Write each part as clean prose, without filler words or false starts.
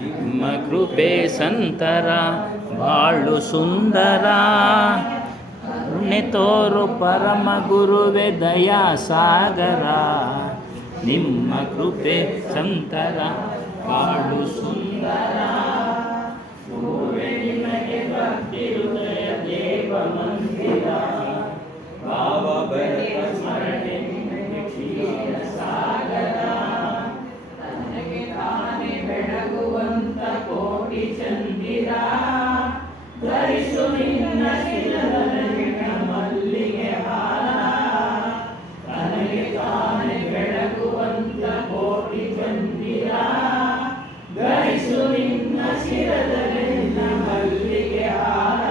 ನಿಮ್ಮ ಕೃಪೆ ಸಂತರ ಬಾಳು ಸುಂದರ. ಕರುಣೆ ತೋರು ಪರಮ ಗುರುವೆ ದಯಾ ಸಾಗರ. ನಿಮ್ಮ ಕೃಪೆ ಸಂತರ ಬಾಳು ಸುಂದರ. ಗುರುವೆ ನಿಮಗೆ ಭಕ್ತಿ ಹೃದಯ ದೇವ ಮಂದಿರ. ಭಾವ ಬೆಳಕ ಸ್ಮರಣೆ ಕ್ಷೀರ ಸಾಗರ. ತನಗೆ ತಾನೇ ಬೆಳಗುವಂತ ಕೋಟಿ ಚಂದಿರ. ಧರಿಸು ನಿನ್ನ ಶಿರದಲ್ಲಿ ಮಲ್ಲಿಗೆ ಹಾರ. ತನಗೆ ತಾನೇ ಬೆಳಗುವಂತ ಕೋಟಿ ಚಂದಿರ. ಧರಿಸು ನಿನ್ನ ಶಿರದಲ್ಲಿ ಮಲ್ಲಿಗೆ ಹಾರ.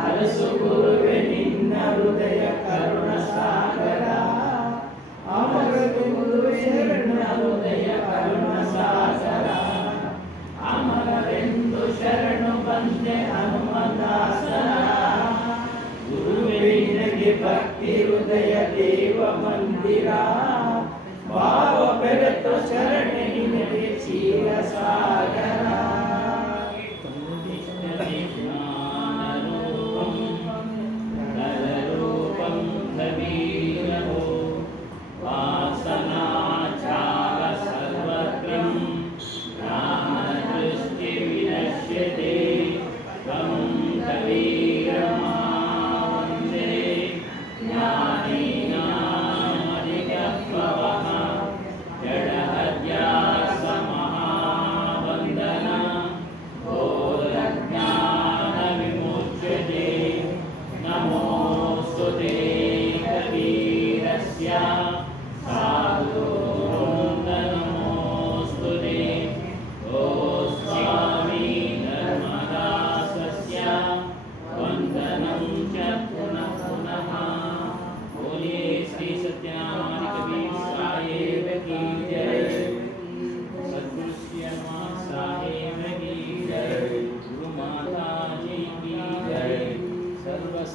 ಅರಸು ಗುರುವೆ ನಿನ್ನ ಹೃದಯ ಕರುಣ ಸಾಗರ. ಅಮರಸು ಗುರುವೆ ನಿನ್ನ ಹೃದಯ ಕರುಣ ಸಾಗರ. ಅಮರವೆಂದು ಶರಣು ಬಂದೆ ಹನುಮದಾಸರ. ಗುರುವೆ ನಿನಗೆ ಭಕ್ತಿ ಹೃದಯ ದೇವ ಮಂದಿರ. ಭಾವ ಬೆರೆತ ಶರಣೆ ನಿನಗೆ ಕ್ಷೀರ ಸಾಗರ.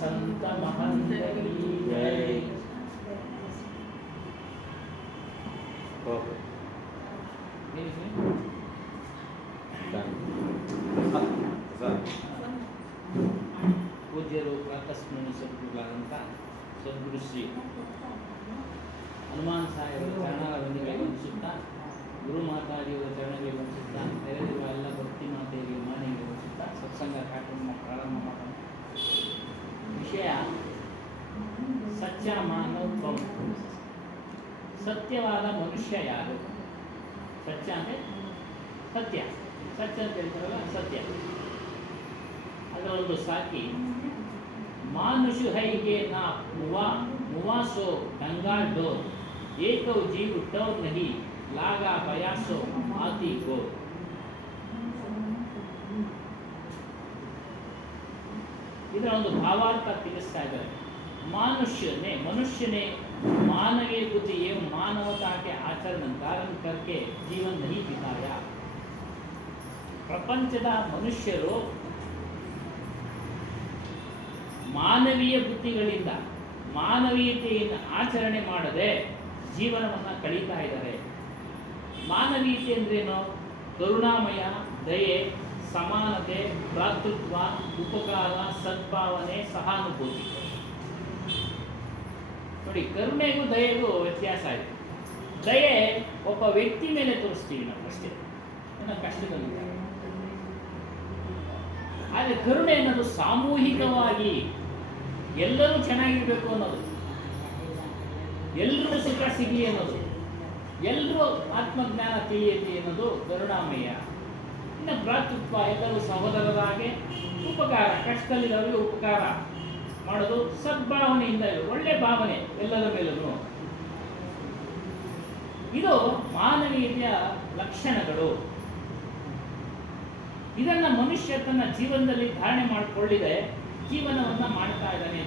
संत महंत की जय. ಪೂಜ್ಯರು ಪ್ರಾತಸ್ಮರಣ ಸದ್ಗುರುಗಳಾದಂಥ ಸದ್ಗುರು ಶ್ರೀ ಹನುಮಾನ್ ಸಾಹೇಬರ ಚರಣಗಳಿಗೆ ವಂದಿಸುತ್ತಾ, ಗುರು ಮಾತಾಜಿಯವರ ಚರಣಗಳಿಗೆ ವಂದಿಸುತ್ತಾ, ನೆರೆದಿರುವ ಎಲ್ಲ ಭಕ್ತಿ ಮಾತೆಯರಿಗೆ ಮಾನೆಗೆ ವಂದಿಸುತ್ತಾ ಸತ್ಸಂಗ ಕಾರ್ಯಕ್ರಮ ಪ್ರಾರಂಭ ಮಾಡೋಣ. ವಿಷಯ ಸತ್ಯ ಮಾನವ. ಸತ್ಯವಾದ ಮನುಷ್ಯ ಯಾರು? ಸತ್ಯ ಅಂದರೆ ಸತ್ಯ, ಸತ್ಯ ಅಂತ ಹೇಳ್ತಾರಲ್ಲ ಸತ್ಯ. ಅದರೊಂದು ಸಾಕಿ ಮಾನುಷು ಹೈಗೆ ನಾ ಮುವಾಸೋ ಗಂಗಾಲ್ ಡೋ ಏಕೌ ಜೀವ್ ಟೌರ್ ನಹಿ ಲಾಗಾ ಬಯಾಸೋ ಆತಿ ಗೋ. ಇದರ ಒಂದು ಭಾವಾರ್ಥ ತಿಳಿಸ್ತಾ ಇದ್ದಾರೆ. मनुष्य ने मानवीय बुद्धि एवं मानवता के आचरण कारण करके जीवन नहीं बिताया. ಪ್ರಪಂಚದ ಮನುಷ್ಯರು ಮಾನವೀಯ ಬುದ್ಧಿಗಳಿಂದ ಮಾನವೀಯತೆಯನ್ನು ಆಚರಣೆ ಮಾಡದೆ ಜೀವನವನ್ನು ಕಳೀತಾ ಇದ್ದಾರೆ. ಮಾನವೀಯತೆ ಅಂದ್ರೇನು? ಕರುಣಾಮಯ, ದಯೆ, ಸಮಾನತೆ, ಭ್ರಾತೃತ್ವ, ಉಪಕಾರ, ಸದ್ಭಾವನೆ, ಸಹಾನುಭೂತಿ. ನೋಡಿ, ಕರುಣೆಗೂ ದಯೆಗೂ ವ್ಯತ್ಯಾಸ ಇದೆ. ದಯೆ ಒಬ್ಬ ವ್ಯಕ್ತಿ ಮೇಲೆ ತೋರಿಸ್ತೀವಿ ನಾವು ಅಷ್ಟೇ, ನನ್ನ ಕಷ್ಟದಲ್ಲಿದ್ದಾರೆ. ಆದರೆ ಕರುಣೆ ಅನ್ನೋದು ಸಾಮೂಹಿಕವಾಗಿ ಎಲ್ಲರೂ ಚೆನ್ನಾಗಿರ್ಬೇಕು ಅನ್ನೋದು, ಎಲ್ಲರೂ ಸುಖ ಸಿಗಲಿ ಅನ್ನೋದು, ಎಲ್ಲರೂ ಆತ್ಮಜ್ಞಾನ ತಿಳಿಯಲಿ ಅನ್ನೋದು ಕರುಣಾಮಯ. ಇನ್ನು ಭ್ರಾತೃತ್ವ, ಎಲ್ಲರೂ ಸಹೋದರರಾಗೆ ಉಪಕಾರ, ಕಷ್ಟದಲ್ಲಿರೋರಿಗೆ ಉಪಕಾರ ಮಾಡೋದು, ಸದ್ಭಾವನೆಯಿಂದ ಒಳ್ಳೆ ಭಾವನೆ ಎಲ್ಲರ ಮೇಲೂ. ಇದು ಮಾನವೀಯತೆಯ ಲಕ್ಷಣಗಳು. ಇದನ್ನು ಮನುಷ್ಯ ತನ್ನ ಜೀವನದಲ್ಲಿ ಧಾರಣೆ ಮಾಡಿಕೊಳ್ಳಿದೆ, ಜೀವನವನ್ನು ಮಾಡ್ತಾ ಇದ್ದಾನೆ,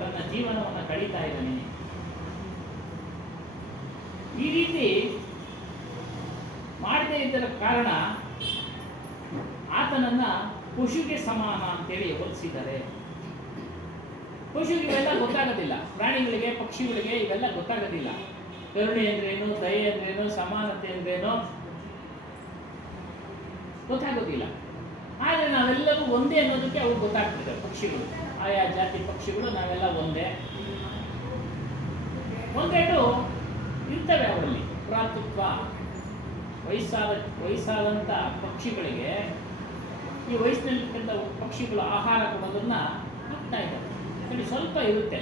ತನ್ನ ಜೀವನವನ್ನು ಕಳೀತಾ ಇದ್ದಾನೆ. ಈ ರೀತಿ ಮಾಡದೇ ಇದ್ದರ ಕಾರಣ ಆತನನ್ನ ಪಶುಗೆ ಸಮಾನ ಅಂತೇಳಿ ಹೋಲಿಸಿದ್ದಾರೆ. ಪಶುಗೆ ಇವೆಲ್ಲ ಗೊತ್ತಾಗೋದಿಲ್ಲ, ಪ್ರಾಣಿಗಳಿಗೆ, ಪಕ್ಷಿಗಳಿಗೆ ಇವೆಲ್ಲ ಗೊತ್ತಾಗೋದಿಲ್ಲ. ಕರುಣೆ ಅಂದ್ರೇನು, ದಯೆ ಅಂದ್ರೇನು, ಸಮಾನತೆ ಅಂದ್ರೇನು, ಗೊತ್ತಾಗೋದಿಲ್ಲ. ಆದರೆ ನಾವೆಲ್ಲರೂ ಒಂದೇ ಅನ್ನೋದಕ್ಕೆ ಅವ್ರು ಗೊತ್ತಾಗ್ತದೆ. ಪಕ್ಷಿಗಳು, ಆಯಾ ಜಾತಿ ಪಕ್ಷಿಗಳು ನಾವೆಲ್ಲ ಒಂದೇ. ಒಂದೆರಡು ಇರ್ತವೆ ಅವರಲ್ಲಿ ಭ್ರಾತೃತ್ವ. ವಯಸ್ಸಾದಂಥ ಪಕ್ಷಿಗಳಿಗೆ ಈ ವಯಸ್ಸಿನಲ್ಲಿರ್ತಕ್ಕಂಥ ಪಕ್ಷಿಗಳು ಆಹಾರ ಕೊಡೋದನ್ನ ಹಾಕ್ತಾ ಇದ್ದಾರೆ. ಅಲ್ಲಿ ಸ್ವಲ್ಪ ಇರುತ್ತೆ,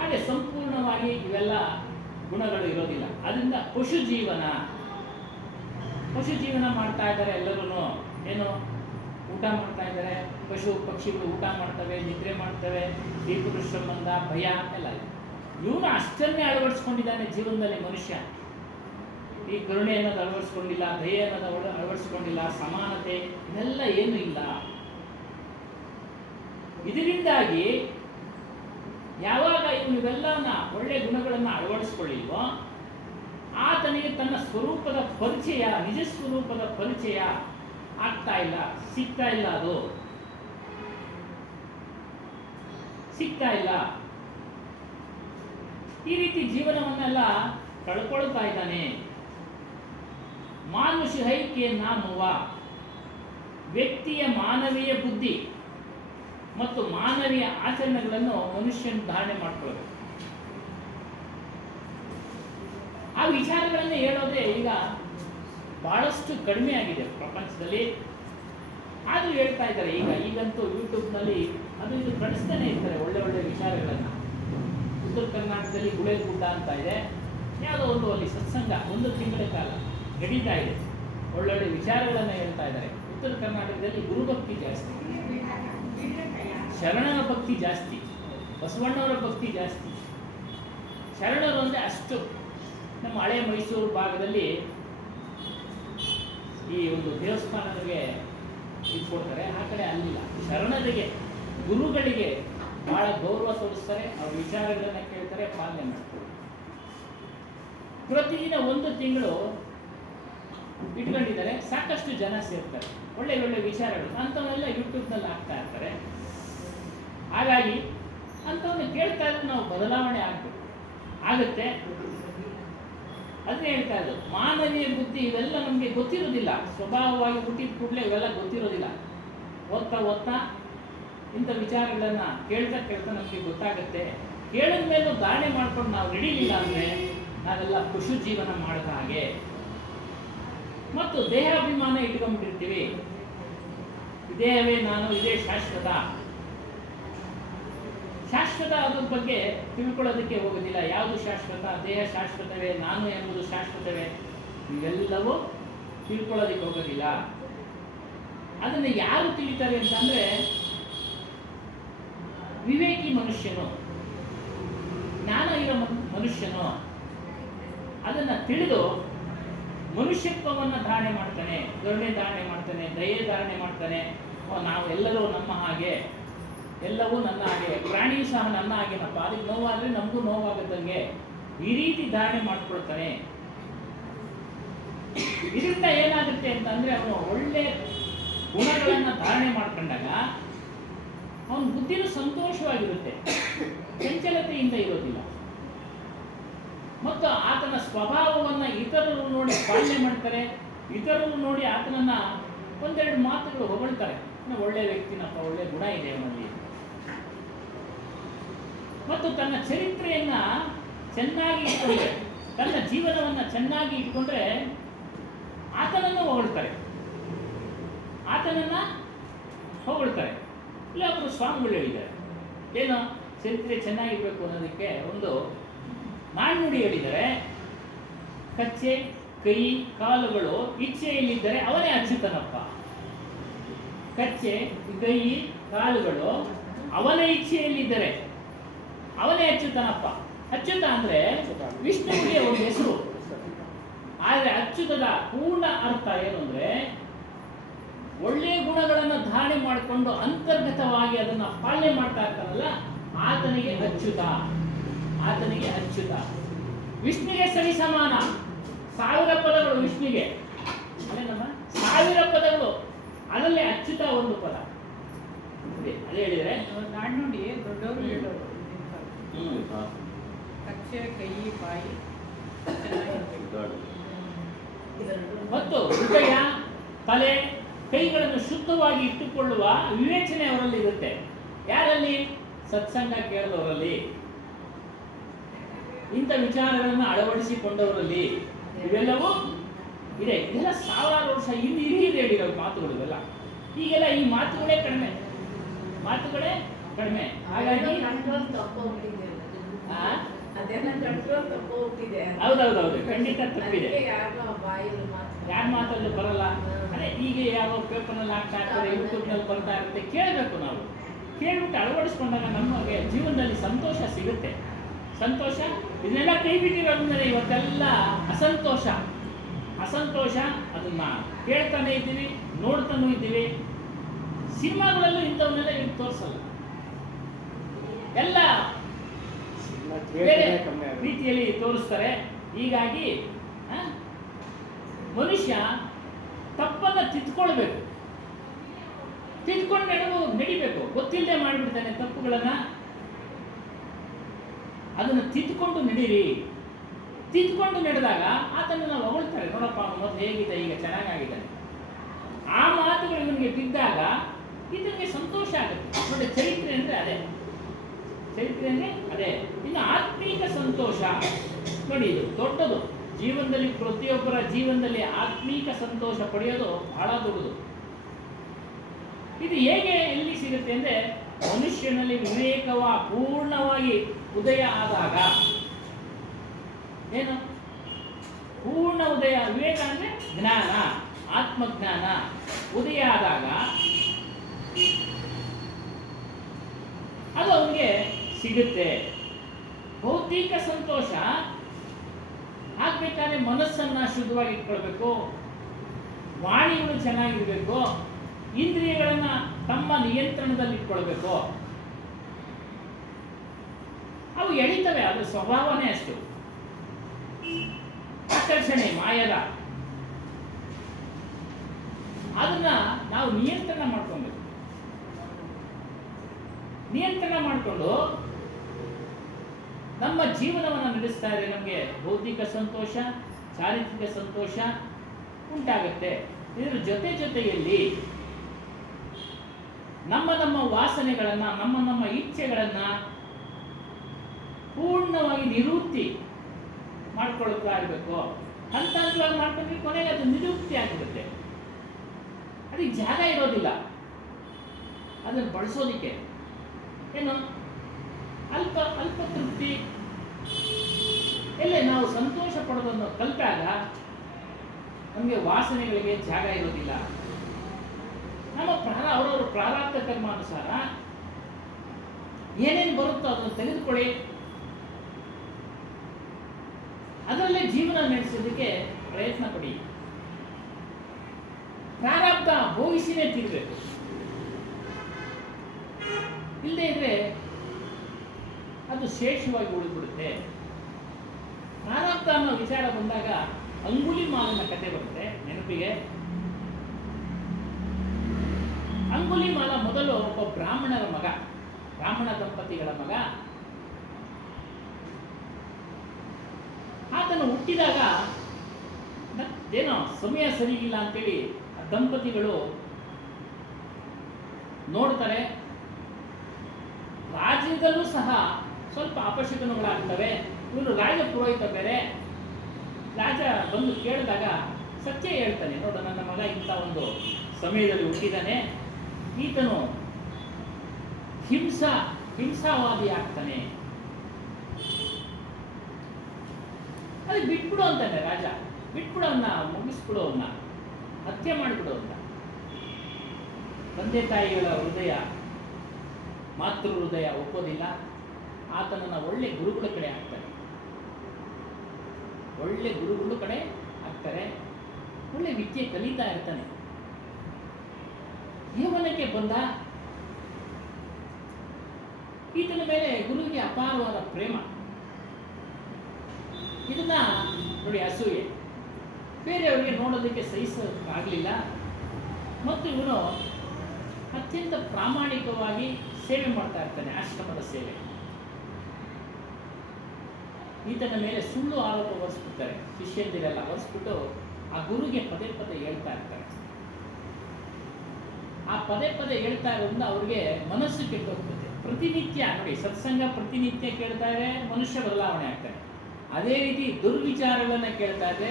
ಆದರೆ ಸಂಪೂರ್ಣವಾಗಿ ಇವೆಲ್ಲ ಗುಣಗಳು ಇರೋದಿಲ್ಲ. ಅದರಿಂದ ಪಶು ಜೀವನ ಮಾಡ್ತಾ ಇದ್ದಾರೆ ಎಲ್ಲರೂ. ಏನು ಊಟ ಮಾಡ್ತಾ ಇದ್ದಾರೆ, ಪಶು ಪಕ್ಷಿಗಳು ಊಟ ಮಾಡ್ತವೆ, ನಿದ್ರೆ ಮಾಡ್ತವೆ, ಸ್ತ್ರೀ ಪುರುಷ ಸಂಬಂಧ, ಭಯ ಎಲ್ಲ ಇದೆ. ಇವನು ಅಷ್ಟನ್ನೇ ಅಳವಡಿಸ್ಕೊಂಡಿದ್ದಾನೆ ಜೀವನದಲ್ಲಿ ಮನುಷ್ಯ. ಈ ಕರುಣೆ ಅನ್ನೋದು ಅಳವಡಿಸ್ಕೊಂಡಿಲ್ಲ, ದಯೆ ಅನ್ನೋದು ಅಳವಡಿಸ್ಕೊಂಡಿಲ್ಲ, ಸಮಾನತೆ ಇದೆಲ್ಲ ಏನೂ ಇಲ್ಲ. ಇದರಿಂದಾಗಿ ಯಾವಾಗ ಇವನು ಇವೆಲ್ಲವನ್ನ ಒಳ್ಳೆಯ ಗುಣಗಳನ್ನು ಅಳವಡಿಸ್ಕೊಳ್ಳಿಲ್ವೋ ಆತನಿಗೆ ತನ್ನ ಸ್ವರೂಪದ ಪರಿಚಯ, ನಿಜ ಸ್ವರೂಪದ ಪರಿಚಯ ಆಗ್ತಾ ಇಲ್ಲ, ಸಿಗ್ತಾ ಇಲ್ಲ. ಅದು ಸಿಗ್ತಾ ಇಲ್ಲ. ಈ ರೀತಿ ಜೀವನವನ್ನೆಲ್ಲ ಕಳ್ಕೊಳ್ತಾ ಇದ್ದಾನೆ. ಮಾನುಷ ಐಕ್ಯ ನಾಮುವ ವ್ಯಕ್ತಿಯ ಮಾನವೀಯ ಬುದ್ಧಿ ಮತ್ತು ಮಾನವೀಯ ಆಚರಣೆಗಳನ್ನು ಮನುಷ್ಯನ ಧಾರಣೆ ಮಾಡ್ಕೊಳ್ಳೋದು. ಆ ವಿಚಾರಗಳನ್ನೇ ಹೇಳೋದೇ ಈಗ ಬಹಳಷ್ಟು ಕಡಿಮೆ ಆಗಿದೆ ಪ್ರಪಂಚದಲ್ಲಿ. ಆದರೂ ಹೇಳ್ತಾ ಇದ್ದಾರೆ. ಈಗಂತೂ ಯೂಟ್ಯೂಬ್ನಲ್ಲಿ ಅದು ಇದು ಕಳಿಸ್ತಾನೆ ಇರ್ತಾರೆ ಒಳ್ಳೆ ಒಳ್ಳೆ ವಿಚಾರಗಳನ್ನು. ಉತ್ತರ ಕರ್ನಾಟಕದಲ್ಲಿ ಗುಳೇಗುಡ್ಡ ಅಂತ ಇದೆ, ಯಾವುದೋ ಒಂದು ಅಲ್ಲಿ ಸತ್ಸಂಗ 1 ತಿಂಗಳ ಕಾಲ ನಡೀತಾ ಇದೆ. ಒಳ್ಳೊಳ್ಳೆ ವಿಚಾರಗಳನ್ನು ಹೇಳ್ತಾ ಇದ್ದಾರೆ. ಉತ್ತರ ಕರ್ನಾಟಕದಲ್ಲಿ ಗುರುಭಕ್ತಿ ಜಾಸ್ತಿ, ಶರಣರ ಭಕ್ತಿ ಜಾಸ್ತಿ, ಬಸವಣ್ಣವರ ಭಕ್ತಿ ಜಾಸ್ತಿ. ಶರಣರು ಅಂದರೆ ಅಷ್ಟು. ನಮ್ಮ ಹಳೆ ಮೈಸೂರು ಭಾಗದಲ್ಲಿ ಈ ಒಂದು ದೇವಸ್ಥಾನಗಳಿಗೆ ಇಟ್ಕೊಡ್ತಾರೆ, ಆ ಕಡೆ ಅಲ್ಲಿಲ್ಲ. ಶರಣರಿಗೆ, ಗುರುಗಳಿಗೆ ಬಹಳ ಗೌರವ ತೋರಿಸ್ತಾರೆ, ಅವ್ರ ವಿಚಾರಗಳನ್ನ ಕೇಳ್ತಾರೆ, ಪಾಲನೆ ಮಾಡ್ತಾರೆ. ಪ್ರತಿದಿನ 1 ತಿಂಗಳು ಇಟ್ಕೊಂಡಿದ್ದಾರೆ, ಸಾಕಷ್ಟು ಜನ ಸೇರ್ತಾರೆ. ಒಳ್ಳೆ ಒಳ್ಳೆ ವಿಚಾರಗಳು ಅಂಥವನ್ನೆಲ್ಲ ಯೂಟ್ಯೂಬ್ನಲ್ಲಿ ಹಾಕ್ತಾ ಇರ್ತಾರೆ. ಹಾಗಾಗಿ ಅಂಥವನ್ನ ಕೇಳ್ತಾ ಇದ್ರೆ ನಾವು ಬದಲಾವಣೆ ಆಗುತ್ತೆ. ಅದನ್ನೇ ಹೇಳ್ತಾ ಇರೋದು, ಮಾನವೀಯ ಬುದ್ಧಿ ಇವೆಲ್ಲ ನಮಗೆ ಗೊತ್ತಿರೋದಿಲ್ಲ. ಸ್ವಭಾವವಾಗಿ ಹುಟ್ಟಿದ ಕೂಡಲೇ ಇವೆಲ್ಲ ಗೊತ್ತಿರೋದಿಲ್ಲ. ಓದ್ತಾ ಇಂಥ ವಿಚಾರಗಳನ್ನು ಕೇಳ್ತಾ ನಮಗೆ ಗೊತ್ತಾಗುತ್ತೆ. ಕೇಳಿದ ಮೇಲೂ ಧಾರಣೆ ಮಾಡ್ಕೊಂಡು ನಾವು ನಡೀಲಿಲ್ಲ ಅಂದರೆ ನಾವೆಲ್ಲ ಪಶು ಜೀವನ ಮಾಡಿದ ಹಾಗೆ. ಮತ್ತು ದೇಹಾಭಿಮಾನ ಇಟ್ಕೊಂಡ್ಬಿಟ್ಟಿರ್ತೀವಿ. ದೇಹವೇ ನಾನು, ಇದೇ ಶಾಶ್ವತ ಅದ್ರ ಬಗ್ಗೆ ತಿಳ್ಕೊಳ್ಳೋದಕ್ಕೆ ಹೋಗೋದಿಲ್ಲ. ಯಾವುದು ಶಾಶ್ವತ? ದೇಹ ಶಾಶ್ವತವೇ, ನಾನು ಎಂಬುದು ಶಾಶ್ವತವೇ, ಇವೆಲ್ಲವೂ ತಿಳ್ಕೊಳ್ಳೋದಕ್ಕೆ ಹೋಗೋದಿಲ್ಲ. ಅದನ್ನು ಯಾರು ತಿಳಿತಾರೆ ಅಂತಂದ್ರೆ ವಿವೇಕಿ ಮನುಷ್ಯನು, ಜ್ಞಾನ ಇರೋ ಮನುಷ್ಯನು ಅದನ್ನು ತಿಳಿದು ಮನುಷ್ಯತ್ವವನ್ನು ಧಾರಣೆ ಮಾಡ್ತಾನೆ, ಕರುಣೆ ಧಾರಣೆ ಮಾಡ್ತಾನೆ, ದಯೆ ಧಾರಣೆ ಮಾಡ್ತಾನೆ. ನಾವು ಎಲ್ಲರೂ ನಮ್ಮ ಹಾಗೆ, ಎಲ್ಲವೂ ನನ್ನ ಹಾಗೆ, ಪ್ರಾಣಿಯೂ ಸಹ ನನ್ನ ಹಾಗೇನಪ್ಪ, ಅದಕ್ಕೆ ನೋವಾದರೆ ನಮಗೂ ನೋವಾಗತ್ತಂಗೆ, ಈ ರೀತಿ ಧಾರಣೆ ಮಾಡ್ಕೊಳ್ತಾನೆ. ಇದರಿಂದ ಏನಾಗುತ್ತೆ ಅಂತಂದ್ರೆ ಅವನು ಒಳ್ಳೆ ಗುಣಗಳನ್ನು ಧಾರಣೆ ಮಾಡ್ಕೊಂಡಾಗ ಅವನ ಬುದ್ಧಿನೂ ಸಂತೋಷವಾಗಿರುತ್ತೆ, ಚಂಚಲತೆಯಿಂದ ಇರೋದಿಲ್ಲ. ಮತ್ತು ಆತನ ಸ್ವಭಾವವನ್ನು ಇತರರು ನೋಡಿ ಪಾಲನೆ ಮಾಡ್ತಾರೆ. ಇತರರು ನೋಡಿ ಆತನನ್ನ 1-2 ಮಾತುಗಳು ಹೊಗಳ್ತಾರೆ, ಒಳ್ಳೆ ವ್ಯಕ್ತಿನಪ್ಪ, ಒಳ್ಳೆ ಗುಣ ಇದೆ ಅವನಲ್ಲಿ. ಮತ್ತು ತನ್ನ ಚರಿತ್ರೆಯನ್ನ ಚೆನ್ನಾಗಿ ಇಟ್ಕೊಂಡ್ರೆ, ತನ್ನ ಜೀವನವನ್ನು ಚೆನ್ನಾಗಿ ಇಟ್ಕೊಂಡ್ರೆ ಆತನನ್ನು ಹೊಗಳ್ತಾರೆ. ಇಲ್ಲ ಅವರು ಸ್ವಾಮಿಗಳು ಹೇಳಿದ್ದಾರೆ, ಏನು ಚರಿತ್ರೆ ಚೆನ್ನಾಗಿರ್ಬೇಕು ಅನ್ನೋದಕ್ಕೆ ಒಂದು ನಾಣ್ಣುಡಿ ಹೇಳಿದ್ದಾರೆ. ಕಚ್ಚೆ ಕೈ ಕಾಲುಗಳು ಇಚ್ಛೆಯಲ್ಲಿದ್ದರೆ ಅವನೇ ಅಚ್ಯುತನಪ್ಪ. ಕಚ್ಚೆ ಕೈ ಕಾಲುಗಳು ಅವನ ಇಚ್ಛೆಯಲ್ಲಿದ್ದರೆ ಅವನೇ ಅಚ್ಯುತನಪ್ಪ. ಅಚ್ಯುತ ಅಂದ್ರೆ ವಿಷ್ಣುವಿಗೆ ಒಂದು ಹೆಸರು. ಆದರೆ ಅಚ್ಯುತದ ಪೂರ್ಣ ಅರ್ಥ ಏನು ಅಂದ್ರೆ ಒಳ್ಳೆಯ ಗುಣಗಳನ್ನು ಧಾರಣೆ ಮಾಡಿಕೊಂಡು ಅಂತರ್ಗತವಾಗಿ ಅದನ್ನ ಪಾಲನೆ ಮಾಡ್ತಾ ಇರ್ತಾರಲ್ಲ, ಆತನಿಗೆ ಅಚ್ಯುತ. ವಿಷ್ಣುವಿಗೆ ಸರಿ ಸಮಾನ. 1000 ಪದಗಳು ವಿಷ್ಣುವಿಗೆ, ಅದೇನಮ್ಮ 1000 ಪದಗಳು, ಅದರಲ್ಲಿ ಅಚ್ಯುತ ಒಂದು ಪದ. ಅದೇ ಹೇಳಿದ್ರೆ ನಾಣ್ಣುಡಿ ದೊಡ್ಡವರು ಹೇಳೋರು. ಕಚ್ಚೆ ಕೈ ಬಾಯಿ ಮತ್ತು ಹೃದಯ, ತಲೆ, ಕೈಗಳನ್ನು ಶುದ್ಧವಾಗಿ ಇಟ್ಟುಕೊಳ್ಳುವ ವಿವೇಚನೆ ಅವರಲ್ಲಿ ಇರುತ್ತೆ. ಯಾರಲ್ಲಿ? ಸತ್ಸಂಗ ಕೇಳಿದವರಲ್ಲಿ, ಇಂಥ ವಿಚಾರಗಳನ್ನು ಅಳವಡಿಸಿಕೊಂಡವರಲ್ಲಿ ಇವೆಲ್ಲವೂ ಇದೆ. ಇದೆಲ್ಲ ಸಾವಿರಾರು ವರ್ಷ ಹಿಂದೆ ಹಿರಿಯರು ಹೇಳಿರೋ ಮಾತುಗಳು ಇವೆಲ್ಲ. ಈಗೆಲ್ಲ ಈ ಮಾತುಗಳೇ ಕಡಿಮೆ. ಹಾಗಾಗಿ ಆ? ಹೌದೌದೌದು, ಖಂಡಿತ ತಪ್ಪಿದೆ. ಯಾರ ಮಾತಲ್ಲೂ ಬರಲ್ಲ. ಅದೇ ಈಗ ಯಾವ ಪೇಪರ್ನಲ್ಲಿ ಆಗ್ತಾ ಇರ್ತಾರೆ, ಯೂಟ್ಯೂಬ್ನಲ್ಲಿ ಬರ್ತಾ ಇರುತ್ತೆ, ಕೇಳಬೇಕು. ನಾವು ಕೇಳ್ಬಿಟ್ಟು ಅಳವಡಿಸ್ಕೊಂಡಾಗ ನಮಗೆ ಜೀವನದಲ್ಲಿ ಸಂತೋಷ ಸಿಗುತ್ತೆ. ಸಂತೋಷ ಇದನ್ನೆಲ್ಲ ಕೈ ಬಿಟ್ಟಿರೋದ್ರಿಂದ ಇವತ್ತೆಲ್ಲ ಅಸಂತೋಷ ಅದನ್ನ ಕೇಳ್ತಾನೆ ಇದ್ದೀವಿ, ನೋಡ್ತಾನೂ ಇದ್ದೀವಿ. ಸಿನಿಮಾಗಳಲ್ಲೂ ಇಂಥವನ್ನೆಲ್ಲ ಈಗ ತೋರಿಸಲ್ಲ. ಎಲ್ಲ ಬೇರೆ ರೀತಿಯಲ್ಲಿ ತೋರಿಸ್ತಾರೆ. ಹೀಗಾಗಿ ಮನುಷ್ಯ ತಪ್ಪನ್ನ ತಿದ್ಕೊಳ್ಬೇಕು, ತಿದ್ಕೊಂಡು ನಡಿಬೇಕು. ಗೊತ್ತಿಲ್ಲದೆ ಮಾಡಿಬಿಡ್ತಾನೆ ತಪ್ಪುಗಳನ್ನ. ಅದನ್ನು ತಿದ್ಕೊಂಡು ನಡೀರಿ. ತಿದ್ಕೊಂಡು ನಡೆದಾಗ ಆತನ ಹೊಗಳ್ತಾರೆ, ನೋಡಪ್ಪ ಮೊದಲು ಹೇಗಿದೆ, ಈಗ ಚೆನ್ನಾಗಿದ್ದಾನೆ. ಆ ಮಾತುಗಳು ಇವನಿಗೆ ಬಿದ್ದಾಗ ಇದಕ್ಕೆ ಸಂತೋಷ ಆಗುತ್ತೆ. ನೋಡಿ, ಚರಿತ್ರೆ ಅಂದರೆ ಅದೇ. ಇನ್ನು ಆತ್ಮೀಕ ಸಂತೋಷ ನೋಡಿ, ಇದು ದೊಡ್ಡದು. ಜೀವನದಲ್ಲಿ ಪ್ರತಿಯೊಬ್ಬರ ಜೀವನದಲ್ಲಿ ಆತ್ಮೀಕ ಸಂತೋಷ ಪಡೆಯೋದು ಬಹಳ ದೊಡ್ಡದು. ಇದು ಹೇಗೆ ಎಲ್ಲಿ ಸಿಗುತ್ತೆ ಅಂದರೆ, ಮನುಷ್ಯನಲ್ಲಿ ಪೂರ್ಣವಾಗಿ ಉದಯ ಆದಾಗ. ಏನು ಪೂರ್ಣ ಉದಯ? ವಿವೇಕ ಅಂದರೆ ಜ್ಞಾನ, ಆತ್ಮಜ್ಞಾನ ಉದಯ ಆದಾಗ ಅದು ಅವನಿಗೆ ಸಿಗುತ್ತೆ. ಭೌತಿಕ ಸಂತೋಷ ಆಗ್ಬೇಕಾದ್ರೆ ಮನಸ್ಸನ್ನ ಶುದ್ಧವಾಗಿ ಇಟ್ಕೊಳ್ಬೇಕು, ವಾಣಿಗಳು ಚೆನ್ನಾಗಿರ್ಬೇಕು, ಇಂದ್ರಿಯಗಳನ್ನ ತಮ್ಮ ನಿಯಂತ್ರಣದಲ್ಲಿ ಇಟ್ಕೊಳ್ಬೇಕು. ಅವು ಎಳಿತವೆ, ಅದರ ಸ್ವಭಾವನೇ ಅಷ್ಟು. ಆಕರ್ಷಣೆ ಮಾಯದ, ಅದನ್ನ ನಾವು ನಿಯಂತ್ರಣ ಮಾಡ್ಕೊಬೇಕು. ನಿಯಂತ್ರಣ ಮಾಡಿಕೊಂಡು ನಮ್ಮ ಜೀವನವನ್ನು ನಡೆಸ್ತಾ ಇದ್ರೆ ನಮಗೆ ಬೌದ್ಧಿಕ ಸಂತೋಷ, ಚಾರಿತ್ರಿಕ ಸಂತೋಷ ಉಂಟಾಗುತ್ತೆ. ಇದರ ಜೊತೆಯಲ್ಲಿ ನಮ್ಮ ವಾಸನೆಗಳನ್ನ, ನಮ್ಮ ಇಚ್ಛೆಗಳನ್ನ ಪೂರ್ಣವಾಗಿ ನಿವೃತ್ತಿ ಮಾಡ್ಕೊಳ್ತಾ ಇರಬೇಕು. ಹಂತವಾಗಿ ಮಾಡ್ಕೊಂಡ್ರೆ ಕೊನೆಗೆ ಅದು ನಿವೃತ್ತಿ ಆಗಿರುತ್ತೆ. ಅದಕ್ಕೆ ಜಾಗ ಇರೋದಿಲ್ಲ ಅದನ್ನು ಬಳಸೋದಿಕ್ಕೆ. ಏನು ಅಲ್ಪ ತೃಪ್ತಿ ಎಲ್ಲೇ ನಾವು ಸಂತೋಷ ಪಡೋದನ್ನು ಕಲಿತಾಗ ನಮಗೆ ವಾಸನೆಗಳಿಗೆ ಜಾಗ ಇರೋದಿಲ್ಲ. ನಮ್ಮ ಅವರವರ ಪ್ರಾರಬ್ಧ ಕರ್ಮಾನುಸಾರ ಏನೇನು ಬರುತ್ತೋ ಅದನ್ನು ತೆಗೆದುಕೊಳ್ಳಿ, ಅದರಲ್ಲೇ ಜೀವನ ನಡೆಸೋದಕ್ಕೆ ಪ್ರಯತ್ನ ಪಡಿ. ಪ್ರಾರಬ್ಧ ಭೋಗಿಸಿನೇ ತಿರ್ಬೇಕು. ಇಲ್ಲದೆ ಇದ್ರೆ ಅದು ಶೇಷವಾಗಿ ಉಳಿದ್ಬಿಡುತ್ತೆ. ಪ್ರಾರಬ್ಧ ಅನ್ನೋ ವಿಚಾರ ಬಂದಾಗ ಅಂಗುಲಿಮಾಲನ ಕತೆ ಬರುತ್ತೆ ನೆನಪಿಗೆ. ಅಂಗುಲಿಮಾಲ ಮೊದಲು ಒಬ್ಬ ಬ್ರಾಹ್ಮಣ ದಂಪತಿಗಳ ಮಗ. ಆತನು ಹುಟ್ಟಿದಾಗ ಏನೋ ಸಮಯ ಸರಿಯಿಲ್ಲ ಅಂತೇಳಿ ದಂಪತಿಗಳು ನೋಡ್ತಾರೆ. ರಾಜ್ಯದಲ್ಲೂ ಸಹ ಸ್ವಲ್ಪ ಅಪಶಕುನಗಳಾಗ್ತವೆ. ಇವರು ರಾಜ ಪುರೋಹಿತ ಬೇರೆ. ರಾಜ ಬಂದು ಕೇಳಿದಾಗ ಸತ್ಯ ಹೇಳ್ತಾನೆ, ನೋಡು ನನ್ನ ಮಗ ಇಂಥ ಒಂದು ಸಮಯದಲ್ಲಿ ಹುಟ್ಟಿದ್ದಾನೆ, ಈತನು ಹಿಂಸಾವಾದಿ ಆಗ್ತಾನೆ, ಅದಕ್ಕೆ ಬಿಟ್ಬಿಡು ಅಂತಾನೆ ರಾಜ. ಬಿಟ್ಬಿಡು ಅವನ್ನ, ಮುಗಿಸ್ಬಿಡು ಅವನ್ನ, ಹತ್ಯೆ ಮಾಡಿಬಿಡು ಅಂತ. ತಂದೆ ತಾಯಿಗಳ ಹೃದಯ, ಮಾತೃ ಹೃದಯ ಒಪ್ಪೋದಿಲ್ಲ. ಆತನನ್ನ ಒಳ್ಳೆ ಗುರುಗಳ ಕಡೆ ಹಾಕ್ತಾರೆ. ಒಳ್ಳೆ ವಿದ್ಯೆ ಕಲಿತಾ ಇರ್ತಾನೆ. ಯೌವನಕ್ಕೆ ಬಂದ. ಈತನ ಮೇಲೆ ಗುರುವಿಗೆ ಅಪಾರವಾದ ಪ್ರೇಮ. ಇದನ್ನ ನೋಡಿ, ಅಸೂಯೆ. ಬೇರೆಯವರಿಗೆ ನೋಡೋದಕ್ಕೆ ಸಹಿಸೋಕ್ಕಾಗಲಿಲ್ಲ. ಮತ್ತು ಇವನು ಅತ್ಯಂತ ಪ್ರಾಮಾಣಿಕವಾಗಿ ಸೇವೆ ಮಾಡ್ತಾ ಇರ್ತಾನೆ, ಆಶ್ರಮದ ಸೇವೆ. ಈತನ ಮೇಲೆ ಸುಳ್ಳು ಆರೋಪ ಹೊರಿಸ್ಬಿಡ್ತಾರೆ ಶಿಷ್ಯಂದಿರೆಲ್ಲ. ಹೊರಿಸ್ಬಿಟ್ಟು ಆ ಗುರುಗೆ ಪದೇ ಹೇಳ್ತಾ ಇರ್ತಾರೆ, ಪದೇ ಪದೇ ಹೇಳ್ತಾ ಇರೋದ್ರಿಂದ ಅವ್ರಿಗೆ ಮನಸ್ಸು ಕೆಟ್ಟೋಗ್ತದೆ. ಪ್ರತಿನಿತ್ಯ ನೋಡಿ, ಸತ್ಸಂಗ ಪ್ರತಿನಿತ್ಯ ಕೇಳ್ತಾ ಇದ್ರೆ ಮನುಷ್ಯ ಬದಲಾವಣೆ ಆಗ್ತಾನೆ. ಅದೇ ರೀತಿ ದುರ್ವಿಚಾರಗಳನ್ನ ಕೇಳ್ತಾ ಇದ್ರೆ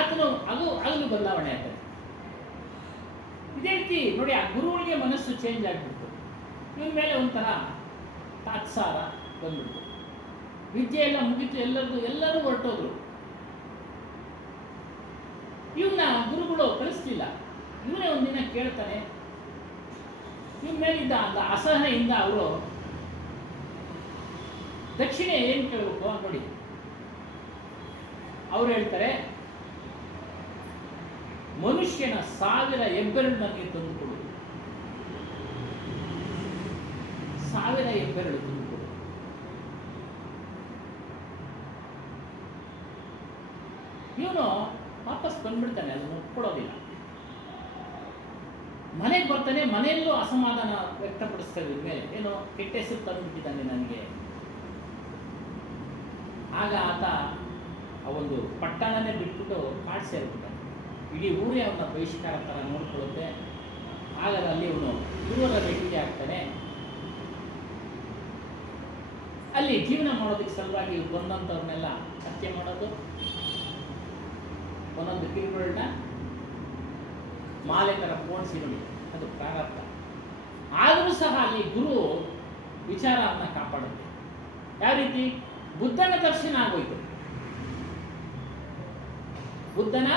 ಆಗಲೂ ಬದಲಾವಣೆ ಆಗ್ತದೆ. ಇದೇ ರೀತಿ ನೋಡಿ, ಆ ಗುರುಗಳಿಗೆ ಮನಸ್ಸು ಚೇಂಜ್ ಆಗಿಬಿಡ್ತು. ಇವನ ಮೇಲೆ ಒಂಥರ ತಾತ್ಸಾರ ಬಂದ್ಬಿಡ್ತು. ವಿದ್ಯೆ ಎಲ್ಲ ಮುಗಿತು, ಎಲ್ಲರೂ ಹೊರಟೋದ್ರು. ಇವನ್ನ ಗುರುಗಳು ಕಳಿಸ್ಲಿಲ್ಲ. ಇವನೇ ಒಂದಿನ ಕೇಳ್ತಾನೆ. ಇವನ ಮೇಲಿದ್ದ ಅಸಹನೆಯಿಂದ ಅವರು ದಕ್ಷಿಣೆ ಏನು ಕೇಳಬೇಕು ನೋಡಿ. ಅವ್ರು ಹೇಳ್ತಾರೆ, ಮನುಷ್ಯನ 1000 ಹೆಬ್ಬೆರಳು ನನಗೆ ತಂದುಕೊಡು. 1000 ಹೆಬ್ಬೆರಳು ತಂದುಕೊಡು. ಇವನು ವಾಪಸ್ ಬಂದ್ಬಿಡ್ತಾನೆ, ಅದನ್ನು ಒಪ್ಕೊಳ್ಳೋದಿಲ್ಲ. ಮನೆಗೆ ಬರ್ತಾನೆ. ಮನೆಯಲ್ಲೂ ಅಸಮಾಧಾನ ವ್ಯಕ್ತಪಡಿಸ್ತಾರೆ ಇದ್ರ ಮೇಲೆ. ಏನೋ ಕೆಟ್ಟ ಹೆಸರು ತಂದುಬಿಟ್ಟಿದ್ದಾನೆ ನನಗೆ. ಆಗ ಆತ ಆ ಒಂದು ಪಟ್ಟಣನೇ ಬಿಟ್ಬಿಟ್ಟು ಕಾಡು ಸೇರ್ಬಿಟ್ಟಾನೆ. ಇಡೀ ಊರೇ ಅವನ ಬಹಿಷ್ಕಾರ ಥರ ನೋಡ್ಕೊಳ್ಳುತ್ತೆ. ಆಗ ಅಲ್ಲಿ ಅವನು ಗುರುವರ ಭೇಟಿಗೆ ಆಗ್ತಾನೆ. ಅಲ್ಲಿ ಜೀವನ ಮಾಡೋದಕ್ಕೆ ಸಲುವಾಗಿ ಬಂದಂಥವ್ರನ್ನೆಲ್ಲ ಹತ್ಯೆ ಮಾಡೋದು, ಒಂದೊಂದು ಕಿರುಗಳನ್ನ ಮಾಲೆ ಥರ ಪೋಣಿಸಿ ನೋಡಿ, ಅದು ಪ್ರಾರಬ್ಧ. ಆದರೂ ಸಹ ಅಲ್ಲಿ ಗುರು ವಿಚಾರವನ್ನು ಕಾಪಾಡುತ್ತೆ. ಯಾವ ರೀತಿ? ಬುದ್ಧನ ದರ್ಶನ ಆಗೋಯ್ತು. ಬುದ್ಧನ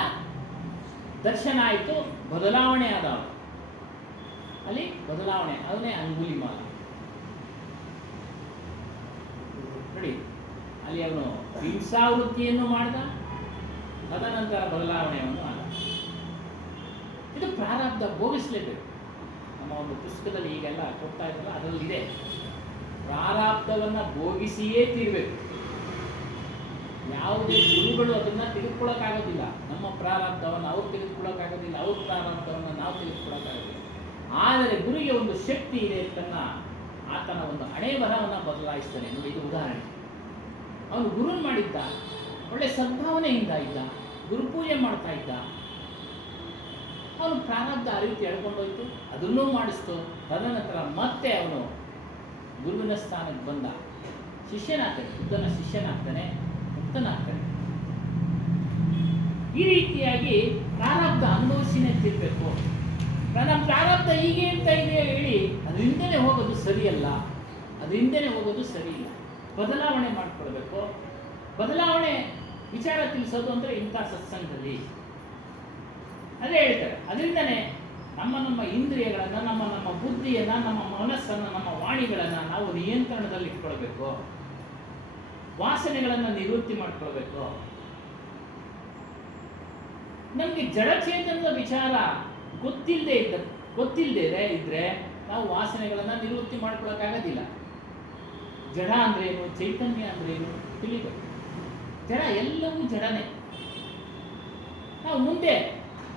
ದರ್ಶನ ಆಯಿತು, ಬದಲಾವಣೆ ಆದ. ಅಲ್ಲಿ ಬದಲಾವಣೆ, ಅದನ್ನೇ ಅಂಗುಲಿಮಾಲ ನೋಡಿ. ಅಲ್ಲಿ ಅವನು ಹಿಂಸಾವೃತ್ತಿಯನ್ನು ಮಾಡಿದ, ತದನಂತರ ಬದಲಾವಣೆಯನ್ನು ಆದ. ಇದು ಪ್ರಾರಬ್ಧ, ಭೋಗಿಸಲೇಬೇಕು. ನಮ್ಮ ಒಂದು ಪುಸ್ತಕದಲ್ಲಿ ಈಗೆಲ್ಲ ಕೊಡ್ತಾ ಇದ್ದಲ್ಲ, ಅದರಲ್ಲಿ ಇದೆ, ಪ್ರಾರಬ್ಧವನ್ನು ಭೋಗಿಸಿಯೇ ತೀರಬೇಕು. ಯಾವುದೇ ಗುರುಗಳು ಅದನ್ನು ತೆಗೆದುಕೊಳ್ಳೋಕ್ಕಾಗೋದಿಲ್ಲ. ನಮ್ಮ ಪ್ರಾರಬ್ಧವನ್ನು ಅವ್ರು ತೆಗೆದುಕೊಳ್ಳೋಕ್ಕಾಗೋದಿಲ್ಲ, ಅವ್ರ ಪ್ರಾರಬ್ಧವನ್ನು ನಾವು ತೆಗೆದುಕೊಳ್ಳೋಕ್ಕಾಗೋದಿಲ್ಲ. ಆದರೆ ಗುರುವಿಗೆ ಒಂದು ಶಕ್ತಿ ಇದೆ. ಆತನ ಒಂದು ಹಣೆ ಬರಹವನ್ನು ಬದಲಾಯಿಸ್ತಾನೆ ನೋಡಿ. ಇದು ಉದಾಹರಣೆ. ಅವನು ಗುರುನ್ ಮಾಡಿದ್ದ, ಒಳ್ಳೆ ಸದ್ಭಾವನೆಯಿಂದ ಇದ್ದ, ಗುರುಪೂಜೆ ಮಾಡ್ತಾ ಇದ್ದ. ಅವನು ಪ್ರಾರಬ್ಧ ಆ ರೀತಿ ಎಳ್ಕೊಂಡೋಯ್ತು, ಅದನ್ನೂ ಮಾಡಿಸ್ತು. ತದನಂತರ ಮತ್ತೆ ಅವನು ಗುರುವಿನ ಸ್ಥಾನಕ್ಕೆ ಬಂದ, ಶಿಷ್ಯನಾಗ್ತಾನೆ, ಬುದ್ಧನ ಶಿಷ್ಯನಾಗ್ತಾನೆ, ಮುಕ್ತನಾಗ್ತಾನೆ. ಈ ರೀತಿಯಾಗಿ ಪ್ರಾರಬ್ಧ ಅನುಭವಿಸಿನೇ ತಿರ್ಬೇಕು. ನಮ್ಮ ಪ್ರಾರಬ್ಧ ಹೀಗೆ ಅಂತ ಇದೆ ಹೇಳಿ ಅದರಿಂದನೇ ಹೋಗೋದು ಸರಿಯಲ್ಲ, ಅದರಿಂದನೇ ಹೋಗೋದು ಸರಿಯಿಲ್ಲ. ಬದಲಾವಣೆ ಮಾಡಿಕೊಡ್ಬೇಕು. ಬದಲಾವಣೆ ವಿಚಾರ ತಿಳಿಸೋದು ಅಂದರೆ ಇಂಥ ಸತ್ಸಂಗದಲ್ಲಿ ಅದೇ ಹೇಳ್ತಾರೆ. ಅದರಿಂದನೇ ನಮ್ಮ ಇಂದ್ರಿಯಗಳನ್ನು, ನಮ್ಮ ಬುದ್ಧಿಯನ್ನು, ನಮ್ಮ ಮನಸ್ಸನ್ನು, ನಮ್ಮ ವಾಣಿಗಳನ್ನು ನಾವು ನಿಯಂತ್ರಣದಲ್ಲಿ ಇಟ್ಕೊಳ್ಬೇಕು. ವಾಸನೆಗಳನ್ನು ನಿವೃತ್ತಿ ಮಾಡ್ಕೊಳ್ಬೇಕು. ನಮಗೆ ಜಡಚೇತನದ ವಿಚಾರ ಗೊತ್ತಿಲ್ಲದೆ ಇದ್ರೆ ನಾವು ವಾಸನೆಗಳನ್ನು ನಿವೃತ್ತಿ ಮಾಡ್ಕೊಳಕ್ಕಾಗೋದಿಲ್ಲ. ಜಡ ಅಂದ್ರೇನು, ಚೈತನ್ಯ ಅಂದ್ರೇನು ತಿಳಿಬೇಕು. ಜಡ ಎಲ್ಲವೂ ಜಡನೇ. ನಾವು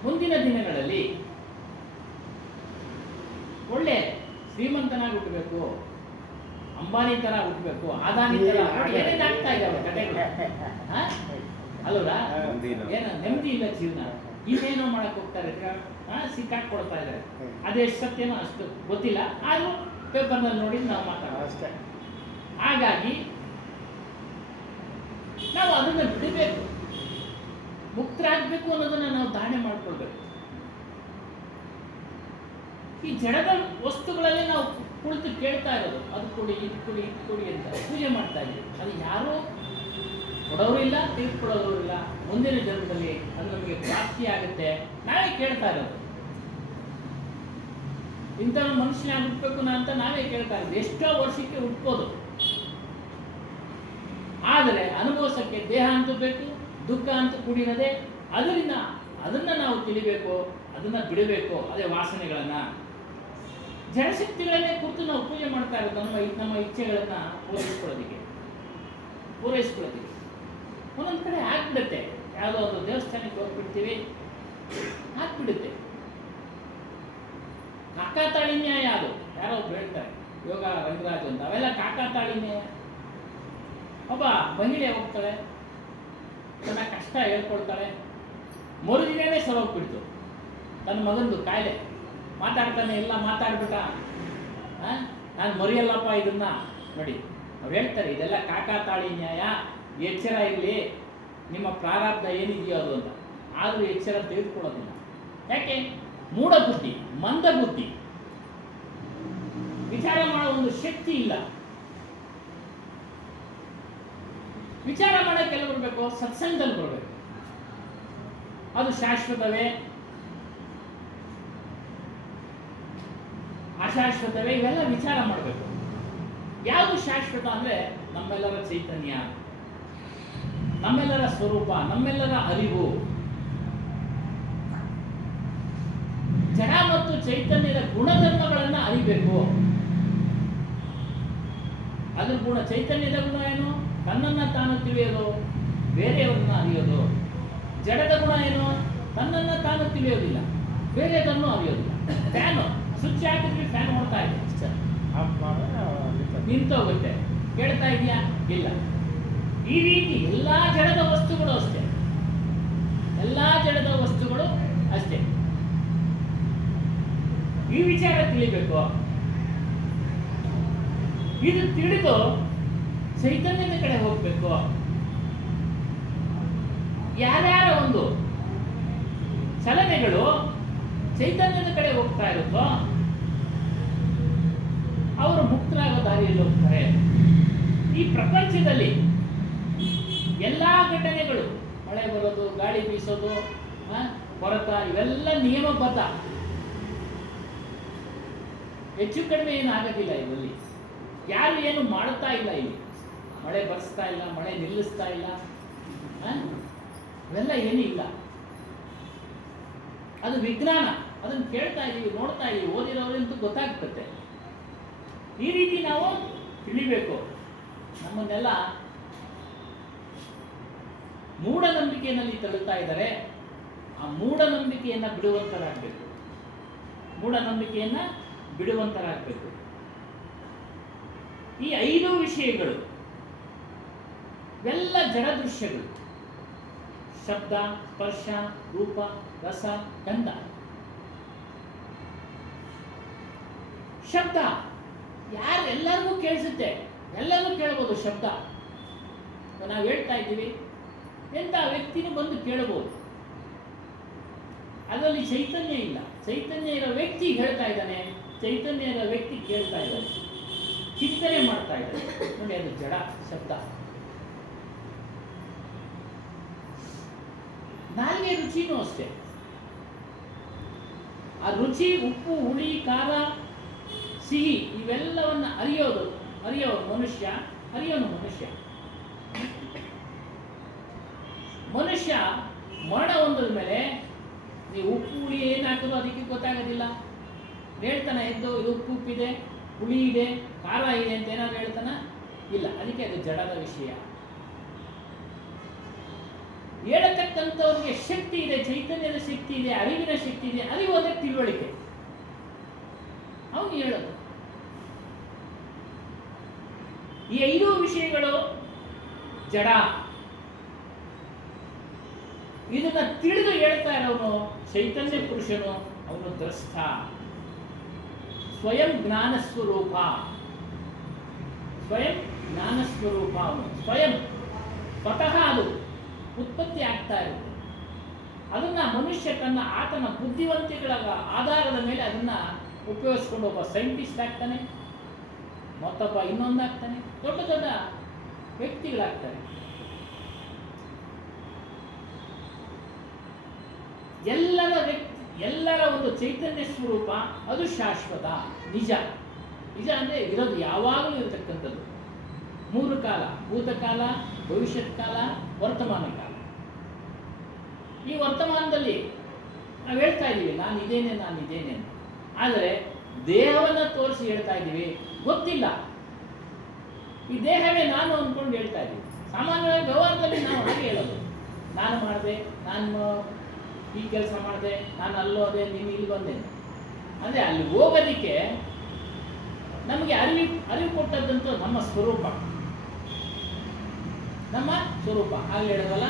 ಮುಂದಿನ ದಿನಗಳಲ್ಲಿ ಒಳ್ಳೆ ಶ್ರೀಮಂತನಾಗಿ ಹುಟ್ಟಬೇಕು, ಅಂಬಾನಿ ತರ ಹುಟ್ಟಬೇಕು, ಅದಾನಿ ತರ ಏನೇನಾಗ್ತಾ ಇದ್ದಾವೆ ಕಥೆಗಳು ಅಲ್ವರಾ? ಏನು ನೆಮ್ಮದಿ ಇಲ್ಲ ಜೀವನ, ಇನ್ನೇನೋ ಮಾಡಕ್ ಹೋಗ್ತಾರೆ, ಸಿಕ್ಕಾಕೊಡ್ತಾ ಇದ್ದಾರೆ. ಅದೆಷ್ಟು ಸತ್ಯನೋ ಅಷ್ಟು ಗೊತ್ತಿಲ್ಲ, ಆದ್ರೂ ಪೇಪರ್ನಲ್ಲಿ ನೋಡಿ ನಾವು ಮಾತಾಡೋದು ಅಷ್ಟೇ. ಹಾಗಾಗಿ ನಾವು ಅದನ್ನು ಬಿಡಬೇಕು, ಮುಕ್ತರಾಗಬೇಕು ಅನ್ನೋದನ್ನ ನಾವು ಧಾರಣೆ ಮಾಡ್ಕೊಳ್ಬೇಕು. ಈ ಜಡದ ವಸ್ತುಗಳಲ್ಲೇ ನಾವು ಕುಳಿತು ಕೇಳ್ತಾ ಇರೋದು, ಅದು ಕೊಡಿ, ಇದು ಕೊಡಿ, ಇದು ಕೊಡಿ ಅಂತ ಪೂಜೆ ಮಾಡ್ತಾ ಇದ್ದೀವಿ. ಅದು ಯಾರೂ ಕೊಡೋರು ಇಲ್ಲ, ತೆಗೆದುಕೊಳ್ಳೋರು ಇಲ್ಲ. ಮುಂದಿನ ಜನ್ಮದಲ್ಲಿ ಅದು ನಮಗೆ ಪ್ರಾಪ್ತಿ ಆಗುತ್ತೆ. ನಾವೇ ಕೇಳ್ತಾ ಇರೋದು, ಇಂಥ ಮನುಷ್ಯನಾಗಿ ಹುಟ್ಟಬೇಕು ಅಂತ ನಾವೇ ಕೇಳ್ತಾ ಇರೋದು. ಎಷ್ಟೋ ವರ್ಷಕ್ಕೆ ಹುಟ್ಬೋದು, ಆದರೆ ಅನುಭವಿಸೋಕ್ಕೆ ದೇಹ ಅಂತೂ ಬೇಕು, ದುಃಖ ಅಂತೂ ಕೂಡಿರೋದೆ. ಅದನ್ನ ನಾವು ತಿಳಿಬೇಕು, ಅದನ್ನ ಬಿಡಬೇಕು. ಅದೇ ವಾಸನೆಗಳನ್ನ, ಜಡಶಕ್ತಿಗಳನ್ನೇ ಕುರಿತು ನಾವು ಪೂಜೆ ಮಾಡ್ತಾ ಇರೋದು ನಮ್ಮ ಇಚ್ಛೆಗಳನ್ನ ಪೂರೈಸ್ಕೊಳ್ಳೋದಿಕ್ಕೆ. ಒಂದೊಂದು ಕಡೆ ಆಗ್ಬಿಡುತ್ತೆ, ಯಾವುದೋ ಒಂದು ದೇವಸ್ಥಾನಕ್ಕೆ ಹೋಗ್ಬಿಡ್ತೀವಿ, ಆಗ್ಬಿಡುತ್ತೆ. ಕಾಕಾತಾಳಿ ನ್ಯಾಯ ಅದು. ಯಾರೋ ಒಬ್ರು ಹೇಳ್ತಾರೆ, ಯೋಗ ರಂಗರಾಜ್ ಅಂತ, ಅವೆಲ್ಲ ಕಾಕಾತಾಳಿ ನ್ಯಾಯ. ಒಬ್ಬ ಮಹಿಳೆ ಹೋಗ್ತಾಳೆ, ತನ್ನ ಕಷ್ಟ ಹೇಳ್ಕೊಳ್ತಾಳೆ, ಮರುದಿನೇ ಸರೋಗ್ಬಿಡ್ತು. ತನ್ನ ಮಗಂದು ಕಾಯಿಲೆ ಮಾತಾಡ್ತಾನೆ, ಎಲ್ಲ ಮಾತಾಡ್ಬಿಟ್ಟ, ನಾನು ಮರೆಯಲ್ಲಪ್ಪ ಇದನ್ನ. ನೋಡಿ ಅವ್ರು ಹೇಳ್ತಾರೆ ಇದೆಲ್ಲ ಕಾಕಾತಾಳಿ ನ್ಯಾಯ, ಎಚ್ಚರ ಇರಲಿ, ನಿಮ್ಮ ಪ್ರಾರಬ್ಧ ಏನಿದೆಯೋ ಅದು ಅಂತ. ಆದರೂ ಎಚ್ಚರ ತೆಗೆದುಕೊಳ್ಳೋದಿಲ್ಲ. ಯಾಕೆ? ಮೂಢ ಬುದ್ಧಿ, ಮಂದ ಬುದ್ಧಿ, ವಿಚಾರ ಮಾಡೋ ಒಂದು ಶಕ್ತಿ ಇಲ್ಲ. ವಿಚಾರ ಮಾಡೋಕ್ಕೆ ಎಲ್ಲಿ ಬರಬೇಕು? ಸತ್ಸಂಗದಲ್ಲಿ ಬರಬೇಕು. ಅದು ಶಾಶ್ವತವೇ ಅಶಾಶ್ವತವೇ ಇವೆಲ್ಲ ವಿಚಾರ ಮಾಡಬೇಕು. ಯಾವುದು ಶಾಶ್ವತ ಅಂದರೆ ನಮ್ಮೆಲ್ಲರ ಚೈತನ್ಯ, ನಮ್ಮೆಲ್ಲರ ಸ್ವರೂಪ, ನಮ್ಮೆಲ್ಲರ ಅರಿವು. ಜಡ ಮತ್ತು ಚೈತನ್ಯದ ಗುಣಧರ್ಮಗಳನ್ನು ಅರಿಬೇಕು. ಅದ್ರ ಗುಣ, ಚೈತನ್ಯದ ಗುಣ ಏನು? ತನ್ನನ್ನು ತಾನು ತಿಳಿಯೋದು, ಬೇರೆಯವರನ್ನ ಅರಿಯೋದು. ಜಡದ ಗುಣ ಏನು? ತನ್ನನ್ನು ತಾನು ತಿಳಿಯೋದಿಲ್ಲ, ಬೇರೆದನ್ನು ಅರಿಯೋದಿಲ್ಲ. ಫ್ಯಾನು ಸ್ವಿಚ್ ಹಾಕಿದ್ರೆ ಫ್ಯಾನ್ ಓಡ್ತಾ ಇದೆ, ನಿಂತೋಗುತ್ತೆ. ಕೇಳ್ತಾ ಇದೆಯಾ? ಇಲ್ಲ. ಈ ರೀತಿ ಎಲ್ಲ ಜಡದ ವಸ್ತುಗಳು ಅಷ್ಟೇ, ಎಲ್ಲ ಜಡದ ವಸ್ತುಗಳು ಅಷ್ಟೇ. ಈ ವಿಚಾರ ತಿಳಿಬೇಕು. ಇದು ತಿಳಿದು ಚೈತನ್ಯದ ಕಡೆ ಹೋಗ್ಬೇಕು. ಯಾರ್ಯಾರ ಒಂದು ಚಲನೆಗಳು ಚೈತನ್ಯದ ಕಡೆ ಹೋಗ್ತಾ ಇರುತ್ತೋ ಅವರು ಮುಕ್ತರಾಗೋ ದಾರಿಯಲ್ಲಿ ಹೋಗ್ತಾರೆ. ಈ ಪ್ರಪಂಚದಲ್ಲಿ ಎಲ್ಲ ಘಟನೆಗಳು, ಮಳೆ ಬರೋದು, ಗಾಳಿ ಬೀಸೋದು, ಕೊರತ, ಇವೆಲ್ಲ ನಿಯಮಬದ್ಧ. ಹೆಚ್ಚು ಕಡಿಮೆ ಏನು ಆಗೋದಿಲ್ಲ. ಇದರಲ್ಲಿ ಯಾರು ಏನು ಮಾಡುತ್ತಾ ಇಲ್ಲ. ಇಲ್ಲಿ ಮಳೆ ಬರ್ಸ್ತಾ ಇಲ್ಲ, ಮಳೆ ನಿಲ್ಲಿಸ್ತಾ ಇಲ್ಲ, ಇವೆಲ್ಲ ಏನೂ ಇಲ್ಲ. ಅದು ವಿಜ್ಞಾನ. ಅದನ್ನು ಕೇಳ್ತಾ ಇದ್ದೀವಿ, ನೋಡ್ತಾ ಇದ್ದೀವಿ, ಓದಿರೋರಂತೂ ಗೊತ್ತಾಗ್ತದೆ. ಈ ರೀತಿ ನಾವು ತಿಳಿಬೇಕು. ನಮ್ಮನ್ನೆಲ್ಲ ಮೂಢನಂಬಿಕೆಯಲ್ಲಿ ತಳ್ಳುತ್ತಾ ಇದ್ದಾರೆ. ಆ ಮೂಢನಂಬಿಕೆಯನ್ನು ಬಿಡುವಂತರಾಗಬೇಕು. ಮೂಢನಂಬಿಕೆಯನ್ನು ಬಿಡುವಂತರಾಗಬೇಕು. ಈ 5 ವಿಷಯಗಳು ಇವೆಲ್ಲ ಜಡ ದೃಶ್ಯಗಳು. ಶಬ್ದ, ಸ್ಪರ್ಶ, ರೂಪ, ರಸ, ಗಂಧ. ಶಬ್ದ ಎಲ್ಲರಿಗೂ ಕೇಳಿಸುತ್ತೆ, ಎಲ್ಲರೂ ಕೇಳಬಹುದು. ಶಬ್ದ ನಾವು ಹೇಳ್ತಾ ಇದ್ದೀವಿ, ಎಂಥ ವ್ಯಕ್ತಿನೂ ಬಂದು ಕೇಳಬಹುದು. ಅದರಲ್ಲಿ ಚೈತನ್ಯ ಇಲ್ಲ. ಚೈತನ್ಯ ಇರೋ ವ್ಯಕ್ತಿ ಹೇಳ್ತಾ ಇದ್ದಾನೆ, ಚೈತನ್ಯ ಇರೋ ವ್ಯಕ್ತಿ ಕೇಳ್ತಾ ಇದ್ದಾನೆ, ಚಿಂತನೆ ಮಾಡ್ತಾ ಇದ್ದಾನೆ. ನೋಡಿ, ಅದು ಜಡ ಶಬ್ದ. ನಾಲ್ಗೆ ರುಚಿನೂ ಅಷ್ಟೇ. ಆ ರುಚಿ, ಉಪ್ಪು, ಹುಳಿ, ಖಾರ, ಸಿಹಿ ಇವೆಲ್ಲವನ್ನ ಅರಿಯೋನು ಮನುಷ್ಯ. ಮನುಷ್ಯ ಮರಣ ಹೊಂದದ ಮೇಲೆ ನೀವು ಉಪ್ಪು ಹುಳಿ ಏನು ಹಾಕೋದು ಅದಕ್ಕೆ ಗೊತ್ತಾಗೋದಿಲ್ಲ. ಹೇಳ್ತಾನೆ ಎದ್ದು ಇದು ಉಪ್ಪಿದೆ, ಹುಳಿ ಇದೆ, ಖಾರ ಇದೆ ಅಂತ ಏನಾದ್ರು ಹೇಳ್ತಾನ? ಇಲ್ಲ. ಅದಕ್ಕೆ ಅದು ಜಡದ ವಿಷಯ. ಹೇಳತಕ್ಕಂಥವ್ರಿಗೆ ಶಕ್ತಿ ಇದೆ, ಚೈತನ್ಯದ ಶಕ್ತಿ ಇದೆ, ಅರಿವಿನ ಶಕ್ತಿ ಇದೆ. ಅರಿವು ಅಂದರೆ ತಿಳುವಳಿಕೆ. ಅವನು ಹೇಳೋದು. ಈ 5 ವಿಷಯಗಳು ಜಡ. ಇದನ್ನ ತಿಳಿದು ಹೇಳ್ತಾ ಇರೋನು ಚೈತನ್ಯ ಪುರುಷನು. ಅವನು ದ್ರಷ್ಟ, ಸ್ವಯಂ ಜ್ಞಾನ ಸ್ವರೂಪ. ಅವನು ಸ್ವಯಂ ಸ್ವತಃ ಅದು ಉತ್ಪತ್ತಿ ಆಗ್ತಾ ಇರುತ್ತೆ. ಅದನ್ನ ಮನುಷ್ಯ ಆತನ ಬುದ್ಧಿವಂತಿಗಳ ಆಧಾರದ ಮೇಲೆ ಅದನ್ನ ಉಪಯೋಗಿಸ್ಕೊಂಡು ಒಬ್ಬ ಸೈಂಟಿಸ್ಟ್ ಆಗ್ತಾನೆ, ಮತ್ತೊಬ್ಬ ಇನ್ನೊಂದಾಗ್ತಾನೆ, ದೊಡ್ಡ ದೊಡ್ಡ ವ್ಯಕ್ತಿಗಳಾಗ್ತಾರೆ. ಎಲ್ಲರ ಒಂದು ಚೈತನ್ಯ ಸ್ವರೂಪ ಅದು ಶಾಶ್ವತ, ನಿಜ. ನಿಜ ಅಂದರೆ ಇರೋದು ಯಾವಾಗಲೂ ಇರತಕ್ಕಂಥದ್ದು. 3 ಕಾಲ: ಭೂತಕಾಲ, ಭವಿಷ್ಯತ್ ಕಾಲ, ವರ್ತಮಾನ ಕಾಲ. ಈ ವರ್ತಮಾನದಲ್ಲಿ ನಾವು ಹೇಳ್ತಾ ಇದ್ದೀವಿ ನಾನು ಇದ್ದೇನೆ ಅಂತ. ಆದರೆ ದೇಹವನ್ನು ತೋರಿಸಿ ಹೇಳ್ತಾ ಇದ್ದೀವಿ, ಗೊತ್ತಿಲ್ಲ. ಈ ದೇಹವೇ ನಾನು ಅಂದ್ಕೊಂಡು ಹೇಳ್ತಾ ಇದ್ದೀವಿ. ಸಾಮಾನ್ಯವಾಗಿ ವ್ಯವಹಾರದಲ್ಲಿ ನಾವು ಹಾಗೆ ಹೇಳೋದು, ನಾನು ಮಾಡಿದೆ, ನಾನು ಈ ಕೆಲಸ ಮಾಡಿದೆ, ನಾನು ಅಲ್ಲೋದೆ, ನೀನು ಇಲ್ಲಿ ಬಂದೆ. ಅಂದರೆ ಅಲ್ಲಿ ಹೋಗೋದಕ್ಕೆ ನಮಗೆ ಅರಿವು ಕೊಟ್ಟದ್ದಂತೂ ನಮ್ಮ ಸ್ವರೂಪ. ಹಾಗೆ ಹೇಳೋದಲ್ಲ,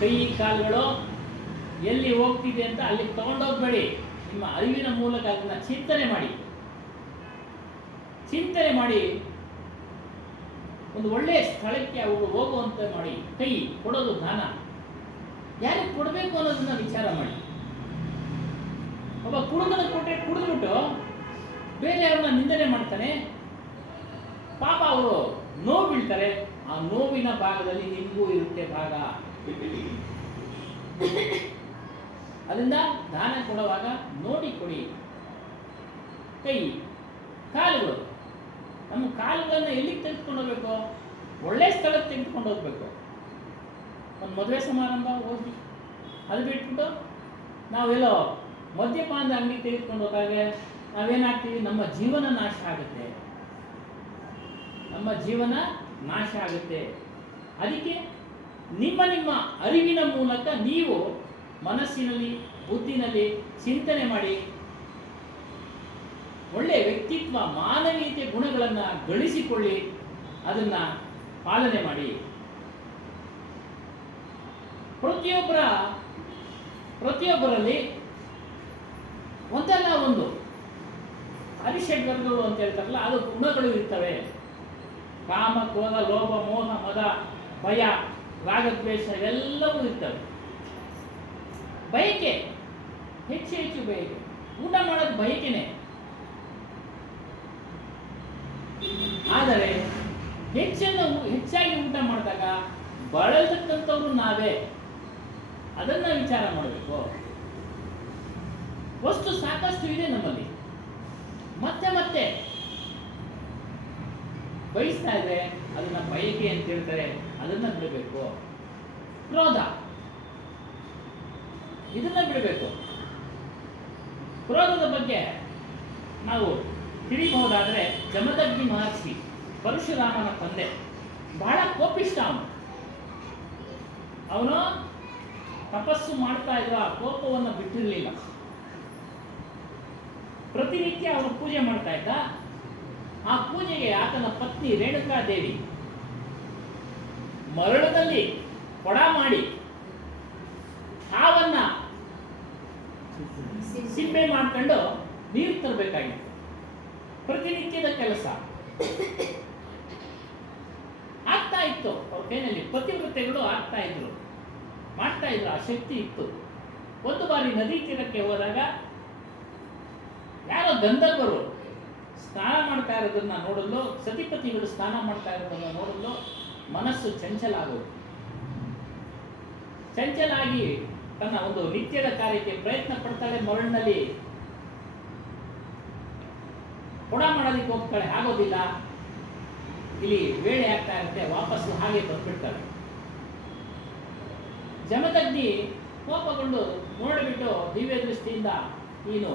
ಕೈ ಕಾಲುಗಳು ಎಲ್ಲಿ ಹೋಗ್ತಿದೆ ಅಂತ ಅಲ್ಲಿಗೆ ತಗೊಂಡೋಗ್ಬೇಡಿ. ನಿಮ್ಮ ಅರಿವಿನ ಮೂಲಕ ಅದನ್ನು ಚಿಂತನೆ ಮಾಡಿ ಒಂದು ಒಳ್ಳೆಯ ಸ್ಥಳಕ್ಕೆ ಅವರು ಹೋಗುವಂತೆ ಮಾಡಿ. ಕೈ ಕೊಡೋದು ದಾನ, ಯಾರಿಗೆ ಕೊಡಬೇಕು ಅನ್ನೋದನ್ನ ವಿಚಾರ ಮಾಡಿ. ಒಬ್ಬ ಕುಡುಗನ ಕೊಟ್ಟರೆ ಕುಡಿದ್ಬಿಟ್ಟು ಬೇರೆಯವ್ರನ್ನ ನಿಂದನೆ ಮಾಡ್ತಾನೆ, ಪಾಪ ಅವರು ನೋವು ಬೀಳ್ತಾರೆ. ಆ ನೋವಿನ ಭಾಗದಲ್ಲಿ ನಿಮಗೂ ಇರುತ್ತೆ ಭಾಗ. ಅದರಿಂದ ದಾನ ಕೊಡುವಾಗ ನೋಡಿ ಕೊಡಿ. ಕೈ, ಕಾಲುಗಳು, ನಮ್ಮ ಕಾಲುಗಳನ್ನು ಎಲ್ಲಿಗೆ ತೆಗೆದುಕೊಂಡು ಹೋಗ್ಬೇಕು? ಒಳ್ಳೆ ಸ್ಥಳಕ್ಕೆ ತೆಗೆದುಕೊಂಡು ಹೋಗ್ಬೇಕು. ಒಂದು ಮದುವೆ ಸಮಾರಂಭ ಹೋಗಿ ಅದು ಬಿಟ್ಬಿಟ್ಟು ನಾವೆಲ್ಲೋ ಮದ್ಯಪಾನದ ಅಂಗಡಿ ತೆಗೆದುಕೊಂಡು ಹೋದಾಗ ನಾವೇನಾಗ್ತೀವಿ? ನಮ್ಮ ಜೀವನ ನಾಶ ಆಗುತ್ತೆ. ಅದಕ್ಕೆ ನಿಮ್ಮ ಅರಿವಿನ ಮೂಲಕ ನೀವು ಮನಸ್ಸಿನಲ್ಲಿ, ಬುದ್ಧಿನಲ್ಲಿ ಚಿಂತನೆ ಮಾಡಿ ಒಳ್ಳೆಯ ವ್ಯಕ್ತಿತ್ವ, ಮಾನವೀಯತೆ ಗುಣಗಳನ್ನು ಗಳಿಸಿಕೊಳ್ಳಿ. ಅದನ್ನು ಪಾಲನೆ ಮಾಡಿ. ಪ್ರತಿಯೊಬ್ಬರಲ್ಲಿ ಒಂದಲ್ಲ ಒಂದು ಅರಿಷಡ್ವರ್ಗಗಳು ಅಂತ ಹೇಳ್ತಾರಲ್ಲ, ಅದು ಗುಣಗಳು ಇರ್ತವೆ. ಕಾಮ, ಕ್ರೋಧ, ಲೋಭ, ಮೋಹ, ಮದ, ಭಯ, ರಾಗದ್ವೇಷ ಎಲ್ಲವೂ ಇರ್ತವೆ. ಬಯಕೆ, ಹೆಚ್ಚು ಬಯಕೆ, ಊಟ ಮಾಡೋದು ಬಯಕೆನೆ. ಆದರೆ ಹೆಚ್ಚಾಗಿ ಊಟ ಮಾಡಿದಾಗ ಬಳಲ್ತಕ್ಕಂಥವ್ರು ನಾವೇ. ಅದನ್ನ ವಿಚಾರ ಮಾಡಬೇಕು. ವಸ್ತು ಸಾಕಷ್ಟು ಇದೆ ನಮ್ಮಲ್ಲಿ, ಮತ್ತೆ ಬಯಸ್ತಾ ಇದ್ರೆ ಅದನ್ನ ಬಯಕೆ ಅಂತ ಹೇಳ್ತಾರೆ, ಅದನ್ನ ಬಿಡಬೇಕು. ಕ್ರೋಧ, ಇದನ್ನ ಬಿಡಬೇಕು. ಕ್ರೋಧದ ಬಗ್ಗೆ ನಾವು ತಿಳಿಬಹುದಾದ್ರೆ, ಜಮದಗ್ನಿ ಮಹರ್ಷಿ, ಪರಶುರಾಮನ ತಂದೆ, ಬಹಳ ಕೋಪಿಷ್ಟ. ಅವನು ತಪಸ್ಸು ಮಾಡ್ತಾ ಇದ್ದ, ಆ ಕೋಪವನ್ನು ಬಿಟ್ಟಿರಲಿಲ್ಲ. ಪ್ರತಿನಿತ್ಯ ಅವನು ಪೂಜೆ ಮಾಡ್ತಾ ಇದ್ದ. ಆ ಪೂಜೆಗೆ ಆತನ ಪತ್ನಿ ರೇಣುಕಾದೇವಿ ಮರಳದಲ್ಲಿ ಕೊಡ ಮಾಡಿ ಹಾವನ್ನ ಸಿಪ್ಪೆ ಮಾಡ್ಕೊಂಡು ನೀರು ತರಬೇಕಾಗಿತ್ತು. ಪ್ರತಿನಿತ್ಯದ ಕೆಲಸ ಆಗ್ತಾ ಇತ್ತು ಅವ್ರ ಕೈನಲ್ಲಿ. ಪತಿವ್ರತೆಗಳು ಮಾಡ್ತಾ ಇದ್ರು, ಆ ಶಕ್ತಿ ಇತ್ತು. ಒಂದು ಬಾರಿ ನದಿ ತೀರಕ್ಕೆ ಹೋದಾಗ ಯಾರೋ ಗಂಧರ್ವರು ಸ್ನಾನ ಮಾಡ್ತಾ ಇರೋದನ್ನ ನೋಡಲು, ಸತಿಪತಿಗಳು ಸ್ನಾನ ಮಾಡ್ತಾ ಇರೋದನ್ನ ನೋಡಲು ಮನಸ್ಸು ಚಂಚಲಾಗಿ ತನ್ನ ಒಂದು ನಿತ್ಯದ ಕಾರ್ಯಕ್ಕೆ ಪ್ರಯತ್ನ ಪಡ್ತಾಳೆ. ಮರಳಿನಲ್ಲಿ ಕೊಡ ಮಾಡೋದಕ್ಕೆ ಹೋಗ್ತಾಳೆ, ಆಗೋದಿಲ್ಲ. ಇಲ್ಲಿ ವೇಳೆ ಆಗ್ತಾ ಇರುತ್ತೆ, ವಾಪಸ್ಸು ಹಾಗೆ ಬಂದ್ಬಿಡ್ತಾಳೆ. ಜಮದಗ್ನಿ ಕೋಪಗೊಂಡು ನೋಡಿಬಿಟ್ಟು ದಿವ್ಯ ದೃಷ್ಟಿಯಿಂದ, ನೀನು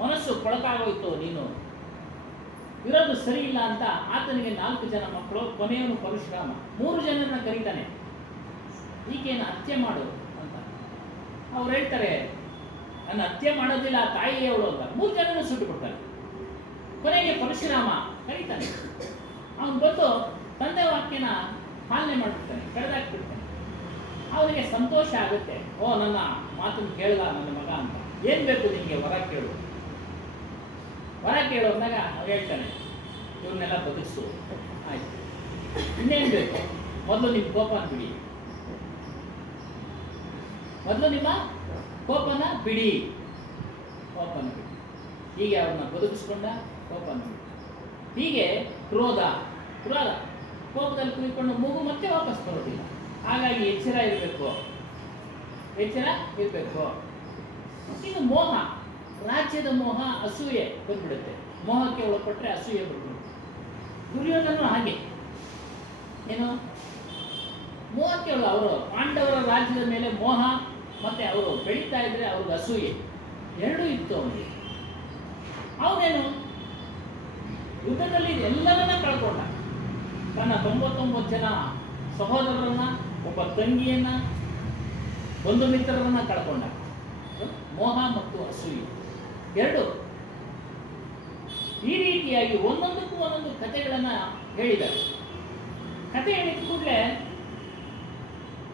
ಮನಸ್ಸು ಕೊಳಕಾಗೋಯ್ತು, ನೀನು ಇರೋದು ಸರಿ ಇಲ್ಲ ಅಂತ ಆತನಿಗೆ 4 ಜನ ಮಕ್ಕಳು, ಕೊನೆಯವನು ಪರಶುರಾಮ. 3 ಜನರನ್ನ ಕರೀತಾನೆ, ಈಗೇನು ಹತ್ಯೆ ಮಾಡು ಅಂತ. ಅವ್ರು ಹೇಳ್ತಾರೆ, ನನ್ನ ಹತ್ಯೆ ಮಾಡೋದಿಲ್ಲ, ತಾಯಿಯವಳು ಅಂತ. 3 ಜನನು ಸುಟ್ಟು ಬಿಡ್ತಾರೆ. ಕೊನೆಗೆ ಪರಶುರಾಮ ಕರೀತಾನೆ. ಅವನು ಬಂದು ತಂದೆ ವಾಕ್ಯನ ಪಾಲನೆ ಮಾಡಿಬಿಡ್ತಾನೆ, ಕಳೆದಾಕ್ಬಿಡ್ತಾನೆ. ಅವನಿಗೆ ಸಂತೋಷ ಆಗುತ್ತೆ. ಓ, ನನ್ನ ಮಾತನ್ನು ಕೇಳಲ್ಲ ನನ್ನ ಮಗ ಅಂತ. ಏನ್ ಬೇಕು ನಿಮಗೆ? ವರ ಕೇಳು ಅಂದಾಗ ಅವ್ರು ಹೇಳ್ತಾನೆ, ಇವ್ರನ್ನೆಲ್ಲ ಬದುಕಿಸು. ಆಯ್ತು, ಇನ್ನೇನು ಬೇಕು? ಮೊದಲು ನಿಮ್ಮ ಕೋಪನ ಬಿಡಿ. ಹೀಗೆ ಅವ್ರನ್ನ ಬದುಕಿಸ್ಕೊಂಡ, ಕೋಪನ ಬಿಡಿ. ಹೀಗೆ ಕ್ರೋಧ ಕೋಪದಲ್ಲಿ ಕುಯ್ಕೊಂಡು ಮೂಗು ಮತ್ತೆ ವಾಪಸ್ ಬರೋದಿಲ್ಲ. ಹಾಗಾಗಿ ಎಚ್ಚರ ಇರಬೇಕು. ಇನ್ನು ಮೋಹ, ರಾಜ್ಯದ ಮೋಹ, ಅಸೂಯೆ ಬಂದ್ಬಿಡುತ್ತೆ. ಮೋಹಕ್ಕೆ ಒಳಪಟ್ಟರೆ ಅಸೂಯೆ ಬಂದ್ಬಿಡುತ್ತೆ. ದುರ್ಯೋಧನನು ಹಾಗೆ, ಏನು ಮೋಹಕ್ಕೆ ಅವರು ಪಾಂಡವರ ರಾಜ್ಯದ ಮೇಲೆ ಮೋಹ, ಮತ್ತೆ ಅವರು ಬೆಳೀತಾ ಇದ್ರೆ ಅವ್ರಿಗೆ ಅಸೂಯೆ, ಎರಡೂ ಇತ್ತು ಅವನಿಗೆ. ಅವನೇನು ಯುದ್ಧದಲ್ಲಿ ಎಲ್ಲರನ್ನ ಕಳ್ಕೊಂಡ. ತನ್ನ 99 ಜನ ಸಹೋದರರನ್ನ, ಒಬ್ಬ ತಂಗಿಯನ್ನ, ಬಂಧು ಮಿತ್ರರನ್ನ ಕಳ್ಕೊಂಡ. ಮೋಹ ಮತ್ತು ಅಸೂಯೆ ಎರಡು. ಈ ರೀತಿಯಾಗಿ ಒಂದೊಂದಕ್ಕೂ ಒಂದೊಂದು ಕಥೆಗಳನ್ನ ಹೇಳಿದ್ದಾರೆ. ಕಥೆ ಹೇಳಿದ ಕೂಡಲೇ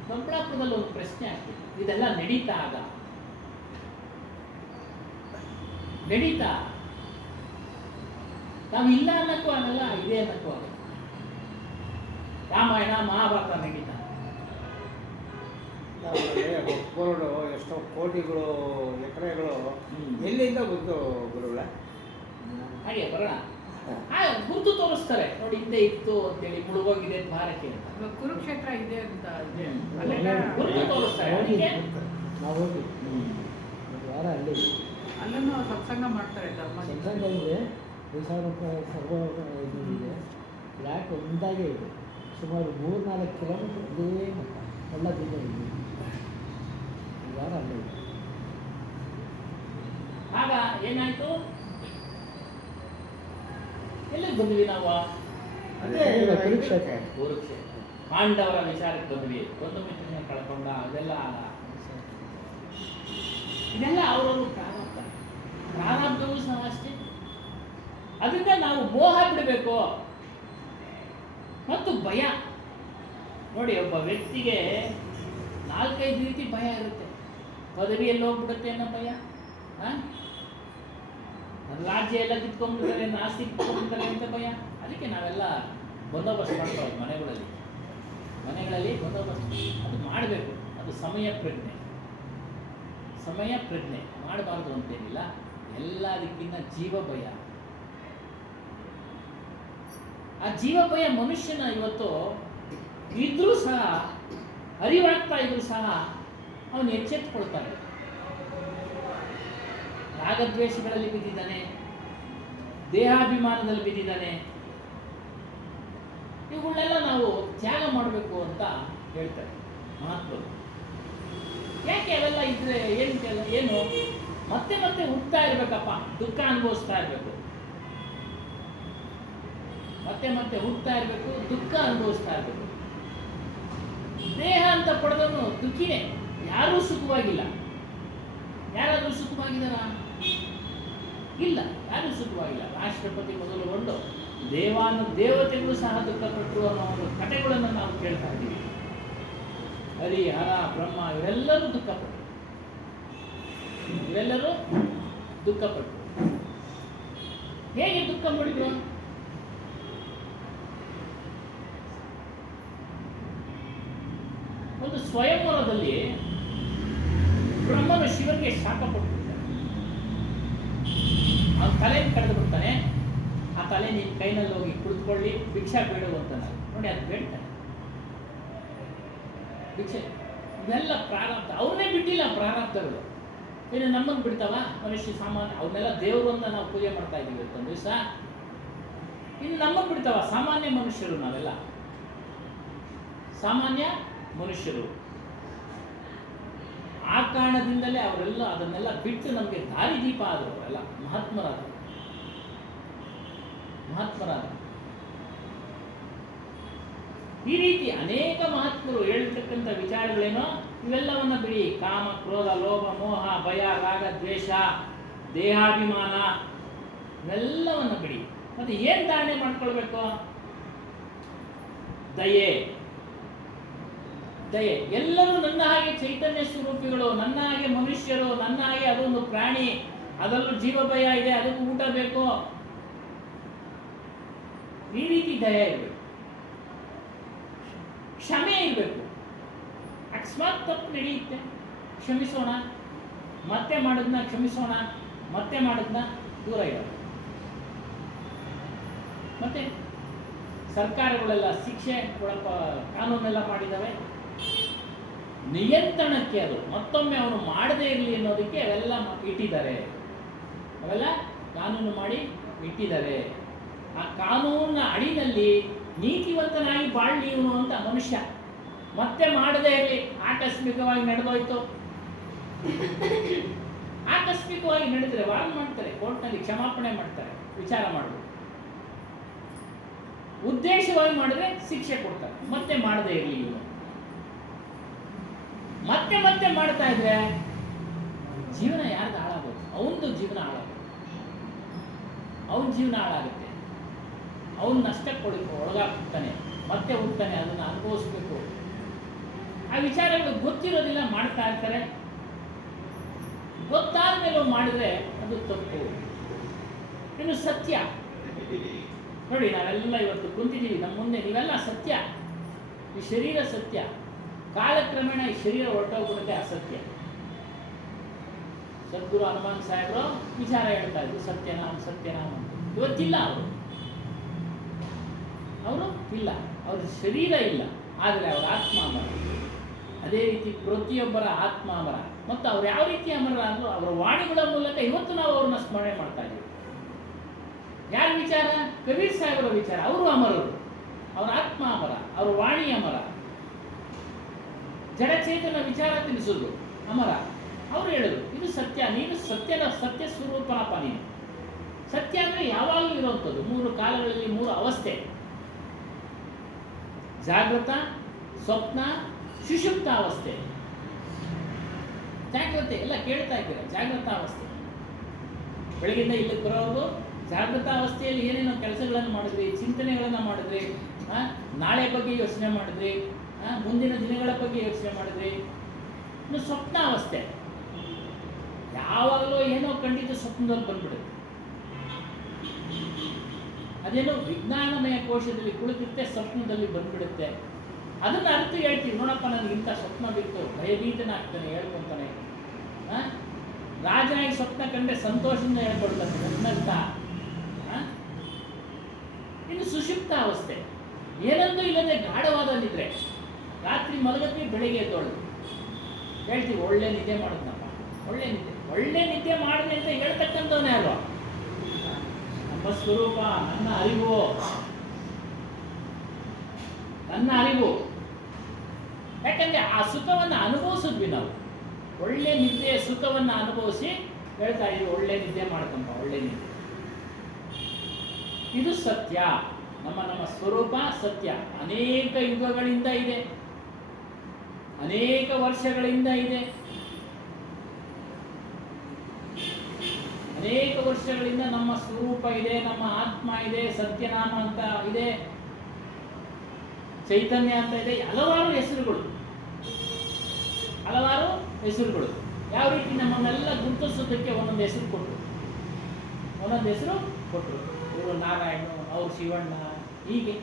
ದೊಡ್ಡಬಳ್ಳಾಪುರದಲ್ಲಿ ಒಂದು ಪ್ರಶ್ನೆ ಆಗ್ತಿದೆ, ಇದೆಲ್ಲ ನಡೀತಾ ಆಗ ನಡೀತಾ ನಾವು ಇಲ್ಲ ಅನ್ನಕ್ಕೂ ಆಗಲ್ಲ, ಇದೆ ಅನ್ನಕ್ಕೂ ಆಗಲ್ಲ. ರಾಮಾಯಣ ಮಹಾಭಾರತ ನಡೀತಾ ಬೋರ್ಡು ಎಷ್ಟೋ ಕೋಟಿಗಳು ಎಕರೆಗಳು ಎಲ್ಲಿಂದ ಬಂತು ಗುರುಗಳೇ? ಹಾಗೆ ಬರೋಣ. ಗುರುತು ತೋರಿಸ್ತಾರೆ ನೋಡಿ, ಹಿಂದೆ ಇತ್ತು ಅಂತೇಳಿ, ಮುಳುಗೋಗಿದೆ ಭಾರಕ್ಕೆ ಅಂತ ಇವಾಗ ಕುರುಕ್ಷೇತ್ರ ಇದೆ ಅಂತ ಇದೆ. ಹ್ಮ್. ಅಲ್ಲೆಲ್ಲ ಗುರುತು ತೋರಿಸ್ತಾರೆ. ಅದಕ್ಕೆ ನಾವು ಹೋಗಿ ಒಂದು ವಾರ ಅಲ್ಲಿ ಅಲ್ಲೂ ಸತ್ಸಂಗ ಮಾಡ್ತಾರೆ ಧರ್ಮ. ಸಂಸಂಗ ಇದೆ, 5,000 ರೂಪಾಯಿ ಸರ್ವ ಇದು ಇದೆ. ಬ್ಲ್ಯಾಕ್ ಒಂದಾಗೆ ಇದೆ, ಸುಮಾರು 3-4 ಕಿಲೋಮೀಟರ್ ಇದೇ ಮಟ್ಟ ಎಲ್ಲ ದಿನ ಇದೆ. ಒಂದು ವಾರ ಅಲ್ಲೇ ಇದೆ. ಆಗ ಏನಾಯ್ತು, ಎಲ್ಲಿಗೆ ಬಂದ್ವಿ ನಾವು? ಅದೇ ಕುರುಕ್ಷೇತ್ರ. ಕುರುಕ್ಷೇತ್ರ. ಪಾಂಡವರ ವಿಚಾರಕ್ಕೆ ಬಂದ್ವಿ. ಒಂದು ಮಿತ್ರನ ಕಳ್ಕೊಂಡ, ಅದೆಲ್ಲ ಇದೆಲ್ಲ ಅವರವರು ಪ್ರಾರಬ್ಧ. ಪ್ರಾರಬ್ಧವೂ ಸಹ ಅಷ್ಟೇ. ಅದರಿಂದ ನಾವು ಮೋಹ ಬಿಡಬೇಕು. ಮತ್ತು ಭಯ ನೋಡಿ, ಒಬ್ಬ ವ್ಯಕ್ತಿಗೆ 4-5 ರೀತಿ ಭಯ ಇರುತ್ತೆ. ಪದವಿಯಲ್ಲಿ ಹೋಗ್ಬಿಡುತ್ತೆ ಅನ್ನೋ ಭಯ, ರಾಜ್ಯ ಎಲ್ಲ ಕಿತ್ಕೊಂಡ್ಬಿಡ್ತಾರೆ, ಆಸ್ತಿ ಕಿತ್ಕೊಂಡ್ಬಿಡ್ತಾರೆ ಅಂತ ಭಯ. ಅದಕ್ಕೆ ನಾವೆಲ್ಲ ಬಂದೋಬಸ್ತ್ ಮಾಡ್ಕೊಳ್ಳೋದು ಮನೆಗಳಲ್ಲಿ ಬಂದೋಬಸ್ತ್ ಅದು ಮಾಡಬೇಕು. ಅದು ಸಮಯ ಪ್ರಜ್ಞೆ ಮಾಡಬಾರ್ದು ಅಂತೇನಿಲ್ಲ. ಎಲ್ಲದಕ್ಕಿಂತ ಜೀವ ಭಯ. ಆ ಜೀವ ಭಯ ಮನುಷ್ಯನ ಇವತ್ತು ಇದ್ರೂ ಸಹ, ಅರಿವಾಗ್ತಾ ಇದ್ರೂ ಸಹ ಅವನು ಎಚ್ಚೆತ್ತುಕೊಳ್ತಾನೆ. ರಾಗದ್ವೇಷಗಳಲ್ಲಿ ಬಿದ್ದಿದ್ದಾನೆ, ದೇಹಾಭಿಮಾನದಲ್ಲಿ ಬಿದ್ದಿದ್ದಾನೆ. ಇವುಗಳನ್ನೆಲ್ಲ ನಾವು ತ್ಯಾಗ ಮಾಡಬೇಕು ಅಂತ ಹೇಳ್ತಾರೆ ಮಹಾತ್ಮರು. ಯಾಕೆ ಅವೆಲ್ಲ ಇದ್ರೆ ಏನು ಮತ್ತೆ ಹುಟ್ಟುತ್ತಾ ಇರ್ಬೇಕಪ್ಪ, ದುಃಖ ಅನುಭವಿಸ್ತಾ ಇರಬೇಕು, ಮತ್ತೆ ಹುಟ್ಟುತ್ತಾ ಇರಬೇಕು, ದುಃಖ ಅನುಭವಿಸ್ತಾ ಇರಬೇಕು. ದೇಹ ಅಂತ ಪಡೆದವನು ದುಃಖಿನೇ. ಯಾರೂ ಸುಖವಾಗಿಲ್ಲ. ಯಾರಾದರೂ ಸುಖವಾಗಿದ್ದಾರಾ? ಇಲ್ಲ, ಯಾರೂ ಸುಖವಾಗಿಲ್ಲ. ರಾಷ್ಟ್ರಪತಿ ಮೊದಲುಗೊಂಡು ದೇವತೆಗಳು ಸಹ ದುಃಖಪಟ್ಟರು ಅನ್ನೋ ಒಂದು ಕಥೆಗಳನ್ನು ನಾವು ಕೇಳ್ತಾ ಇದ್ದೀವಿ. ಹರಿ, ಹರ, ಬ್ರಹ್ಮ ಇವರೆಲ್ಲರೂ ದುಃಖಪಟ್ಟರು. ಹೇಗೆ ದುಃಖ ಮಾಡಿದ್ರು? ಒಂದು ಸ್ವಯಂವರದಲ್ಲಿ ಬ್ರಹ್ಮನು ಶಿವನಿಗೆ ಶಾಪ ಕೊಟ್ಬಿಡ್ತಾನೆ. ಅವನ ತಲೆಯನ್ನು ಕಳೆದು ಬಿಡ್ತಾನೆ. ಆ ತಲೆ ನಿನ್ನ ಕೈನಲ್ಲಿ ಹೋಗಿ ಕುಳಿತುಕೊಳ್ಳಿ, ಭಿಕ್ಷಾ ಬೇಡು ಅಂತಾನೆ. ನೋಡಿ, ಅದು ಬೇಡ್ತಾನೆ ಭಿಕ್ಷೆ. ಇವೆಲ್ಲ ಪ್ರಾರಬ್ಧ. ಅವನ್ನೇ ಬಿಟ್ಟಿಲ್ಲ ಪ್ರಾರಬ್ಧಗಳು. ಇನ್ನು ನಮ್ಮನ್ನು ಬಿಡ್ತಾವ? ಮನುಷ್ಯ ಸಾಮಾನ್ಯ, ಅವನ್ನೆಲ್ಲ ದೇವರು ಅಂತ ನಾವು ಪೂಜೆ ಮಾಡ್ತಾ ಇದ್ದೀವಿ ಇವತ್ತೊಂದು ದಿವಸ. ಇನ್ನು ನಮ್ಮನ್ನು ಬಿಡ್ತಾವ? ಸಾಮಾನ್ಯ ಮನುಷ್ಯರು ನಾವೆಲ್ಲ, ಸಾಮಾನ್ಯ ಮನುಷ್ಯರು. ಆ ಕಾರಣದಿಂದಲೇ ಅವರೆಲ್ಲ ಅದನ್ನೆಲ್ಲ ಬಿಟ್ಟು ನಮಗೆ ದಾರಿದೀಪ ಆದರು. ಅವರೆಲ್ಲ ಮಹಾತ್ಮರಾದರು. ಈ ರೀತಿ ಅನೇಕ ಮಹಾತ್ಮರು ಹೇಳ್ತಕ್ಕಂಥ ವಿಚಾರಗಳೇನೋ ಇವೆಲ್ಲವನ್ನ ಬಿಡಿ. ಕಾಮ, ಕ್ರೋಧ, ಲೋಭ, ಮೋಹ, ಭಯ, ರಾಗ, ದ್ವೇಷ, ದೇಹಾಭಿಮಾನ ಇವೆಲ್ಲವನ್ನ ಬಿಡಿ. ಮತ್ತೆ ಏನ್ ಧಾರಣೆ ಮಾಡ್ಕೊಳ್ಬೇಕು? ದಯೆ. ಎಲ್ಲರೂ ನನ್ನ ಹಾಗೆ ಚೈತನ್ಯ ಸ್ವರೂಪಿಗಳು, ನನ್ನ ಹಾಗೆ ಮನುಷ್ಯರು, ನನ್ನ ಹಾಗೆ ಅದೊಂದು ಪ್ರಾಣಿ, ಅದರಲ್ಲೂ ಜೀವ ಭಯ ಇದೆ, ಅದಕ್ಕೂ ಊಟ ಬೇಕು. ಈ ರೀತಿ ದಯ ಇರಬೇಕು. ಕ್ಷಮೆ ಇರಬೇಕು. ಅಕಸ್ಮಾತ್ ತಪ್ಪು ನಡೆಯುತ್ತೆ, ಕ್ಷಮಿಸೋಣ. ಮತ್ತೆ ಮಾಡೋದನ್ನ ಕ್ಷಮಿಸೋಣ, ಮತ್ತೆ ಮಾಡೋದನ್ನ ದೂರ ಇಡೋಣ. ಮತ್ತೆ ಸರ್ಕಾರಗಳೆಲ್ಲ ಶಿಕ್ಷೆ ಕಾನೂನೆಲ್ಲ ಮಾಡಿದ್ದಾವೆ. ನಿಯಂತ್ರಣಕ್ಕೆ ಅದು ಮತ್ತೊಮ್ಮೆ ಅವನು ಮಾಡದೇ ಇರಲಿ ಅನ್ನೋದಕ್ಕೆ ಅವೆಲ್ಲ ಇಟ್ಟಿದ್ದಾರೆ. ಅವೆಲ್ಲ ಕಾನೂನು ಮಾಡಿ ಇಟ್ಟಿದ್ದಾರೆ. ಆ ಕಾನೂನಿನ ಅಡಿನಲ್ಲಿ ನೀತಿವಂತನಾಗಿ ಬಾಳ್ಲಿ ಇವನು ಅಂತ ಮನುಷ್ಯ. ಮತ್ತೆ ಮಾಡದೇ ಇರಲಿ, ಆಕಸ್ಮಿಕವಾಗಿ ನಡೆದೋಯ್ತು. ಆಕಸ್ಮಿಕವಾಗಿ ನಡೆದರೆ ವಾದ ಮಾಡ್ತಾರೆ, ಕೋರ್ಟ್ನಲ್ಲಿ ಕ್ಷಮಾಪಣೆ ಮಾಡ್ತಾರೆ, ವಿಚಾರ ಮಾಡಬೇಕು. ಉದ್ದೇಶವಾಗಿ ಮಾಡಿದ್ರೆ ಶಿಕ್ಷೆ ಕೊಡ್ತಾರೆ. ಮತ್ತೆ ಮಾಡದೇ ಇರಲಿ ಇವನು. ಮತ್ತೆ ಮಾಡ್ತಾ ಇದ್ರೆ ಜೀವನ ಯಾರ್ದು ಹಾಳಾಗೋದು? ಅವನದು ಜೀವನ ಹಾಳಾಗುತ್ತೆ. ಅವನ ಜೀವನ ಹಾಳಾಗುತ್ತೆ. ಅವನು ನಷ್ಟಕ್ಕೆ ಒಳಗಾಗ್ತಾನೆ, ಮತ್ತೆ ಹುಡ್ತಾನೆ, ಅದನ್ನು ಅನುಭವಿಸ್ಬೇಕು. ಆ ವಿಚಾರಗಳು ಗೊತ್ತಿರೋದಿಲ್ಲ, ಮಾಡ್ತಾ ಇರ್ತಾರೆ. ಗೊತ್ತಾದ ಮೇಲೆ ಮಾಡಿದ್ರೆ ಅದು ತಪ್ಪು. ಇನ್ನು ಸತ್ಯ ನೋಡಿ, ನಾವೆಲ್ಲ ಇವತ್ತು ಕುಂತಿದ್ದೀವಿ, ನಮ್ಮ ಮುಂದೆ ನೀವೆಲ್ಲ ಸತ್ಯ. ಈ ಶರೀರ ಸತ್ಯ. ಕಾಲಕ್ರಮೇಣ ಈ ಶರೀರ ಹೊರಟೋಗ್ಬಿಡುತ್ತೆ, ಅಸತ್ಯ. ಸದ್ಗುರು ಹನುಮಾನ್ ಸಾಹೇಬರು ವಿಚಾರ ಹೇಳ್ತಾ ಇದ್ರು, ಸತ್ಯನಾಮ್ ಸತ್ಯನಾಮ್ ಅಂತ. ಇವತ್ತಿಲ್ಲ ಅವರು ಇಲ್ಲ, ಅವ್ರ ಶರೀರ ಇಲ್ಲ, ಆದರೆ ಅವರ ಆತ್ಮ ಅಮರ. ಅದೇ ರೀತಿ ಪ್ರತಿಯೊಬ್ಬರ ಆತ್ಮ ಅಮರ. ಮತ್ತು ಅವ್ರು ಯಾವ ರೀತಿ ಅಮರ ಅಂದ್ರು, ಅವರ ವಾಣಿಗಳ ಮೂಲಕ ಇವತ್ತು ನಾವು ಅವ್ರನ್ನ ಸ್ಮರಣೆ ಮಾಡ್ತಾ ಇದ್ದೀವಿ. ಯಾರ ವಿಚಾರ? ಕಬೀರ್ ಸಾಹೇಬರ ವಿಚಾರ. ಅವರು ಅಮರರು, ಅವರ ಆತ್ಮ ಅಮರ, ಅವರ ವಾಣಿ ಅಮರ. ಜಡಚೇತನ ವಿಚಾರ ತಿಳಿಸಿದ್ರು, ಅಮರ. ಅವರು ಹೇಳಿದ್ರು, ಇದು ಸತ್ಯ, ನೀನು ಸತ್ಯ ಸ್ವರೂಪನಪ್ಪ ನೀನು. ಸತ್ಯ ಅಂದರೆ ಯಾವಾಗಲೂ ಇರುವಂಥದ್ದು, 3 ಕಾಲಗಳಲ್ಲಿ 3 ಅವಸ್ಥೆ: ಜಾಗೃತ, ಸ್ವಪ್ನ, ಸುಷುಪ್ತ ಅವಸ್ಥೆ. ಜಾಗ್ರತೆ ಎಲ್ಲ ಕೇಳ್ತಾ ಇದ್ದೀರ, ಜಾಗೃತ ಅವಸ್ಥೆ. ಬೆಳಗಿಂದ ಇಲ್ಲಿಗೆ ಬರೋರು ಜಾಗೃತ ಅವಸ್ಥೆಯಲ್ಲಿ ಏನೇನೋ ಕೆಲಸಗಳನ್ನು ಮಾಡಿದ್ರಿ, ಚಿಂತನೆಗಳನ್ನು ಮಾಡಿದ್ರಿ, ನಾಳೆ ಬಗ್ಗೆ ಯೋಚನೆ ಮಾಡಿದ್ರಿ, ಮುಂದಿನ ದಿನಗಳ ಬಗ್ಗೆ ಯೋಚನೆ ಮಾಡಿದ್ರಿ. ಇನ್ನು ಸ್ವಪ್ನ ಅವಸ್ಥೆ, ಯಾವಾಗಲೂ ಏನೋ ಕಂಡಿದ್ದು ಸ್ವಪ್ನದಲ್ಲಿ ಬಂದ್ಬಿಡುತ್ತೆ. ಅದೇನೋ ವಿಜ್ಞಾನಮಯ ಕೋಶದಲ್ಲಿ ಕುಳಿತಿರುತ್ತೆ, ಸ್ವಪ್ನದಲ್ಲಿ ಬಂದ್ಬಿಡುತ್ತೆ. ಅದನ್ನು ಅರ್ಥ ಹೇಳ್ತೀವಿ, ನೋಡಪ್ಪ ನನಗಿಂತ ಸ್ವಪ್ನ ಬಿತ್ತು, ಭಯಭೀತನಾಗ್ತಾನೆ, ಹೇಳ್ಕೊತಾನೆ. ರಾಜನಾಗಿ ಸ್ವಪ್ನ ಕಂಡ್ರೆ ಸಂತೋಷದಿಂದ ಹೇಳ್ಕೊಡ್ತಾನೆ, ನನ್ನಂತ. ಇನ್ನು ಸುಷುಪ್ತ ಅವಸ್ಥೆ, ಏನಂತೂ ಇಲ್ಲದೆ ಗಾಢವಾದ ನಿದ್ರೆ. ರಾತ್ರಿ ಮಲಗತ್ವಿ, ಬೆಳಿಗ್ಗೆ ಎದ್ದೋಳು ಹೇಳ್ತೀವಿ, ಒಳ್ಳೆ ನಿದ್ದೆ ಮಾಡೋದಪ್ಪ, ಒಳ್ಳೆ ನಿದ್ದೆ ಮಾಡಿದೆ ಅಂತ ಹೇಳ್ತಕ್ಕಂಥವನೇ ಅಲ್ವಾ? ನಮ್ಮ ಸ್ವರೂಪ, ನನ್ನ ಅರಿವು. ಯಾಕಂದ್ರೆ ಆ ಸುಖವನ್ನು ಅನುಭವಿಸಿದ್ವಿ ನಾವು. ಒಳ್ಳೆ ನಿದ್ದೆಯ ಸುಖವನ್ನು ಅನುಭವಿಸಿ ಹೇಳ್ತಾ ಇದ್ವಿ, ಒಳ್ಳೆ ನಿದ್ದೆ ಮಾಡ್ಕೊಂಪ, ಒಳ್ಳೆ ನಿದ್ದೆ. ಇದು ಸತ್ಯ. ನಮ್ಮ ಸ್ವರೂಪ ಸತ್ಯ. ಅನೇಕ ಯುಗಗಳಿಂದ ಇದೆ, ಅನೇಕ ವರ್ಷಗಳಿಂದ ಇದೆ. ಅನೇಕ ವರ್ಷಗಳಿಂದ ನಮ್ಮ ಸ್ವರೂಪ ಇದೆ, ನಮ್ಮ ಆತ್ಮ ಇದೆ, ಸತ್ಯನಾಮ ಅಂತ ಇದೆ, ಚೈತನ್ಯ ಅಂತ ಇದೆ. ಹಲವಾರು ಹೆಸರುಗಳು. ಯಾವ ರೀತಿ ನಮ್ಮನ್ನೆಲ್ಲ ಗುರುತಿಸೋದಕ್ಕೆ ಒಂದೊಂದು ಹೆಸರು ಕೊಟ್ಟರು. ಇವರು ನಾರಾಯಣ, ಅವರು ಶಿವಣ್ಣ, ಹೀಗೆ.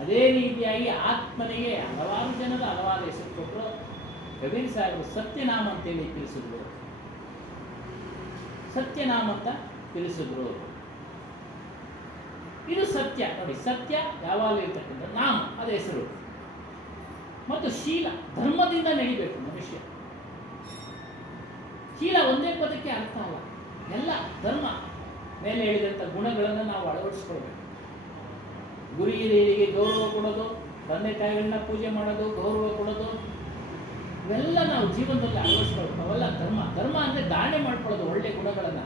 ಅದೇ ರೀತಿಯಾಗಿ ಆತ್ಮನಿಗೆ ಹಲವಾರು ಜನರು ಹಲವಾರು ಹೆಸರು ಕೊಟ್ಟರು. ಕಬೀರ್ ಸಾಹೇಬರು ಸತ್ಯನಾಮ ಅಂತೇಳಿ ತಿಳಿಸಿದ್ರು. ಇದು ಸತ್ಯ. ನೋಡಿ, ಸತ್ಯ ಯಾವಾಗಲೂ ಇರ್ತಕ್ಕಂಥ ನಾಮ, ಅದು ಹೆಸರು. ಮತ್ತು ಶೀಲ, ಧರ್ಮದಿಂದ ನಡಿಬೇಕು ಮನುಷ್ಯ. ಶೀಲ ಒಂದೇ ಪದಕ್ಕೆ ಅರ್ಥ ಅಲ್ಲ, ಎಲ್ಲ ಧರ್ಮ. ಮೇಲೆ ಹೇಳಿದಂಥ ಗುಣಗಳನ್ನು ನಾವು ಅಳವಡಿಸ್ಕೊಳ್ಬೇಕು. ಗುರು ಹಿರಿಯರಿಗೆ ಗೌರವ ಕೊಡೋದು, ತಂದೆ ತಾಯಿಗಳನ್ನ ಪೂಜೆ ಮಾಡೋದು, ಗೌರವ ಕೊಡೋದು, ಇವೆಲ್ಲ ನಾವು ಜೀವನದಲ್ಲಿ ಅಳವಡಿಸ್ಕೊಳ್ಬೇಕು. ಅವೆಲ್ಲ ಧರ್ಮ ಅಂದರೆ ಧಾರಣೆ ಮಾಡ್ಕೊಳ್ಳೋದು ಒಳ್ಳೆ ಗುಣಗಳನ್ನು.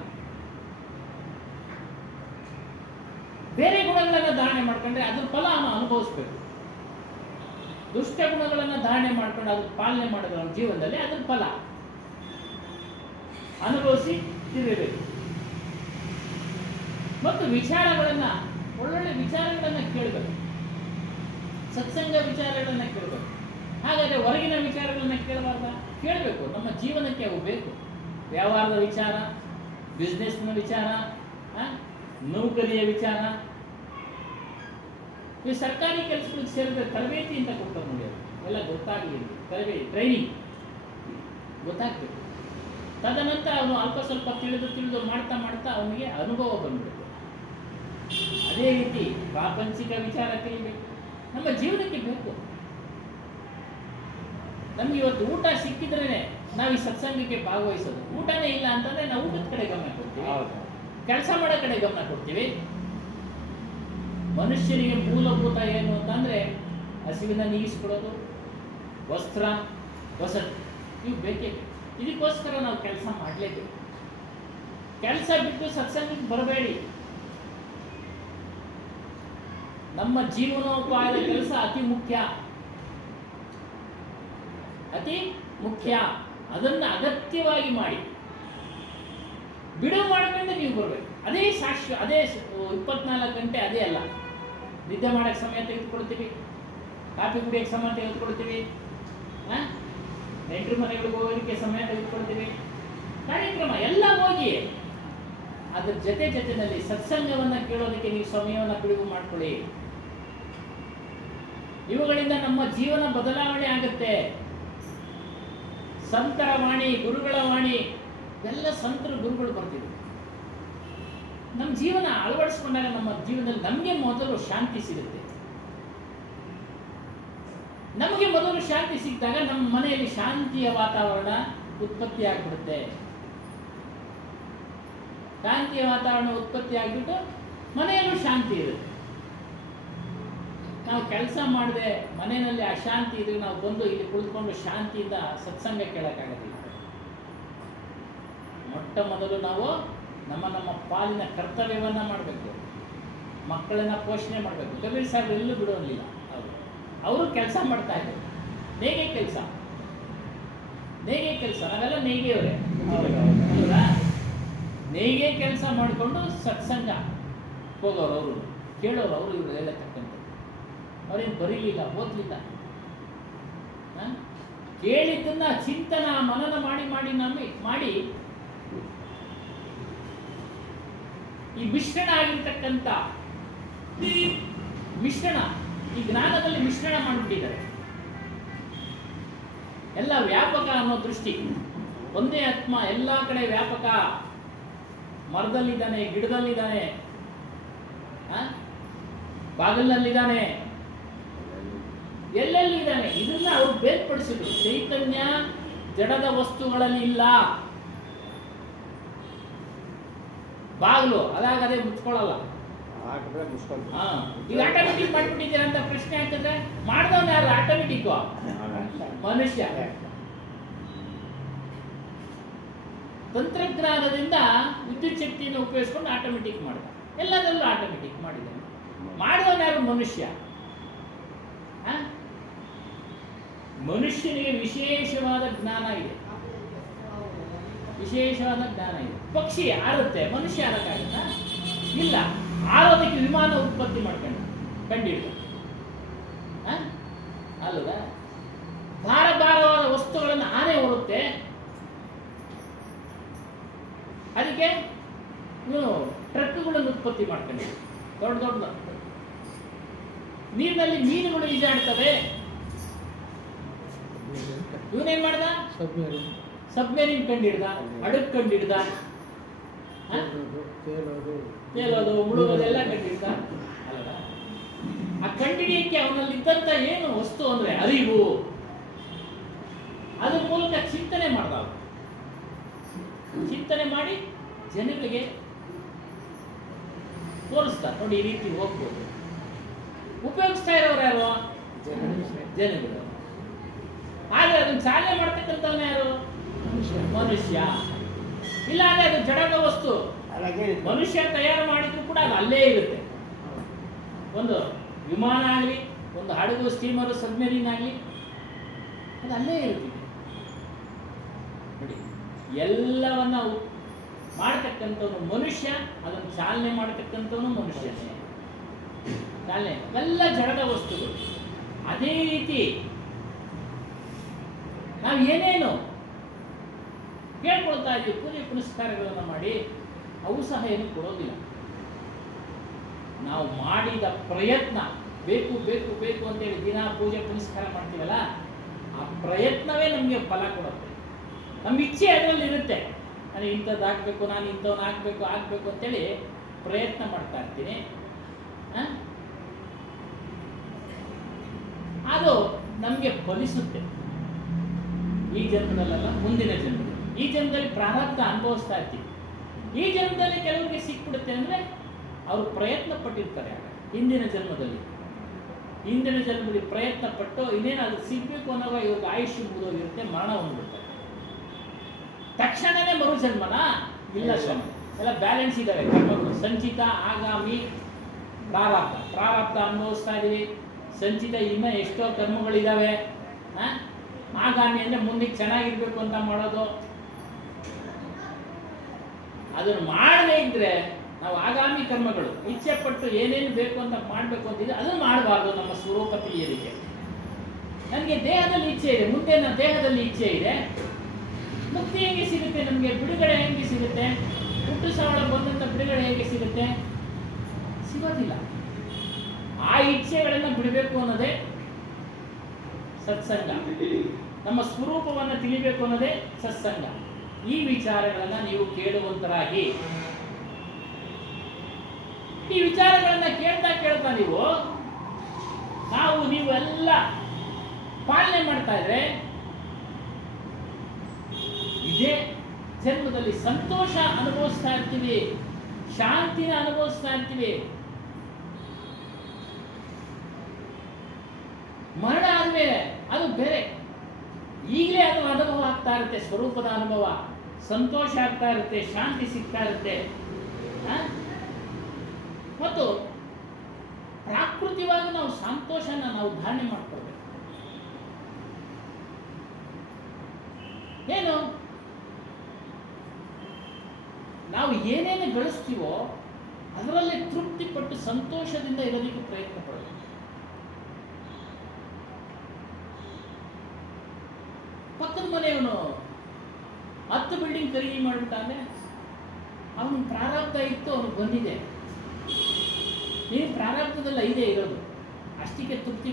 ಬೇರೆ ಗುಣಗಳನ್ನು ಧಾರಣೆ ಮಾಡ್ಕೊಂಡ್ರೆ ಅದ್ರ ಫಲ ಅನುಭವಿಸ್ಬೇಕು. ದುಷ್ಟ ಗುಣಗಳನ್ನು ಧಾರಣೆ ಮಾಡ್ಕೊಂಡು ಅದ್ರ ಪಾಲನೆ ಮಾಡಿದ್ರೆ ನಮ್ಮ ಜೀವನದಲ್ಲಿ ಅದ್ರ ಫಲ ಅನುಭವಿಸಿ ತಿರುಗಬೇಕು. ಮತ್ತು ವಿಚಾರಗಳನ್ನು, ಒಳ್ಳೊಳ್ಳೆ ವಿಚಾರಗಳನ್ನು ಕೇಳಬೇಕು. ಸತ್ಸಂಗ ವಿಚಾರಗಳನ್ನು ಕೇಳಬೇಕು. ಹಾಗಾದರೆ ಹೊರಗಿನ ವಿಚಾರಗಳನ್ನು ಕೇಳಬೇಕು. ನಮ್ಮ ಜೀವನಕ್ಕೆ ಅವು ಬೇಕು. ವ್ಯವಹಾರದ ವಿಚಾರ, ಬಿಸ್ನೆಸ್ನ ವಿಚಾರ, ನೌಕರಿಯ ವಿಚಾರ. ಈ ಸರ್ಕಾರಿ ಕೆಲಸಗಳಿಗೆ ಸೇರಿದ್ರೆ ತರಬೇತಿ ಅಂತ ಕೊಡ್ತಾರೆ ನೋಡಿ, ಎಲ್ಲ ಗೊತ್ತಾಗಲಿ, ಟ್ರೈನಿಂಗ್ ಗೊತ್ತಾಗಬೇಕು. ತದನಂತರ ಅವನು ಅಲ್ಪ ಸ್ವಲ್ಪ ತಿಳಿದು ಮಾಡ್ತಾ ಅವನಿಗೆ ಅನುಭವ ಬಂದ್ಬಿಡುತ್ತೆ. ಅದೇ ರೀತಿ ಪ್ರಾಪಂಚಿಕ ವಿಚಾರ ಕಲಿಬೇಕು, ನಮ್ಮ ಜೀವನಕ್ಕೆ ಬೇಕು. ನಮ್ಗೆ ಇವತ್ತು ಊಟ ಸಿಕ್ಕಿದ್ರೇ ನಾವು ಈ ಸತ್ಸಂಗಕ್ಕೆ ಭಾಗವಹಿಸೋದು. ಊಟನೇ ಇಲ್ಲ ಅಂತಂದ್ರೆ ನಾವು ಊಟದ ಕಡೆ ಗಮನ ಕೊಡ್ತೀವಿ, ಕೆಲಸ ಮಾಡೋ ಕಡೆ ಗಮನ ಕೊಡ್ತೀವಿ. ಮನುಷ್ಯನಿಗೆ ಮೂಲಭೂತ ಏನು ಅಂತಂದ್ರೆ ಹಸಿವಿನ ನೀಗಿಸ್ಕೊಡೋದು, ವಸ್ತ್ರ, ವಸತಿ, ಇವು ಬೇಕೇ ಬೇಕು. ಇದಕ್ಕೋಸ್ಕರ ನಾವು ಕೆಲಸ ಮಾಡಲೇಬೇಕು. ಕೆಲಸ ಬಿಟ್ಟು ಸತ್ಸಂಗಕ್ಕೆ ಬರಬೇಡಿ. ನಮ್ಮ ಜೀವನೋಪಾಯದ ಕೆಲಸ ಅತಿ ಮುಖ್ಯ. ಅದನ್ನು ಅಗತ್ಯವಾಗಿ ಮಾಡಿ, ಬಿಡುವು ಮಾಡ್ಕೊಂಡು ನೀವು ಬರಬೇಕು. ಅದೇ ಸಾಕ್ಷ್ಯ, ಅದೇ 24 ಗಂಟೆ ಅದೇ ಅಲ್ಲ. ನಿದ್ದೆ ಮಾಡೋಕ್ಕೆ ಸಮಯ ತೆಗೆದುಕೊಳ್ತೀವಿ, ಕಾಫಿ ಕುಡಿಯೋಕ್ಕೆ ಸಮಯ ತೆಗೆದುಕೊಳ್ತೀವಿ, ನೆಂಟರು ಮನೆಗಳಿಗೆ ಹೋಗೋದಕ್ಕೆ ಸಮಯ ತೆಗೆದುಕೊಳ್ತೀವಿ, ಕಾರ್ಯಕ್ರಮ ಎಲ್ಲ ಹೋಗಿ ಅದ್ರ ಜೊತೆನಲ್ಲಿ ಸತ್ಸಂಗವನ್ನ ಕೇಳೋದಕ್ಕೆ ನೀವು ಸಮಯವನ್ನ ಬಿಡುವು ಮಾಡ್ಕೊಳ್ಳಿ. ಇವುಗಳಿಂದ ನಮ್ಮ ಜೀವನ ಬದಲಾವಣೆ ಆಗುತ್ತೆ. ಸಂತರ ವಾಣಿ, ಗುರುಗಳ ವಾಣಿ, ಎಲ್ಲ ಸಂತರು ಗುರುಗಳು ಬರ್ತಿದ್ರು. ನಮ್ಮ ಜೀವನ ಅಳವಡಿಸ್ಕೊಂಡಾಗ ನಮ್ಮ ಜೀವನದಲ್ಲಿ ನಮಗೆ ಮೊದಲು ಶಾಂತಿ ಸಿಗುತ್ತೆ. ನಮಗೆ ಮೊದಲು ಶಾಂತಿ ಸಿಕ್ಕಿದಾಗ ನಮ್ಮ ಮನೆಯಲ್ಲಿ ಶಾಂತಿಯ ವಾತಾವರಣ ಉತ್ಪತ್ತಿ ಆಗಿಬಿಡುತ್ತೆ. ಶಾಂತಿಯ ವಾತಾವರಣ ಉತ್ಪತ್ತಿ ಆಗಿಬಿಟ್ಟು ಮನೆಯಲ್ಲೂ ಶಾಂತಿ ಇರುತ್ತೆ. ನಾವು ಕೆಲಸ ಮಾಡದೆ ಮನೆಯಲ್ಲಿ ಅಶಾಂತಿ ಇದ್ರೆ ನಾವು ಬಂದು ಇಲ್ಲಿ ಕುಳಿತುಕೊಂಡು ಶಾಂತಿಯಿಂದ ಸತ್ಸಂಗ ಕೇಳಕ್ಕಾಗೋದಿಲ್ಲ. ಮೊಟ್ಟ ಮೊದಲು ನಾವು ನಮ್ಮ ಪಾಲಿನ ಕರ್ತವ್ಯವನ್ನ ಮಾಡಬೇಕು. ಮಕ್ಕಳನ್ನ ಪೋಷಣೆ ಮಾಡಬೇಕು. ಕಬೀರ್ ಸಾಹೇಬ್ ಎಲ್ಲೂ ಬಿಡೋದಿಲ್ಲ. ಅವರು ಕೆಲಸ ಮಾಡ್ತಾ ಇದ್ದಾರೆ. ನೇಗೆ ಕೆಲಸ ನಾವೆಲ್ಲ ನೇಗೆಯವರೇ ಅಲ್ವಾ? ನೇಗೆ ಕೆಲಸ ಮಾಡಿಕೊಂಡು ಸತ್ಸಂಗ ಹೋಗೋರು, ಅವರು ಕೇಳೋರು, ಅವರು ಇವರು ಹೇಳತಕ್ಕಂಥದ್ದು. ಅವ್ರೇನು ಬರೀಲಿಲ್ಲ, ಓದಲಿಲ್ಲ. ಕೇಳಿದ್ದನ್ನ ಚಿಂತನ ಮನನ ಮಾಡಿ ಈ ಮಿಶ್ರಣ ಆಗಿರ್ತಕ್ಕಂಥ ಈ ಜ್ಞಾನದಲ್ಲಿ ಮಿಶ್ರಣ ಮಾಡಿಬಿಟ್ಟಿದ್ದಾರೆ. ಎಲ್ಲ ವ್ಯಾಪಕ ಅನ್ನೋ ದೃಷ್ಟಿ. ಒಂದೇ ಆತ್ಮ ಎಲ್ಲ ಕಡೆ ವ್ಯಾಪಕ. ಮರದಲ್ಲಿದ್ದಾನೆ, ಗಿಡದಲ್ಲಿದ್ದಾನೆ, ಬಾಗಿಲಿನಲ್ಲಿದ್ದಾನೆ, ಎಲ್ಲೆಲ್ಲಿದ್ದಾನೆ. ಇದನ್ನ ಅವರು ಬೇರ್ಪಡಿಸಿದ್ರು. ಚೈತನ್ಯ ಜಡದ ವಸ್ತುಗಳಲ್ಲಿ ಇಲ್ಲ. ಬಾಗಿಲು ಅದಾಗದೇ ಮುಚ್ಕೊಳ್ಳಲ್ಲ. ಈಗ ಆಟೋಮೆಟಿಕ್ ಮಾಡ್ಬಿಟ್ಟಿದ್ದೀರ ಅಂತ ಪ್ರಶ್ನೆ ಹಾಕಿದ್ರೆ ಮಾಡಿದವನು ಯಾರು? ಆಟೋಮೆಟಿಕ್ ಮನುಷ್ಯ. ತಂತ್ರಜ್ಞಾನದಿಂದ ವಿದ್ಯುತ್ ಶಕ್ತಿಯನ್ನು ಉಪಯೋಗಿಸ್ಕೊಂಡು ಆಟೋಮೆಟಿಕ್ ಮಾಡಿದ. ಎಲ್ಲದರಲ್ಲೂ ಆಟೋಮೆಟಿಕ್ ಮಾಡಿದ್ದಾನೆ. ಮಾಡಿದವನು ಯಾರು? ಮನುಷ್ಯ. ಮನುಷ್ಯನಿಗೆ ವಿಶೇಷವಾದ ಜ್ಞಾನ ಇದೆ. ಪಕ್ಷಿ ಹಾರುತ್ತೆ, ಮನುಷ್ಯ ಹಾರಕ್ಕಾಗುತ್ತಾ? ಇಲ್ಲ. ಹಾರೋದಕ್ಕೆ ವಿಮಾನ ಉತ್ಪತ್ತಿ ಕಂಡಿಡ್ದ ಅಲ್ವಾ? ಭಾರವಾದ ವಸ್ತುಗಳನ್ನು ಆನೆ ಹೊರುತ್ತೆ. ಅದಕ್ಕೆ ಟ್ರಕ್ಗಳನ್ನು ಉತ್ಪತ್ತಿ ಮಾಡ್ಕೊಂಡಿದ್ದ. ದೊಡ್ಡ ನೀರಿನಲ್ಲಿ ಮೀನುಗಳು ಈಜಾಡ್ತವೆ. ಇವನೇನ್ ಮಾಡ್ದ? ಸಬ್ಮೆರಿನ್ ಕಂಡಿಡ್ದ, ಹಡಗು ಕಂಡಿಡ್ದ, ತೇಲೋದು, ಮುಳುಗೋದೆಲ್ಲ ಕಂಡಿಡ್ದ ಅಲ್ವಾ? ಆ ಕಂಡಿಡಿಯಕ್ಕೆ ಅವನಲ್ಲಿ ಇದ್ದಂತ ಏನು ವಸ್ತು ಅಂದ್ರೆ ಅರಿವು. ಅದ್ರ ಮೂಲಕ ಚಿಂತನೆ ಮಾಡ್ದ. ಚಿಂತನೆ ಮಾಡಿ ಜನಗಳಿಗೆ ತೋರಿಸ್ತಾರೆ, ನೋಡಿ ಈ ರೀತಿ ಹೋಗ್ಬೋದು. ಉಪಯೋಗಿಸ್ತಾ ಇರೋರು ಯಾರು? ಜನಗಳು. ಆದ್ರೆ ಅದನ್ನ ಚಾಲನೆ ಮಾಡ್ತಕ್ಕಂಥವ್ನು ಯಾರು? ಮನುಷ್ಯ. ಇಲ್ಲ ಅಂದ್ರೆ ಅದು ಜಡದ ವಸ್ತು. ಮನುಷ್ಯ ತಯಾರು ಮಾಡಿದ್ರು ಕೂಡ ಅದು ಅಲ್ಲೇ ಇರುತ್ತೆ. ಒಂದು ವಿಮಾನ ಆಗಲಿ, ಒಂದು ಹಡಗು, ಸ್ಟೀಮರು, ಸಬ್ಮೆರೀನ್ ಆಗಲಿ, ಅದು ಅಲ್ಲೇ ಇರುತ್ತೆ. ನೋಡಿ, ಎಲ್ಲವನ್ನ ಮಾಡ್ತಕ್ಕಂಥವನು ಮನುಷ್ಯ, ಅದನ್ನು ಚಾಲನೆ ಮಾಡ್ತಕ್ಕಂಥವನು ಮನುಷ್ಯ. ಚಾಲನೆ ಎಲ್ಲ ಜಡದ ವಸ್ತುಗಳು. ಅದೇ ರೀತಿ ನಾವು ಏನೇನು ಕೇಳ್ಕೊಳ್ತಾ ಇದ್ದೀವಿ, ಪೂಜೆ ಪುನಸ್ಕಾರಗಳನ್ನು ಮಾಡಿ, ಅವು ಸಹ ಏನು ಕೊಡೋದಿಲ್ಲ. ನಾವು ಮಾಡಿದ ಪ್ರಯತ್ನ ಬೇಕು ಬೇಕು ಬೇಕು ಅಂತೇಳಿ ದಿನ ಪೂಜೆ ಪುನಸ್ಕಾರ ಮಾಡ್ತೀವಲ್ಲ, ಆ ಪ್ರಯತ್ನವೇ ನಮಗೆ ಫಲ ಕೊಡುತ್ತೆ. ನಮ್ಮ ಇಚ್ಛೆ ಅದರಲ್ಲಿ ಇರುತ್ತೆ. ನಾನು ಇಂಥದ್ದು ಹಾಕಬೇಕು, ನಾನು ಇಂಥವ್ನು ಆಗಬೇಕು ಅಂತೇಳಿ ಪ್ರಯತ್ನ ಮಾಡ್ತಾ ಇರ್ತೀನಿ. ಅದು ನಮಗೆ ಫಲಿಸುತ್ತೆ. ಈ ಜನ್ಮದಲ್ಲ, ಮುಂದಿನ ಜನ್ಮದಲ್ಲಿ. ಈ ಜನ್ಮದಲ್ಲಿ ಪ್ರಾರಬ್ಧ ಅನುಭವಿಸ್ತಾ ಇರ್ತೀವಿ. ಈ ಜನ್ಮದಲ್ಲಿ ಕೆಲವರಿಗೆ ಸಿಕ್ಬಿಡುತ್ತೆ ಅಂದರೆ ಅವರು ಪ್ರಯತ್ನ ಪಟ್ಟಿರ್ತಾರೆ. ಹಿಂದಿನ ಜನ್ಮದಲ್ಲಿ ಪ್ರಯತ್ನ ಪಟ್ಟು ಇನ್ನೇನಾದ್ರು ಸಿಗ್ಬೇಕು ಅನ್ನೋವಾಗ ಇವ್ರಿಗೆ ಆಯುಷ್ಯ ಮುಗಿದೋಗಿರುತ್ತೆ, ಮರಣ ಹೊಂದ್ಬಿಡ್ತಾರೆ. ತಕ್ಷಣನೇ ಮರು ಜನ್ಮನ ಇಲ್ಲ, ಎಲ್ಲ ಬ್ಯಾಲೆನ್ಸ್ ಇದ್ದಾವೆ ಕರ್ಮಗಳು. ಸಂಚಿತ, ಆಗಾಮಿ, ಪ್ರಾರಬ್ಧ ಅನುಭವಿಸ್ತಾ ಇದೀವಿ. ಸಂಚಿತ ಇನ್ನೂ ಎಷ್ಟೋ ಕರ್ಮಗಳಿದ್ದಾವೆ. ಆಗಾಮಿ ಅಂದರೆ ಮುಂದಕ್ಕೆ ಚೆನ್ನಾಗಿರ್ಬೇಕು ಅಂತ ಮಾಡೋದು. ಅದನ್ನು ಮಾಡದೇ ಇದ್ರೆ ನಾವು ಆಗಾಮಿ ಕರ್ಮಗಳು ಇಚ್ಛೆ ಪಟ್ಟು ಏನೇನು ಬೇಕು ಅಂತ ಮಾಡಬೇಕು ಅಂತಿದ್ರೆ ಅದನ್ನು ಮಾಡಬಾರ್ದು. ನಮ್ಮ ಸ್ವರೂಪ ತಿಳಿಯೋದಕ್ಕೆ ನನಗೆ ದೇಹದಲ್ಲಿ ಇಚ್ಛೆ ಇದೆ, ಮುಂದೆ ನನ್ನ ದೇಹದಲ್ಲಿ ಇಚ್ಛೆ ಇದೆ, ಮುಕ್ತಿ ಹೇಗೆ ಸಿಗುತ್ತೆ? ನಮಗೆ ಬಿಡುಗಡೆ ಹೇಗೆ ಸಿಗುತ್ತೆ? ಹುಟ್ಟು ಸಾವಳ ಬಂದಂಥ ಬಿಡುಗಡೆ ಹೇಗೆ ಸಿಗುತ್ತೆ? ಸಿಗೋದಿಲ್ಲ. ಆ ಇಚ್ಛೆಗಳನ್ನು ಬಿಡಬೇಕು ಅನ್ನೋದೇ ಸತ್ಸಂಗ. ನಮ್ಮ ಸ್ವರೂಪವನ್ನು ತಿಳಿಬೇಕು ಅನ್ನೋದೇ ಸತ್ಸಂಗ. ಈ ವಿಚಾರಗಳನ್ನು ನೀವು ಕೇಳುವಂತರಾಗಿ, ಈ ವಿಚಾರಗಳನ್ನ ಕೇಳ್ತಾ ನೀವು ಎಲ್ಲ ಪಾಲನೆ ಮಾಡ್ತಾ ಇದ್ರೆ ಇದೇ ಜನ್ಮದಲ್ಲಿ ಸಂತೋಷ ಅನುಭವಿಸ್ತಾ ಇರ್ತೀವಿ, ಶಾಂತಿನ ಅನುಭವಿಸ್ತಾ ಇರ್ತೀವಿ. ಮರಣ ಆದ್ಮೇಲೆ ಅದು ಬೇರೆ. ಈಗಲೇ ಅದು ಅನುಭವ ಆಗ್ತಾ ಇರುತ್ತೆ, ಸ್ವರೂಪದ ಅನುಭವ, ಸಂತೋಷ ಆಗ್ತಾ ಇರುತ್ತೆ, ಶಾಂತಿ ಸಿಗ್ತಾ ಇರುತ್ತೆ. ಮತ್ತು ಪ್ರಾಕೃತಿಕವಾಗಿ ನಾವು ಸಂತೋಷನ ನಾವು ಧಾರಣೆ ಮಾಡ್ಕೊಳ್ಬೇಕು. ಏನು ನಾವು ಏನೇನು ಗಳಿಸ್ತೀವೋ ಅದರಲ್ಲೇ ತೃಪ್ತಿ ಪಟ್ಟು ಸಂತೋಷದಿಂದ ಇರೋದಕ್ಕೆ ಪ್ರಯತ್ನ ಪಡಬೇಕು. ಪಕ್ಕದ ಮನೆಯವನು 10 ಬಿಲ್ಡಿಂಗ್ ಖರೀದಿ ಮಾಡಿಬಿಟ್ಟಾನೆ, ಅವನು ಪ್ರಾರಬ್ಧ ಇತ್ತು, ಅವನು ಬಂದಿದೆ. ನೀನು ಪ್ರಾರಬ್ಧದಲ್ಲಿ 5 ಇರೋದು, ಅಷ್ಟಕ್ಕೆ ತೃಪ್ತಿ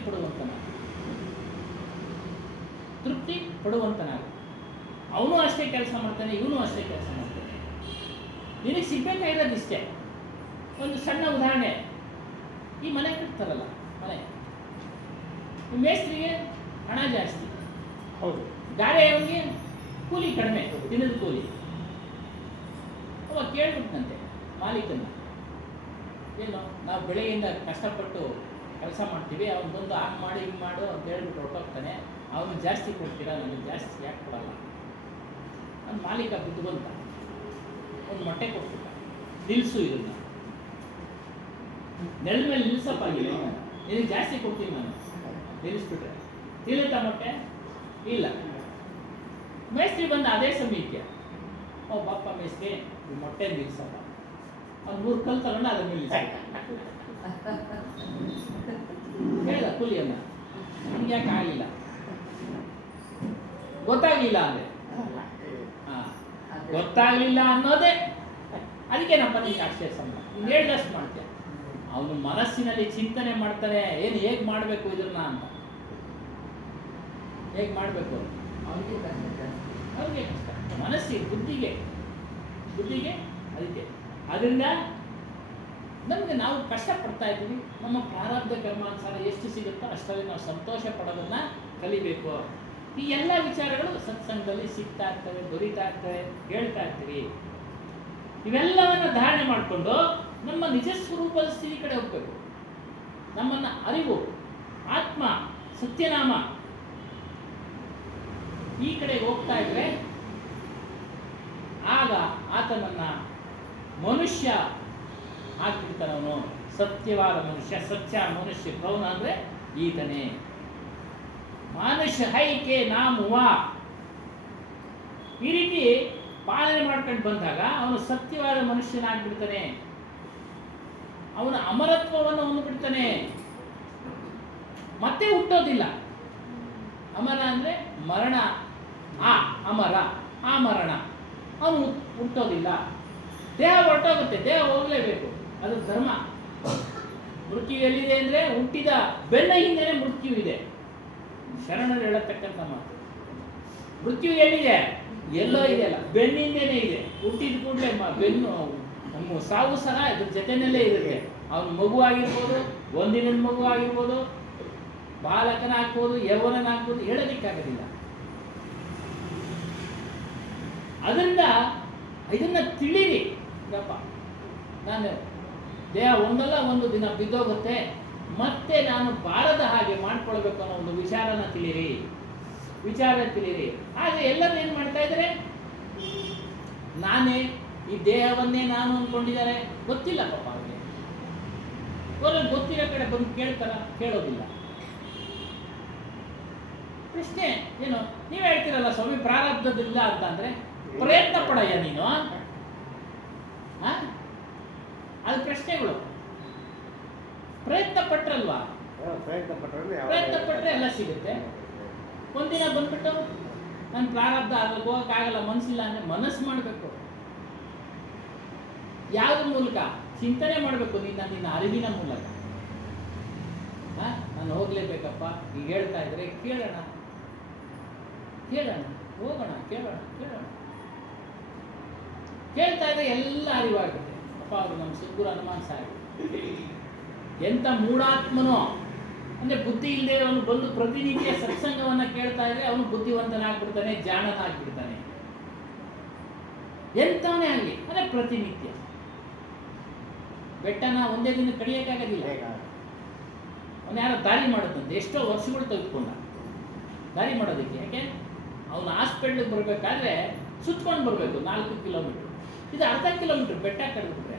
ಪಡುವಂತನಾಗ. ಅವನು ಅಷ್ಟೇ ಕೆಲಸ ಮಾಡ್ತಾನೆ, ಇವನು ಅಷ್ಟೇ ಕೆಲಸ ಮಾಡ್ತಾನೆ. ನಿನಗೆ ಸಿಗ್ಬೇಕಾಗಿರೋದು ಇಷ್ಟೇ. ಒಂದು ಸಣ್ಣ ಉದಾಹರಣೆ, ಈ ಮನೆ ಕಟ್ತಾರಲ್ಲ, ಮನೆ ಮೇಸ್ತ್ರಿಗೆ ಹಣ ಜಾಸ್ತಿ, ಹೌದು. ಗಾರೆಯವನಿಗೆ ಕೂಲಿ ಕಡಿಮೆ, ದಿನದ ಕೂಲಿ. ಅವ ಕೇಳ್ಬಿಟ್ನಂತೆ ಮಾಲೀಕನ್ನ, ಏನು ನಾವು ಬೆಳಗ್ಗೆಯಿಂದ ಕಷ್ಟಪಟ್ಟು ಕೆಲಸ ಮಾಡ್ತೀವಿ, ಅವನು ಬಂದು ಹಾಗೆ ಮಾಡಿ ಹಿಂಗೆ ಮಾಡು ಅಂತ ಹೇಳ್ಬಿಟ್ಟು ಹೊರಟೋಗ್ತಾನೆ, ಅವನು ಜಾಸ್ತಿ ಕೊಡ್ತೀರಾ, ನನಗೆ ಜಾಸ್ತಿ ಯಾಕೆ ಕೊಡಲ್ಲ? ನನ್ನ ಮಾಲೀಕ ಬುದ್ಧಿವಂತ, ಒಂದು ಮೊಟ್ಟೆ ಕೊಟ್ಬಿಟ್ಟ, ನಿಲ್ಲಿಸು ಇದನ್ನ, ನೆಲದ ಮೇಲೆ ನಿಲ್ಲಿಸಪ್ಪಾಗಿಲ್ಲ, ನಿನಗೆ ಜಾಸ್ತಿ ಕೊಡ್ತೀನಿ ನಾನು, ನಿಲ್ಲಿಸ್ಬಿಟ್ರೆ ತಿನ್ನುತ್ತಾ ಮೊಟ್ಟೆ? ಇಲ್ಲ. ಮೇಸ್ತ್ರಿ ಬಂದ ಅದೇ ಸಮಯಕ್ಕೆ, ಓ ಬಾಪ ಮೇಸ್ತ್ರಿ ಈ ಮೊಟ್ಟೆ ನಿಲ್ಲಿಸಪ್ಪ, ಅವ್ನು 3 ಕಲ್ಲು ತಗೊಂಡು ಅದ್ರ ಮೇಲೆ ಹೇಳ್ದ ಕೂಲಿಯನ್ನ, ನಿಮ್ಗೆ ಯಾಕೆ ಆಗಲಿಲ್ಲ? ಗೊತ್ತಾಗ್ಲಿಲ್ಲ ಅಂದ್ರೆ ಗೊತ್ತಾಗ್ಲಿಲ್ಲ ಅನ್ನೋದೇ ಅದಕ್ಕೆ ನಮ್ಮ ನಿಮ್ಗೆ ಅಷ್ಟೇ ಸಂಬಳ. ಇನ್ನು ಹೇಳ್ದಷ್ಟು ಮಾಡ್ತೆ. ಅವನು ಮನಸ್ಸಿನಲ್ಲಿ ಚಿಂತನೆ ಮಾಡ್ತಾನೆ, ಏನು ಹೇಗೆ ಮಾಡಬೇಕು ಇದನ್ನ ಅಂತ, ಹೇಗೆ ಮಾಡಬೇಕು ಅವ್ರಿಗೆ ಕಷ್ಟ, ಮನಸ್ಸಿಗೆ ಬುದ್ಧಿಗೆ ಅದಕ್ಕೆ. ಅದರಿಂದ ನಮಗೆ ನಾವು ಕಷ್ಟಪಡ್ತಾ ಇದ್ದೀವಿ, ನಮ್ಮ ಪ್ರಾರಬ್ಧ ಕರ್ಮಾನುಸಾರ ಎಷ್ಟು ಸಿಗುತ್ತೋ ಅಷ್ಟರಲ್ಲಿ ನಾವು ಸಂತೋಷ ಪಡೋದನ್ನ ಕಲಿಬೇಕು. ಈ ಎಲ್ಲ ವಿಚಾರಗಳು ಸತ್ಸಂಗದಲ್ಲಿ ಸಿಗ್ತಾ ಇರ್ತವೆ, ದೊರೀತಾ ಇರ್ತವೆ, ಹೇಳ್ತಾ ಇರ್ತೀವಿ. ಇವೆಲ್ಲವನ್ನು ಧಾರಣೆ ಮಾಡಿಕೊಂಡು ನಮ್ಮ ನಿಜ ಸ್ವರೂಪದ ಸ್ಥಿತಿ ಕಡೆ ಹೋಗ್ಬೇಕು. ನಮ್ಮನ್ನ ಅರಿವು, ಆತ್ಮ, ಸತ್ಯನಾಮ ಈ ಕಡೆ ಹೋಗ್ತಾ ಇದ್ರೆ ಆಗ ಆತನನ್ನ ಮನುಷ್ಯ ಆಗ್ಬಿಡ್ತಾನವನು, ಸತ್ಯವಾದ ಮನುಷ್ಯ, ಸತ್ಯ ಮನುಷ್ಯ. ಕೌನ ಅಂದ್ರೆ ಈತನೇ. ಮನುಷ್ಯ ಹೈಕೆ ನಾಮುವ ಈ ರೀತಿ ಪಾಲನೆ ಮಾಡ್ಕೊಂಡು ಬಂದಾಗ ಅವನು ಸತ್ಯವಾದ ಮನುಷ್ಯನಾಗ್ಬಿಡ್ತಾನೆ, ಅವನ ಅಮರತ್ವವನ್ನು ಹೊಂದ್ಬಿಡ್ತಾನೆ, ಮತ್ತೆ ಹುಟ್ಟೋದಿಲ್ಲ. ಅಮರ ಅಂದ್ರೆ ಮರಣ, ಅಮರ, ಆ ಮರಣ, ಅವನು ಹುಟ್ಟೋದಿಲ್ಲ. ದೇಹ ಹೊರಟೋಗುತ್ತೆ, ದೇಹ ಹೋಗಲೇಬೇಕು, ಅದು ಧರ್ಮ. ಮೃತ್ಯು ಎಲ್ಲಿದೆ ಅಂದ್ರೆ ಹುಟ್ಟಿದ ಬೆನ್ನ ಹಿಂದೆನೆ ಮೃತ್ಯು ಇದೆ. ಶರಣರು ಹೇಳತಕ್ಕಂಥ ಮಾತು. ಮೃತ್ಯು ಎಲ್ಲಿದೆ? ಎಲ್ಲೋ ಇದೆಯಲ್ಲ, ಬೆನ್ನಿಂದೇನೆ ಇದೆ. ಹುಟ್ಟಿದ ಕೂಡಲೇ ಬೆನ್ನು, ನಮ್ಮ ಸಾವು ಸಹ ಇದ್ರ ಜೊತೆನಲ್ಲೇ ಇರುತ್ತೆ. ಅವನ ಮಗು ಆಗಿರ್ಬೋದು, ಒಂದಿನದ ಮಗು ಆಗಿರ್ಬೋದು, ಬಾಲಕನಾಗ್ಬೋದು, ಯೌವನನಾಗ್ಬೋದು, ಹೇಳೋದಿಕ್ಕಾಗೋದಿಲ್ಲ. ಅದರಿಂದ ಇದನ್ನ ತಿಳಿರಿ. ನಾನು ದೇಹ ಒಂದಲ್ಲ ಒಂದು ದಿನ ಬಿದ್ದೋಗುತ್ತೆ, ಮತ್ತೆ ನಾನು ಬಾರದ ಹಾಗೆ ಮಾಡ್ಕೊಳ್ಬೇಕು ಅನ್ನೋ ಒಂದು ವಿಚಾರ ತಿಳಿರಿ. ಆದರೆ ಎಲ್ಲರೂ ಏನು ಮಾಡ್ತಾ ಇದ್ದಾರೆ? ನಾನೇ ಈ ದೇಹವನ್ನೇ ನಾನು ಅಂದ್ಕೊಂಡಿದ್ದಾರೆ. ಗೊತ್ತಿಲ್ಲ ಪಾಪ ಅವ್ರಿಗೆ. ಅವ್ರಿಗೆ ಗೊತ್ತಿರೋ ಕಡೆ ಬಂದು ಕೇಳ್ತಾರ? ಕೇಳೋದಿಲ್ಲ. ಪ್ರಶ್ನೆ ಏನು? ನೀವು ಹೇಳ್ತೀರಲ್ಲ ಸ್ವಾಮಿ ಪ್ರಾರಬ್ಧದಿಲ್ಲ ಅಂತ, ಅಂದ್ರೆ ಪ್ರಯತ್ನ ಪಡಯ್ಯ ನೀನು. ಅದು ಪ್ರಶ್ನೆಗಳು. ಪ್ರಯತ್ನ ಪಟ್ರಲ್ವಾ? ಪ್ರಯತ್ನ ಪಟ್ರೆ ಎಲ್ಲ ಸಿಗುತ್ತೆ. ಒಂದಿನ ಬಂದ್ಬಿಟ್ಟು ನನ್ನ ಪ್ರಾರಬ್ಧ ಅಲ್ಲಿಗೆ ಹೋಗೋಕ್ಕಾಗಲ್ಲ, ಮನಸ್ಸಿಲ್ಲ ಅಂದರೆ ಮನಸ್ಸು ಮಾಡಬೇಕು. ಯಾವುದ್ರ ಮೂಲಕ? ಚಿಂತನೆ ಮಾಡಬೇಕು, ನಿನ್ನ ಅರಿವಿನ ಮೂಲಕ. ನಾನು ಹೋಗ್ಲೇಬೇಕಪ್ಪ, ಈಗ ಹೇಳ್ತಾ ಇದ್ರೆ ಕೇಳೋಣ, ಹೋಗೋಣ, ಕೇಳೋಣ. ಕೇಳ್ತಾ ಇದ್ರೆ ಎಲ್ಲ ಅರಿವಾಗುತ್ತೆ. ಅಪ್ಪ ಅವರು ನಮ್ಮ ಸದ್ಗುರು ಹನುಮಾನ್ ಸಾಹೇಬ್ ಎಂಥ ಮೂಢಾತ್ಮನೋ ಅಂದರೆ ಬುದ್ಧಿ ಇಲ್ಲದೆ ಅವನು ಬಂದು ಪ್ರತಿನಿತ್ಯ ಸತ್ಸಂಗವನ್ನು ಕೇಳ್ತಾ ಇದ್ರೆ ಅವನು ಬುದ್ಧಿವಂತನಾಗ್ಬಿಡ್ತಾನೆ, ಜಾಣನಾಗ್ಬಿಡ್ತಾನೆ. ಎಂಥವನೇ ಆಗಲಿ ಅಂದರೆ ಪ್ರತಿನಿತ್ಯ. ಬೆಟ್ಟನ ಒಂದೇ ದಿನ ಕಡಿಯೋಕ್ಕಾಗೋದಿಲ್ಲ. ಅವನು ಯಾರೋ ದಾರಿ ಮಾಡುತ್ತಂತೆ, ಎಷ್ಟೋ ವರ್ಷಗಳು ತೆಗೆದುಕೊಂಡ ದಾರಿ ಮಾಡೋದಕ್ಕೆ. ಯಾಕೆ? ಅವನು ಹಾಸ್ಪಿಟ್ಲಿಗೆ ಬರಬೇಕಾದ್ರೆ ಸುತ್ಕೊಂಡು ಬರಬೇಕು 4 ಕಿಲೋಮೀಟ್ರ್, ಇದು ಅರ್ಧ ಕಿಲೋಮೀಟ್ರ್ ಬೆಟ್ಟ ಕಡಿದ್ಬಿಟ್ರೆ.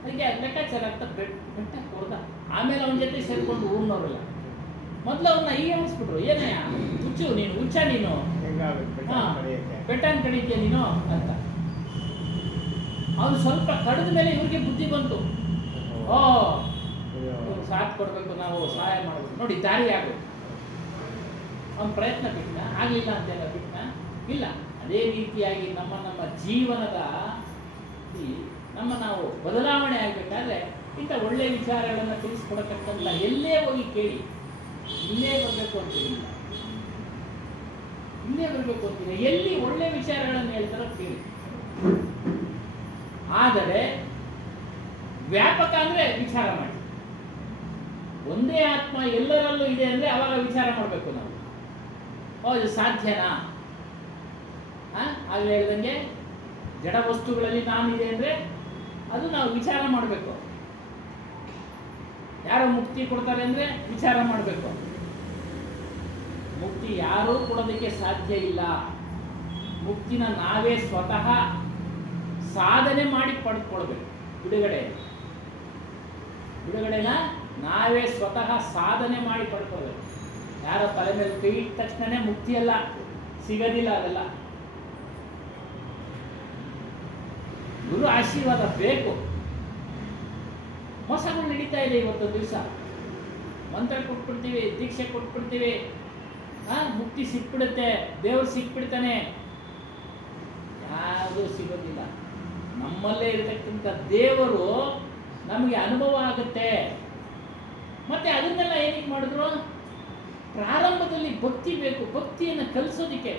ಅದಕ್ಕೆ ಲೆಕ್ಕಾಚಾರ ಆಗ್ತಾ ಬೆಟ್ಟ ಕೊಡ್ದ. ಆಮೇಲೆ ಅವನ ಜೊತೆ ಸೇರಿಕೊಂಡು ಊರಿನವರೆಲ್ಲ ಮೊದಲು ಅವನ್ನ ಹೀಗೆ ಅನಿಸ್ಬಿಟ್ರು, ಏನಯ್ಯ ಹುಚ್ಚು ನೀನು, ಹುಚ್ಚ ನೀನು, ಬೆಟ್ಟನ ಕಡಿತೀಯ ನೀನು ಅಂತ. ಅವನು ಸ್ವಲ್ಪ ಕಡಿದ ಮೇಲೆ ಇವ್ರಿಗೆ ಬುದ್ಧಿ ಬಂತು, ಓ ಸಾಥ್ ಕೊಡಬೇಕು, ನಾವು ಸಹಾಯ ಮಾಡಬೇಕು, ನೋಡಿ ದಾರಿ ಆಗೋದು. ಅವನ ಪ್ರಯತ್ನ ಬಿಟ್ನ, ಆಗಲಿಲ್ಲ ಅಂತೆಲ್ಲ ಬಿಟ್ನ ಇಲ್ಲ. ಅದೇ ರೀತಿಯಾಗಿ ನಮ್ಮ ಜೀವನದ ನಾವು ಬದಲಾವಣೆ ಆಗಬೇಕಾದ್ರೆ ಇಂಥ ಒಳ್ಳೆಯ ವಿಚಾರಗಳನ್ನು ತಿಳಿಸ್ಕೊಡತಕ್ಕಂಥ ಎಲ್ಲೇ ಹೋಗಿ ಕೇಳಿ, ಇಲ್ಲೇ ಬರಬೇಕು ಅಂತಿಲ್ಲ, ಎಲ್ಲಿ ಒಳ್ಳೆಯ ವಿಚಾರಗಳನ್ನು ಹೇಳ್ತಾರೋ ಕೇಳಿ. ಆದರೆ ವ್ಯಾಪಕ ಅಂದರೆ ವಿಚಾರ ಮಾಡಿ. ಒಂದೇ ಆತ್ಮ ಎಲ್ಲರಲ್ಲೂ ಇದೆ ಅಂದರೆ ಅವಾಗ ವಿಚಾರ ಮಾಡಬೇಕು ನಾವು. ಹೌದು, ಸಾಧ್ಯನಾ? ಆಗಲೇ ಹೇಳ್ದಂಗೆ ಜಡ ವಸ್ತುಗಳಲ್ಲಿ ನಾನಿದೆ ಅಂದರೆ ಅದು ನಾವು ವಿಚಾರ ಮಾಡಬೇಕು. ಯಾರು ಮುಕ್ತಿ ಕೊಡ್ತಾರೆ ಅಂದರೆ ವಿಚಾರ ಮಾಡಬೇಕು. ಮುಕ್ತಿ ಯಾರೂ ಕೊಡೋದಕ್ಕೆ ಸಾಧ್ಯ ಇಲ್ಲ. ಮುಕ್ತಿನ ನಾವೇ ಸ್ವತಃ ಸಾಧನೆ ಮಾಡಿ ಪಡೆದುಕೊಳ್ಬೇಕು. ಬಿಡುಗಡೆನ ನಾವೇ ಸ್ವತಃ ಸಾಧನೆ ಮಾಡಿ ಪಡ್ಕೊಳ್ಬೇಕು. ಯಾರ ತಲೆ ಮೇಲೆ ಕೈ ಇಟ್ಟ ತಕ್ಷಣನೇ ಮುಕ್ತಿಯಲ್ಲ, ಸಿಗೋದಿಲ್ಲ. ಅದೆಲ್ಲ ಗುರು ಆಶೀರ್ವಾದ ಬೇಕು. ಮೋಸಗಳು ನಡೀತಾ ಇದೆ ಇವತ್ತು ದಿವಸ. ಮಂತ್ರ ಕೊಟ್ಬಿಡ್ತೀವಿ, ದೀಕ್ಷೆ ಕೊಟ್ಬಿಡ್ತೀವಿ, ಮುಕ್ತಿ ಸಿಕ್ಬಿಡುತ್ತೆ, ದೇವರು ಸಿಕ್ಬಿಡ್ತಾನೆ. ಯಾವುದೂ ಸಿಗೋದಿಲ್ಲ. ನಮ್ಮಲ್ಲೇ ಇರತಕ್ಕಂಥ ದೇವರು ನಮಗೆ ಅನುಭವ ಆಗುತ್ತೆ. ಮತ್ತೆ ಅದನ್ನೆಲ್ಲ ಏನಕ್ಕೆ ಮಾಡಿದ್ರು? ಪ್ರಾರಂಭದಲ್ಲಿ ಭಕ್ತಿ ಬೇಕು, ಭಕ್ತಿಯನ್ನು ಕಲಿಸೋದಿಕ್ಕೆ.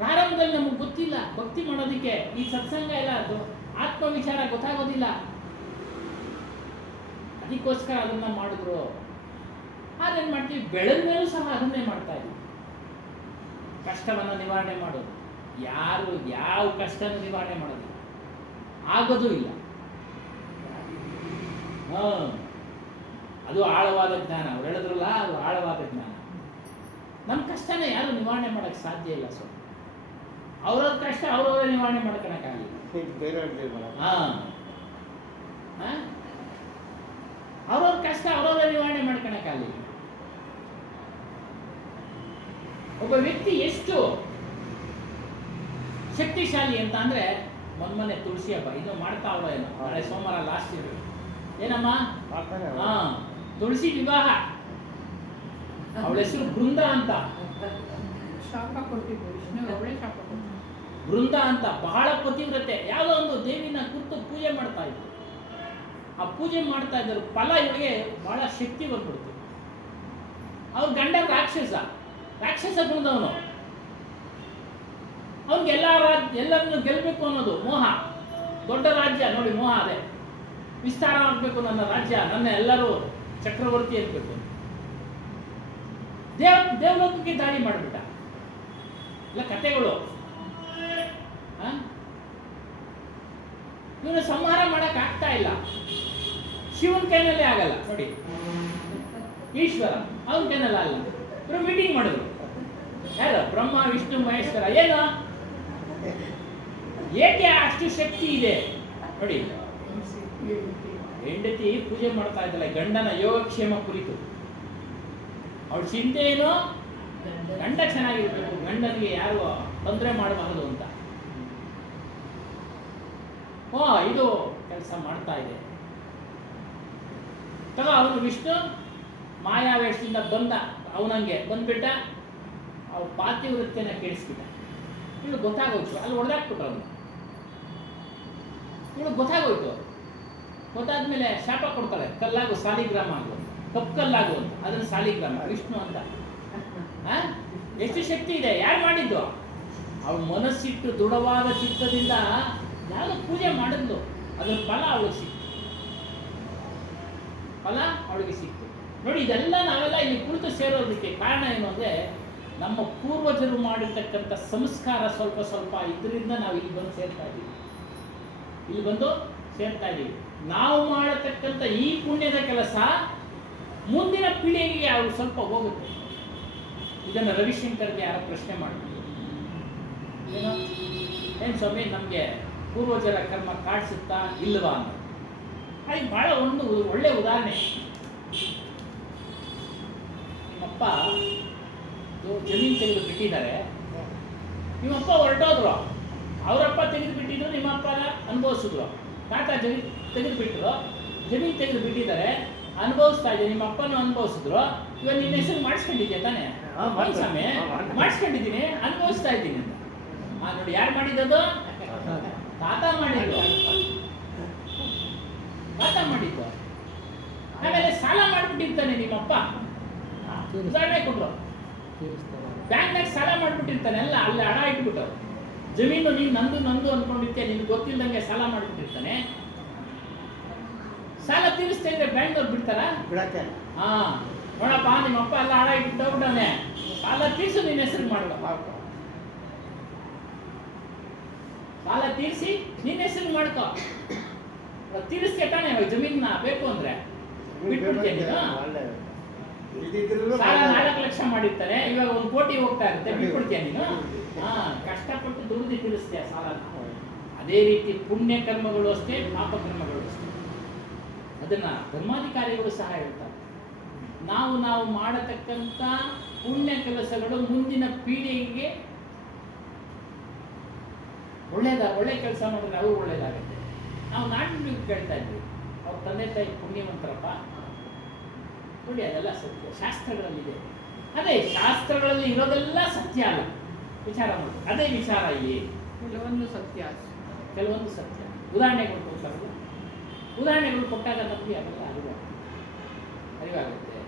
ಪ್ರಾರಂಭದಲ್ಲಿ ನಮಗೆ ಗೊತ್ತಿಲ್ಲ ಭಕ್ತಿ ಮಾಡೋದಕ್ಕೆ. ಈ ಸತ್ಸಂಗ ಎಲ್ಲ ಅದು ಆತ್ಮವಿಚಾರ ಗೊತ್ತಾಗೋದಿಲ್ಲ, ಅದಕ್ಕೋಸ್ಕರ ಅದನ್ನ ಮಾಡಿದ್ರು. ಅದೇನು ಮಾಡ್ತೀವಿ? ಬೆಳೆದ ಮೇಲೂ ಸಹ ಅದನ್ನೇ ಮಾಡ್ತಾ ಇದ್ವಿ. ಕಷ್ಟವನ್ನು ನಿವಾರಣೆ ಮಾಡೋದು. ಯಾರು ಯಾವ ಕಷ್ಟನ ನಿವಾರಣೆ ಮಾಡೋದು ಆಗೋದು ಇಲ್ಲ. ಅದು ಆಳವಾದ ಜ್ಞಾನ. ಅವ್ರು ಹೇಳಿದ್ರಲ್ಲ, ಅದು ಆಳವಾದ ಜ್ಞಾನ. ನಮ್ಮ ಕಷ್ಟನ ಯಾರು ನಿವಾರಣೆ ಮಾಡೋಕ್ಕೆ ಸಾಧ್ಯ ಇಲ್ಲ. ಸೊ ಅವ್ರವ್ರ ಕಷ್ಟ ಅವ್ರವರೇ ನಿವಾರಣೆ ಮಾಡ್ಕೊಳಕ್ಕಾಗಲಿಲ್ಲ. ಅವ್ರವ್ರ ಕಷ್ಟ ಅವ್ರವರೇ ನಿವಾರಣೆ ಮಾಡ್ಕೊಳಕ್ಕಾಗಲಿಲ್ಲ. ಒಬ್ಬ ವ್ಯಕ್ತಿ ಎಷ್ಟು ಶಕ್ತಿಶಾಲಿ ಅಂತ ಅಂದ್ರೆ, ಮೊನ್ನೆ ತುಳಸಿ ಹಬ್ಬ ಇದು ಮಾಡ್ತಾ ಅವಳ ಏನೋ, ನಾಳೆ ಸೋಮವಾರ ಲಾಸ್ಟ್ ಇರು. ಏನಮ್ಮ? ತುಳಸಿ ವಿವಾಹ. ಅವಳ ಹೆಸರು ಬೃಂದ ಅಂತ. ಬೃಂದ ಅಂತ ಬಹಳ ಪತಿವ್ರತೆ. ಯಾವುದೋ ಒಂದು ದೇವಿನ ಕುರಿತು ಪೂಜೆ ಮಾಡ್ತಾ ಇದ್ರು. ಆ ಪೂಜೆ ಮಾಡ್ತಾ ಇದ್ದರು ಫಲ ಇವಳಿಗೆ ಬಹಳ ಶಕ್ತಿ ಬಂದ್ಬಿಡ್ತು. ಅವ್ರ ಗಂಡ ರಾಕ್ಷಸ ಗುಣದವನು. ಅವ್ನಿಗೆ ಎಲ್ಲರನ್ನು ಗೆಲ್ಲಬೇಕು ಅನ್ನೋದು ಮೋಹ. ದೊಡ್ಡ ರಾಜ್ಯ ನೋಡಿ, ಮೋಹ ಅದೇ. ವಿಸ್ತಾರ ಆಗಬೇಕು ನನ್ನ ರಾಜ್ಯ, ನನ್ನ ಎಲ್ಲರೂ ಚಕ್ರವರ್ತಿ ಇರಬೇಕು. ದೇವಲೋಕಕ್ಕೆ ದಾಳಿ ಮಾಡಿಬಿಟ್ಟ. ಇಲ್ಲ ಕತೆಗಳು. ಇವನು ಸಂಹಾರ ಮಾಡಕ್ ಆಗ್ತಾ ಇಲ್ಲ. ಶಿವನ ಕೈನಲ್ಲೇ ಆಗಲ್ಲ ನೋಡಿ, ಈಶ್ವರ ಅವನ ಕೈನಲ್ಲ ಅಲ್ಲ. ಇವರು ಮೀಟಿಂಗ್ ಮಾಡಿದ್ರು. ಯಾರು? ಬ್ರಹ್ಮ, ವಿಷ್ಣು, ಮಹೇಶ್ವರ. ಏನು ಏಕೆ ಅಷ್ಟು ಶಕ್ತಿ ಇದೆ ನೋಡಿ. ಹೆಂಡತಿ ಪೂಜೆ ಮಾಡ್ತಾ ಇದ್ದಲ್ಲ ಗಂಡನ ಯೋಗಕ್ಷೇಮ ಕುರಿತು. ಅವಳ ಚಿಂತೆ ಏನು? ಗಂಡ ಚೆನ್ನಾಗಿರ್ಬೇಕು, ಗಂಡನಿಗೆ ಯಾರು ತೊಂದರೆ ಮಾಡಬಾರದು ಅಂತ. ಇದು ಕೆಲಸ ಮಾಡ್ತಾ ಇದೆ. ಅವನು ವಿಷ್ಣು ಮಾಯಾವೇಶದಿಂದ ಬಂದ, ಅವನಂಗೆ ಬಂದ್ಬಿಟ್ಟ. ಅವ್ರ ಪಾತಿವೃತ್ಯನ ಕೆಡಿಸ್ಬಿಟ್ಟ. ಇವಳು ಗೊತ್ತಾಗೋಯ್ತು, ಅಲ್ಲಿ ಹೊಡೆದಾಕ್ಬಿಟ್ರು ಅವನು. ಇವಳು ಗೊತ್ತಾಗೋಯ್ತು. ಗೊತ್ತಾದ್ಮೇಲೆ ಶಾಪ ಕೊಡ್ತಾಳೆ, ಕಲ್ಲಾಗು ಸಾಲಿಗ್ರಾಮ ಆಗು, ಕಪ್ಪು ಕಲ್ಲಾಗು ಅಂತ. ಅದನ್ನು ಸಾಲಿಗ್ರಾಮ ವಿಷ್ಣು ಅಂತ. ಎಷ್ಟು ಶಕ್ತಿ ಇದೆ! ಯಾರು ಮಾಡಿದ್ದು? ಅವಳು ಮನಸ್ಸಿಟ್ಟು ದೃಢವಾದ ಚಿತ್ತದಿಂದ ಯಾವುದು ಪೂಜೆ ಮಾಡಿದ್ಲು, ಅದರ ಫಲ ಅವಳಿಗೆ ಸಿಕ್ತು. ಫಲ ಅವಳಿಗೆ ಸಿಕ್ತು. ನೋಡಿ, ಇದೆಲ್ಲ ನಾವೆಲ್ಲ ಇಲ್ಲಿ ಕುಳಿತು ಸೇರೋದಕ್ಕೆ ಕಾರಣ ಏನು ಅಂದರೆ, ನಮ್ಮ ಪೂರ್ವಜರು ಮಾಡಿರ್ತಕ್ಕಂಥ ಸಂಸ್ಕಾರ ಸ್ವಲ್ಪ ಸ್ವಲ್ಪ ಇದರಿಂದ ನಾವು ಇಲ್ಲಿ ಬಂದು ಸೇರ್ತಾ ಇದ್ದೀವಿ. ಇಲ್ಲಿ ಬಂದು ಸೇರ್ತಾ ಇದ್ದೀವಿ. ನಾವು ಮಾಡತಕ್ಕಂಥ ಈ ಪುಣ್ಯದ ಕೆಲಸ ಮುಂದಿನ ಪೀಳಿಗೆಗೆ ಅವ್ರು ಸ್ವಲ್ಪ ಹೋಗುತ್ತೆ. ಇದನ್ನು ರವಿಶಂಕರ್ಗೆ ಯಾರೋ ಪ್ರಶ್ನೆ ಮಾಡಿದ್ರು, ಏನು ಸ್ವಾಮಿ ನಮಗೆ ಪೂರ್ವಜರ ಕರ್ಮ ಕಾಡಿಸುತ್ತಾ ಇಲ್ವಾ ಅಂತ. ಅದಕ್ಕೆ ಭಾಳ ಒಂದು ಒಳ್ಳೆಯ ಉದಾಹರಣೆ. ನಿಮ್ಮಪ್ಪ ಜಮೀನು ತೆಗೆದು ಬಿಟ್ಟಿದ್ದಾರೆ, ನಿಮ್ಮಪ್ಪ ಹೊರಟೋದ್ರು, ಅವರಪ್ಪ ತೆಗೆದು ಬಿಟ್ಟಿದ್ರು, ನಿಮ್ಮಪ್ಪ ಅನುಭವಿಸಿದ್ರು. ತಾತ ತೆಗೆದು ಬಿಟ್ಟರು, ಜಮೀನು ತೆಗೆದು ಬಿಟ್ಟಿದ್ದಾರೆ, ಅನುಭವಿಸ್ತಾ ಇದ್ದೆ. ನಿಮ್ಮ ಅಪ್ಪನೂ ಅನುಭವಿಸಿದ್ರು, ಇವಾಗ ನಿನ್ನ ಹೆಸರು ಮಾಡಿಸ್ಕೊಂಡಿದ್ಯಾ ತಾನೆ? ಸ್ವಾಮಿ ಮಾಡಿಸ್ಕೊಂಡಿದ್ದೀನಿ, ಅನುಭವಿಸ್ತಾ ಇದ್ದೀನಿ ಅಂತ. ನೋಡಿ, ಯಾರು ಮಾಡಿದ್ದು? ತಾತ ಮಾಡಿದ್ದು. ತಾತ ಮಾಡಿದ್ದು. ಆಮೇಲೆ ಸಾಲ ಮಾಡಿಬಿಟ್ಟಿರ್ತಾನೆ ನಿಮ್ಮಪ್ಪ. ಉದಾಹರಣೆ ಕೊಟ್ರು, ಬ್ಯಾಂಕ್ನಾಗ ಸಾಲ ಮಾಡಿಬಿಟ್ಟಿರ್ತಾನೆ, ಎಲ್ಲ ಅಲ್ಲಿ ಹಣ ಇಟ್ಬಿಟ್ಟು. ಜಮೀನು ನೀನು ನಂದು ನಂದು ಅಂದ್ಕೊಂಡಿರ್ತೀಯ, ನಿನ್ಗೆ ಗೊತ್ತಿಲ್ದಂಗೆ ಸಾಲ ಮಾಡಿಬಿಟ್ಟಿರ್ತಾನೆ. ಸಾಲ ತೀರಿಸ್ತಾ ಇದ್ರೆ ಬ್ಯಾಂಕ್ನವ್ರು ಬಿಡ್ತಾರ? ಬಿಡಕ್ಕೆ. ನೋಡಪ್ಪ, ನಿಮ್ಮಪ್ಪ ಎಲ್ಲ ಹಣ ಇಟ್ಬಿಟ್ಟು ಹೋಗ್ಬಿಟ್ಟವನೆ, ಸಾಲ ತೀರಿಸು, ನಿನ್ನ ಹೆಸರು ಮಾಡುವ. ಸಾಲ ತೀರಿಸಿ ನಿನ್ನ ಹೆಸರು ಮಾಡ್ಕೋ. ತೀರಿಸ್ಕೆ ತಾನೆ ಜಮೀನ ಬೇಕು ಅಂದ್ರೆ ಬಿಟ್ಬಿಡ್ತೇನೆ ನೀನು. ಸಾಲ 4 ಲಕ್ಷ ಮಾಡಿರ್ತಾನೆ, ಇವಾಗ 1 ಕೋಟಿ ಹೋಗ್ತಾ ಇರುತ್ತೆ, ಬಿಟ್ಬಿಡ್ತೀಯ ನೀನು? ಕಷ್ಟಪಟ್ಟು ದುಡ್ದು ತೀರಿಸ್ತೀಯ ಸಾಲ. ಅದೇ ರೀತಿ ಪುಣ್ಯ ಕರ್ಮಗಳು ಅಷ್ಟೇ, ಪಾಪ ಕರ್ಮಗಳು ಅಷ್ಟೇ. ಅದನ್ನ ಧರ್ಮಾಧಿಕಾರಿಗಳು ಸಹ ಹೇಳ್ತಾರೆ. ನಾವು ಮಾಡತಕ್ಕಂಥ ಪುಣ್ಯ ಕೆಲಸಗಳು ಮುಂದಿನ ಪೀಳಿಗೆಗೆ ಒಳ್ಳೆ ಕೆಲಸ ಮಾಡಿದ್ರೆ ಅವರು ಒಳ್ಳೇದಾಗುತ್ತೆ. ನಾವು ನಾಡಿನ ಕೇಳ್ತಾ ಇದ್ವಿ, ಅವ್ರ ತಂದೆ ತಾಯಿ ಪುಣ್ಯವಂತರಪ್ಪ. ನೋಡಿ, ಅದೆಲ್ಲ ಸತ್ಯ ಶಾಸ್ತ್ರಗಳಲ್ಲಿದೆ. ಅದೇ ಶಾಸ್ತ್ರಗಳಲ್ಲಿ ಇರೋದೆಲ್ಲ ಸತ್ಯ ಅಲ್ಲ, ವಿಚಾರ ಮಾಡಿ. ಅದೇ ವಿಚಾರ ಇಲ್ಲಿ. ಕೆಲವೊಂದು ಸತ್ಯ, ಕೆಲವೊಂದು ಸತ್ಯ. ಉದಾಹರಣೆಗಳು ಕೊಡ್ತಾರಲ್ಲ, ಉದಾಹರಣೆಗಳು ಕೊಟ್ಟಾಗ ನಮಗೆ ಅದೆಲ್ಲ ಅರಿವಾಗುತ್ತೆ.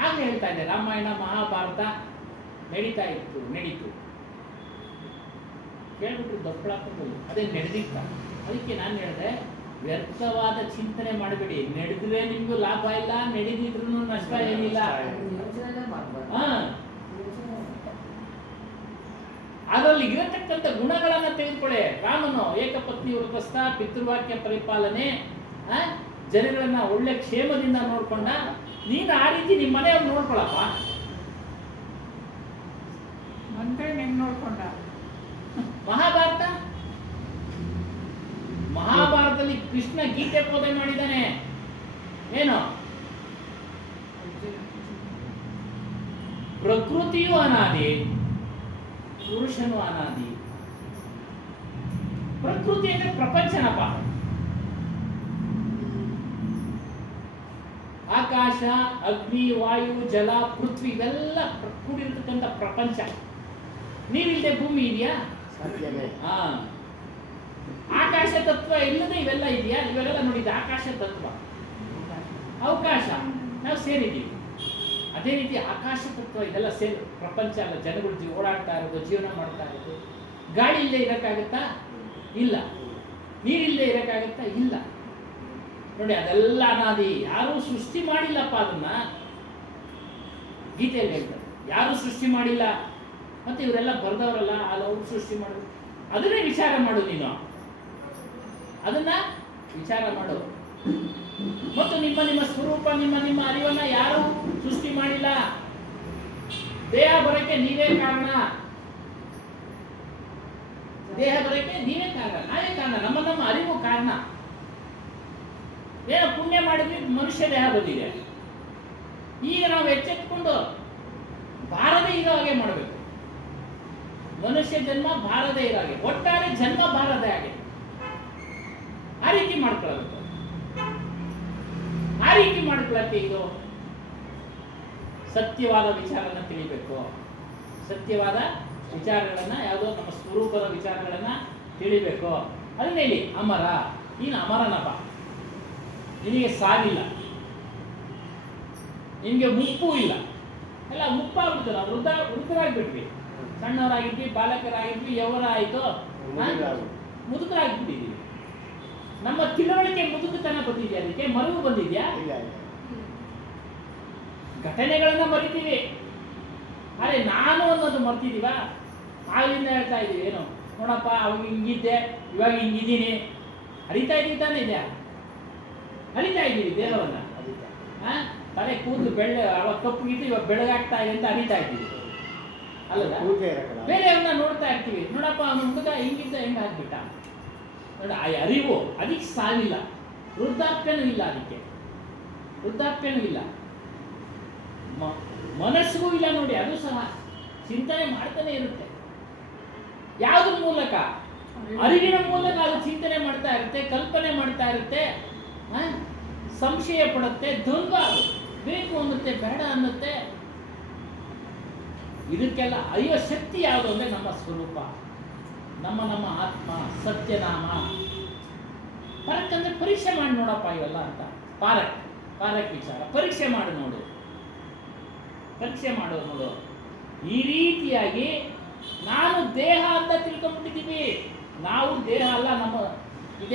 ಹಾಗೆ ಹೇಳ್ತಾ ಇದೆ, ರಾಮಾಯಣ ಮಹಾಭಾರತ ನಡೀತು ಕೇಳ್ಬಿಟ್ರು ದಪ್ಪಳಾಕೊಂಡು ಅದೇ ನಡೆದಿತ್ತ. ಅದಕ್ಕೆ ನಾನು ಹೇಳಿದೆ, ವ್ಯರ್ಥವಾದ ಚಿಂತನೆ ಮಾಡಬೇಡಿ. ನಡೆದ್ರೆ ನಿಮ್ಗೂ ಲಾಭ ಇಲ್ಲ, ನಡೆದಿದ್ರು ನಷ್ಟ ಏನಿಲ್ಲ. ಅದರಲ್ಲಿ ಇರತಕ್ಕಂಥ ಗುಣಗಳನ್ನ ತೆಗೆದುಕೊಳ್ಳೆ. ರಾಮನು ಏಕಪತ್ನಿ ವ್ರತಸ್ಥ, ಪಿತೃವಾಕ್ಯ ಪರಿಪಾಲನೆ, ಜನಗಳನ್ನ ಒಳ್ಳೆ ಕ್ಷೇಮದಿಂದ ನೋಡ್ಕೊಂಡ. ನೀನು ಆ ರೀತಿ ನಿಮ್ಮ ಮನೆಯವ್ರು ನೋಡ್ಕೊಳಪ್ಪ. ಮಂತ್ರಿ ಹೆಂಗ್ ನೋಡ್ಕೊಂಡ? ಮಹಾಭಾರತದಲ್ಲಿ ಕೃಷ್ಣ ಗೀತೆ ಬೋಧನೆ ಮಾಡಿದ್ದಾನೆ. ಏನು? ಪ್ರಕೃತಿಯೂ ಅನಾದಿ, ಪುರುಷನು ಅನಾದಿ. ಪ್ರಕೃತಿ ಅಂದ್ರೆ ಪ್ರಪಂಚನಪ್ಪ. ಆಕಾಶ, ಅಗ್ನಿ, ವಾಯು, ಜಲ, ಪೃಥ್ವಿ ಇವೆಲ್ಲ ಕೂಡಿರ್ತಕ್ಕಂಥ ಪ್ರಪಂಚ. ನೀರಿಲ್ಲದೆ ಭೂಮಿ ಇದೆಯಾ? ಆಕಾಶ ತತ್ವ ಇಲ್ಲದೆ ಇವೆಲ್ಲ ಇದೆಯಾ? ಇವೆಲ್ಲ ನೋಡಿದ ಆಕಾಶ ತತ್ವ, ಅವಕಾಶ ನಾವು ಸೇರಿದ್ದೀವಿ. ಅದೇ ರೀತಿ ಆಕಾಶ ತತ್ವ ಇದೆಲ್ಲ ಸೇರಿ ಪ್ರಪಂಚ ಅಲ್ಲ. ಜನಗಳು ಓಡಾಡ್ತಾ ಇರೋದು, ಜೀವನ ಮಾಡ್ತಾ ಇರೋದು. ಗಾಳಿ ಇಲ್ಲದೆ ಇರೋಕ್ಕಾಗತ್ತಾ? ಇಲ್ಲ. ನೀರಿಲ್ಲದೆ ಇರೋಕ್ಕಾಗತ್ತಾ? ಇಲ್ಲ. ನೋಡಿ, ಅದೆಲ್ಲ ಅನಾದಿ. ಯಾರೂ ಸೃಷ್ಟಿ ಮಾಡಿಲ್ಲಪ್ಪ. ಅದನ್ನ ಗೀತೆಯಲ್ಲಿ ಹೇಳ್ತಾರೆ, ಯಾರೂ ಸೃಷ್ಟಿ ಮಾಡಿಲ್ಲ. ಮತ್ತೆ ಇವರೆಲ್ಲ ಬರೆದವರಲ್ಲ, ಅವ್ರು ಸೃಷ್ಟಿ ಮಾಡೋದು. ಅದನ್ನೇ ವಿಚಾರ ಮಾಡು ನೀನು, ಅದನ್ನ ವಿಚಾರ ಮಾಡು. ಮತ್ತು ನಿಮ್ಮ ಸ್ವರೂಪ, ನಿಮ್ಮ ಅರಿವನ್ನ ಯಾರು ಸೃಷ್ಟಿ ಮಾಡಿಲ್ಲ. ದೇಹ ಬರಕ್ಕೆ ನೀವೇ ಕಾರಣ. ದೇಹ ಬರಕ್ಕೆ ನೀವೇ ಕಾರಣ, ನಾವೇ ಕಾರಣ. ನಮ್ಮ ಅರಿವು ಕಾರಣ. ಏನೋ ಪುಣ್ಯ ಮಾಡಿದ್ವಿ, ಮನುಷ್ಯ ದೇಹ ಬಂದಿದೆ. ಈಗ ನಾವು ಎಚ್ಚೆತ್ಕೊಂಡು ಬಾರದೇ ಇರೋ ಹಾಗೆ ಮಾಡಬೇಕು. ಮನುಷ್ಯ ಜನ್ಮ ಬಾರದೇ ಇರೋ ಹಾಗೆ, ಒಟ್ಟಾರೆ ಜನ್ಮ ಬಾರದೇ ಹಾಗೆ ಆ ರೀತಿ ಮಾಡ್ಕೊಳ್ಳಬೇಕು. ಆ ರೀತಿ ಮಾಡ್ಕೊಳ್ಳಕ್ಕೆ ಇದು ಸತ್ಯವಾದ ವಿಚಾರನ ತಿಳಿಬೇಕು. ಸತ್ಯವಾದ ವಿಚಾರಗಳನ್ನು, ಯಾವುದೋ ನಮ್ಮ ಸ್ವರೂಪದ ವಿಚಾರಗಳನ್ನು ತಿಳಿಬೇಕು. ಅದನ್ನ ಹೇಳಿ ಅಮರ, ನೀನು ಅಮರನಪ್ಪ, ನಿನಗೆ ಸಾವಿಲ್ಲ, ನಿನಗೆ ಮುಪ್ಪು ಇಲ್ಲ. ಎಲ್ಲ ಮುಪ್ಪಾಗ್ಬಿಡ್ತು. ನಾವು ವೃದ್ಧರಾಗ್ಬಿಟ್ವಿ, ಸಣ್ಣವರಾಗಿದ್ವಿ, ಬಾಲಕರಾಗಿದ್ವಿ, ಯವರ ಆಯಿತು, ಮುದುಕರಾಗ್ಬಿಟ್ಟಿದ್ದೀವಿ. ನಮ್ಮ ತಿಳುವಳಿಕೆ ಮುದುಕತನ ಬಂದಿದೆಯಾ? ಅದಕ್ಕೆ ಮರುವು ಬಂದಿದ್ಯಾ? ಇಲ್ಲ ಇಲ್ಲ. ಘಟನೆಗಳನ್ನ ಮರಿತೀವಿ, ಆದರೆ ನಾನು ಅನ್ನೋದು ಮರ್ತಿದೀವ? ಆಗಿಂದ ಹೇಳ್ತಾ ಇದೀವಿ, ಏನು ನೋಡಪ್ಪ ಅವಾಗ ಹಿಂಗಿದ್ದೆ, ಇವಾಗ ಹಿಂಗಿದ್ದೀನಿ. ಅರಿತಾ ಇದ್ದೀವಿ ತಾನೇ? ಇದೆಯಾ? ಅರಿತಾ ಇದ್ದೀವಿ ದೇಹವನ್ನ. ತಲೆ ಕೂದಲು ಅವಾಗ ಕಪ್ಪುಗಿತ್ತು, ಇವಾಗ ಬೆಳಗಾಗ್ತಾ ಇದೆ ಅಂತ ಅರಿತಾ ಇದ್ದೀವಿ ಅಲ್ಲದ? ಬೇರೆಯವ್ರನ್ನ ನೋಡ್ತಾ ಇರ್ತೀವಿ, ನೋಡಪ್ಪ ಅವನ ಹುಡುಗ ಹಿಂಗಿದ್ದ, ಹೆಂಗಾಗ್ಬಿಟ್ಟ. ನೋಡ, ಆ ಅರಿವು, ಅದಕ್ಕೆ ಸಾವಿಲ್ಲ. ವೃದ್ಧಾಪ್ಯನೂ ಇಲ್ಲ, ಅದಕ್ಕೆ ವೃದ್ಧಾಪ್ಯನೂ ಇಲ್ಲ, ಮನಸ್ಸಿಗೂ ಇಲ್ಲ. ನೋಡಿ, ಅದು ಸಹ ಚಿಂತನೆ ಮಾಡ್ತಾನೆ ಇರುತ್ತೆ. ಯಾವುದ್ರ ಮೂಲಕ? ಅರಿವಿನ ಮೂಲಕ ಅದು ಚಿಂತನೆ ಮಾಡ್ತಾ ಇರುತ್ತೆ, ಕಲ್ಪನೆ ಮಾಡ್ತಾ ಇರುತ್ತೆ, ಸಂಶಯ ಪಡುತ್ತೆ, ದ್ವಂದ್ವ, ಬೇಕು ಅನ್ನುತ್ತೆ, ಬೇಡ ಅನ್ನುತ್ತೆ. ಇದಕ್ಕೆಲ್ಲ ಅರಿಯುವ ಶಕ್ತಿ ಯಾವುದು ಅಂದರೆ ನಮ್ಮ ಸ್ವರೂಪ, ನಮ್ಮ ಆತ್ಮ, ಸತ್ಯನಾಮ. ಪಾರಕ್ ಅಂದರೆ ಪರೀಕ್ಷೆ ಮಾಡಿ ನೋಡಪ್ಪ ಇವೆಲ್ಲ ಅಂತ. ಪಾರಕ್ ವಿಚಾರ ಪರೀಕ್ಷೆ ಮಾಡಿ ನೋಡು, ಪರೀಕ್ಷೆ ಮಾಡು ನೋಡು. ಈ ರೀತಿಯಾಗಿ ನಾನು ದೇಹ ಅಂತ ತಿಳ್ಕೊಂಡ್ಬಿಟ್ಟಿದ್ದೀವಿ. ನಾವು ದೇಹ ಅಲ್ಲ, ನಮ್ಮ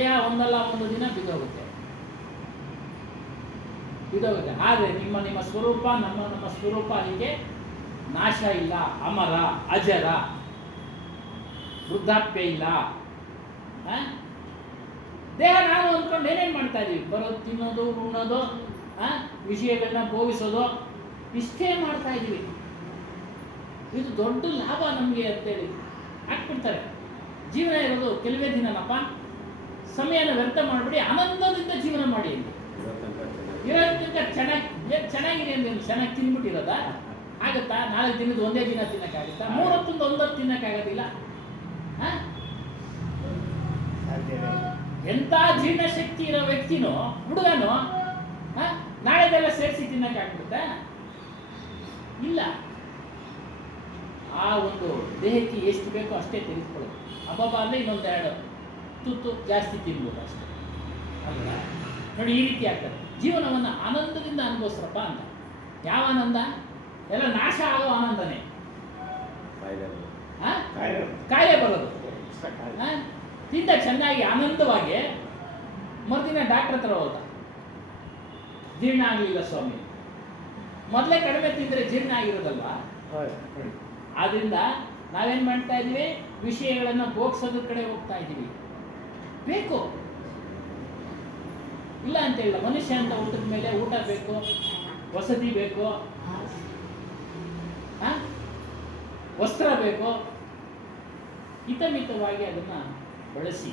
ದೇಹ ಒಂದಲ್ಲ ಒಂದು ದಿನ ಬಿದ್ದೋಗುತ್ತೆ. ಆದರೆ ನಿಮ್ಮ ಸ್ವರೂಪ, ನಮ್ಮ ಸ್ವರೂಪ, ಅದಕ್ಕೆ ನಾಶ ಇಲ್ಲ, ಅಮರ, ಅಜರ, ವೃದ್ಧಾಪ್ಯ ಇಲ್ಲ. ದೇಹ ನಾನು ಅಂದ್ಕೊಂಡು ಏನೇನು ಮಾಡ್ತಾ ಇದೀವಿ? ಬರೋದು, ತಿನ್ನೋದು, ಉಣ್ಣೋದು, ವಿಷಯಗಳನ್ನ ಭೋಗಿಸೋದು, ಇಷ್ಟೇ ಮಾಡ್ತಾ ಇದ್ದೀವಿ. ಇದು ದೊಡ್ಡ ಲಾಭ ನಮಗೆ ಅಂತೇಳಿ ಹಾಕ್ಬಿಡ್ತಾರೆ. ಜೀವನ ಇರೋದು ಕೆಲವೇ ದಿನನಪ್ಪ, ಸಮಯನ ವ್ಯರ್ಥ ಮಾಡಿಬಿಡಿ, ಆನಂದದಿಂದ ಜೀವನ ಮಾಡಿ ಅಂತ. ಇರೋದಕ್ಕಿಂತ ಚೆನ್ನಾಗಿದೆ ಅಂದ್ರೆ ಚೆನ್ನಾಗಿ ತಿನ್ಬಿಟ್ಟಿರೋದಾ? ಆಗುತ್ತಾ? 4 ದಿನದ ಒಂದೇ ದಿನ ತಿನ್ನಕ್ಕಾಗುತ್ತಾ? 3 ಹೊತ್ತಿಂದ 1 ಹೊತ್ತು ತಿನ್ನಕ್ಕಾಗೋದಿಲ್ಲ. ಎಂಥ ಜೀರ್ಣಶಕ್ತಿ ಇರೋ ವ್ಯಕ್ತಿನೋ, ಹುಡುಗನೋ ನಾಳೆದೆಲ್ಲ ಸೇರಿಸಿ ತಿನ್ನಕ್ಕಾಗ್ಬಿಡುತ್ತಾ? ಇಲ್ಲ. ಆ ಒಂದು ದೇಹಕ್ಕೆ ಎಷ್ಟು ಬೇಕೋ ಅಷ್ಟೇ ತೆಗೆದುಕೊಳ್ಳೋದು. ಹಬ್ಬ ಅಂದರೆ ಇನ್ನೊಂದೆರಡು ತುತ್ತು ಜಾಸ್ತಿ ತಿನ್ಬೋದು ಅಷ್ಟೇ ಅಲ್ಲ? ನೋಡಿ, ಈ ರೀತಿ ಆಗ್ತದೆ. ಜೀವನವನ್ನು ಆನಂದದಿಂದ ಅನುಭವಿಸ್ರಪ್ಪ ಅಂತ. ಯಾವ ಆನಂದ? ಎಲ್ಲ ನಾಶ ಆಗೋ ಆನಂದನೇ. ಕಾಯಿಲೆ ಬರೋದು. ತಿಂದ ಚೆನ್ನಾಗಿ ಆನಂದವಾಗಿ ಮರುದಿನ ಡಾಕ್ಟರ್ ಹತ್ರ ಹೋದ, ಜೀರ್ಣ ಆಗಲಿಲ್ಲ ಸ್ವಾಮಿ. ಮೊದಲೇ ಕಡಿಮೆ ತಿಂದರೆ ಜೀರ್ಣ ಆಗಿರೋದಲ್ವಾ? ಆದ್ರಿಂದ ನಾವೇನ್ ಮಾಡ್ತಾ ಇದೀವಿ? ವಿಷಯಗಳನ್ನು ಭೋಗಿಸೋದ್ರ ಕಡೆ ಹೋಗ್ತಾ ಇದ್ದೀವಿ. ಬೇಕು ಇಲ್ಲ ಅಂತ ಇಲ್ಲ. ಮನುಷ್ಯ ಅಂತ ಊಟದ ಮೇಲೆ ಊಟ ಬೇಕು, ವಸತಿ ಬೇಕು, ವಸ್ತ್ರ ಬೇಕು. ಹಿತಮಿತವಾಗಿ ಅದನ್ನ ಬಳಸಿ.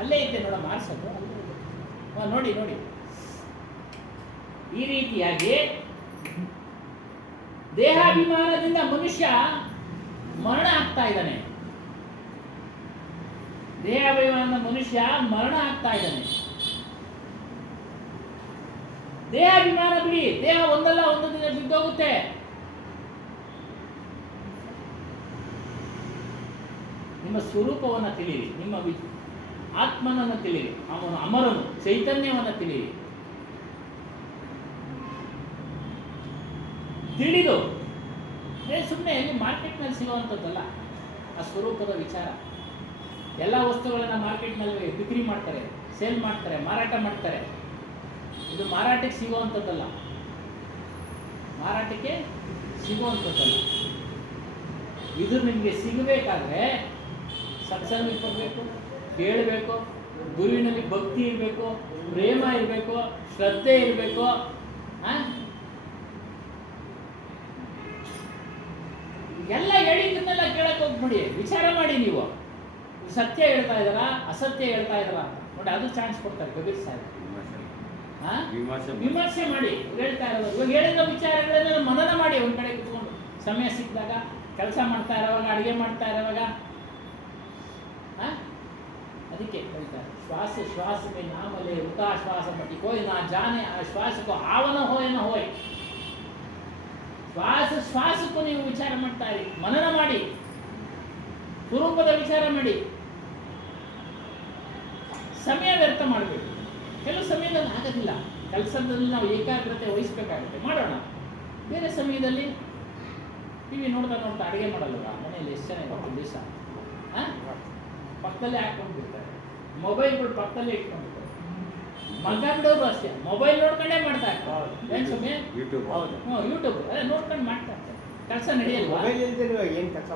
ಅಲ್ಲೇ ಐತೆ ನೋಡ, ಮಾರ್ಸೋದು ನೋಡಿ. ಈ ರೀತಿಯಾಗಿ ದೇಹಾಭಿಮಾನದಿಂದ ಮನುಷ್ಯ ಮರಣ ಆಗ್ತಾ ಇದ್ದಾನೆ. ದೇಹಾಭಿಮಾನದ ಮನುಷ್ಯ ಮರಣ ಆಗ್ತಾ ಇದ್ದಾನೆ. ದೇಹಾಭಿಮಾನ ಬಿಡಿ, ದೇಹ ಒಂದಲ್ಲ ಒಂದು ದಿನ ಬಿದ್ದೋಗುತ್ತೆ. ನಿಮ್ಮ ಸ್ವರೂಪವನ್ನು ತಿಳಿಯಿರಿ, ನಿಮ್ಮ ಆತ್ಮನನ್ನು ತಿಳಿಯಿರಿ, ಅವನು ಅಮರನು, ಚೈತನ್ಯವನ್ನು ತಿಳಿಯಿರಿ. ತಿಳಿದು ಸುಮ್ಮನೆ ಎಲ್ಲಿ ಮಾರ್ಕೆಟ್ನಲ್ಲಿ ಸಿಗುವಂಥದ್ದಲ್ಲ ಆ ಸ್ವರೂಪದ ವಿಚಾರ. ಎಲ್ಲ ವಸ್ತುಗಳನ್ನು ಮಾರ್ಕೆಟ್ನಲ್ಲಿ ಬಿಕ್ರಿ ಮಾಡ್ತಾರೆ, ಸೇಲ್ ಮಾಡ್ತಾರೆ, ಮಾರಾಟ ಮಾಡ್ತಾರೆ. ಇದು ಮಾರಾಟಕ್ಕೆ ಸಿಗುವಂಥದ್ದಲ್ಲ, ಮಾರಾಟಕ್ಕೆ ಸಿಗುವಂಥದ್ದಲ್ಲ. ಇದು ನಿಮಗೆ ಸಿಗಬೇಕಾದ್ರೆ ಸತ್ಸಂಗಕ್ಕೆ ಬರಬೇಕು, ಕೇಳಬೇಕು, ಗುರುವಿನಲ್ಲಿ ಭಕ್ತಿ ಇರಬೇಕು, ಪ್ರೇಮ ಇರಬೇಕು, ಶ್ರದ್ಧೆ ಇರಬೇಕು. ಎಲ್ಲ ಹೇಳಿದ್ದನ್ನೆಲ್ಲ ಕೇಳಕ್ಕೆ ಹೋಗ್ಬಿಡಿ, ವಿಚಾರ ಮಾಡಿ. ನೀವು ಸತ್ಯ ಹೇಳ್ತಾ ಇದ್ದಾರಾ, ಅಸತ್ಯ ಹೇಳ್ತಾ ಇದ್ದಾರಾ ನೋಡಿ, ಅದು ಚಾನ್ಸ್ ಕೊಡ್ತಾರೆ ಕಬೀರ್ ಸಾಹೇಬ್. ವಿಮರ್ಶೆ ಮಾಡಿ ಹೇಳ್ತಾ ಇರೋದು. ಇವಾಗ ಹೇಳಿರೋ ವಿಚಾರಗಳನ್ನೆಲ್ಲ ಮನನ ಮಾಡಿ ಒಂದ್ ಕಡೆ ಕುತ್ಕೊಂಡು, ಸಮಯ ಸಿಕ್ಕಿದಾಗ, ಕೆಲಸ ಮಾಡ್ತಾ ಇರೋವಾಗ, ಅಡುಗೆ ಮಾಡ್ತಾ ಇರೋವಾಗ, ಅದಕ್ಕೆ ಹೇಳ್ತಾರೆ श्वास श्वास में नाम ले उता श्वास मति कोई ना जाने आ श्वास को आवನ ಹೋಯ್ ನ ಹೋಯ್ ಶ್ವಾಸಕ್ಕೂ ನೀವು ವಿಚಾರ ಮಾಡ್ತಾ ಇರಿ, ಮನನ ಮಾಡಿ, ಸ್ವರೂಪದ ವಿಚಾರ ಮಾಡಿ. ಸಮಯ ವ್ಯರ್ಥ ಮಾಡಬೇಕು. ಕೆಲವು ಸಮಯದಲ್ಲಿ ಆಗೋದಿಲ್ಲ, ಕೆಲಸದಲ್ಲಿ ನಾವು ಏಕಾಗ್ರತೆ ವಹಿಸಬೇಕಾಗುತ್ತೆ, ಮಾಡೋಣ. ಬೇರೆ ಸಮಯದಲ್ಲಿ ಟಿವಿ ನೋಡ್ತಾ ನೋಡ್ತಾ ಅಡುಗೆ ಮಾಡಲ್ವಾ ಮನೆಯಲ್ಲಿ? ಎಷ್ಟು ಜನ ಇವತ್ತು ದಿವಸ ಪಕ್ಕದಲ್ಲೇ ಹಾಕ್ಕೊಂಡ್ಬಿಡ್ತಾರೆ, ಮೊಬೈಲ್ಗಳು ಪಕ್ಕದಲ್ಲೇ ಇಟ್ಕೊಂಡಿರ್ತಾರೆ. ಮಗಂಡವರು ಅಷ್ಟೇ ಮೊಬೈಲ್ ನೋಡ್ಕೊಂಡೇ ಮಾಡ್ತಾ ಇರ್ತಾರೆ. ಏನು ಸಮಯ? ಯೂಟ್ಯೂಬ್. ಹೌದು, ಯೂಟ್ಯೂಬ್ ಅದೇ ನೋಡ್ಕೊಂಡು ಮಾಡ್ತಾ ಇರ್ತಾರೆ. ಕೆಲಸ ನಡೆಯಲ್ವಾ? ಮೊಬೈಲ್ ಇಲ್ದಿರ ಏನು ಕೆಲಸ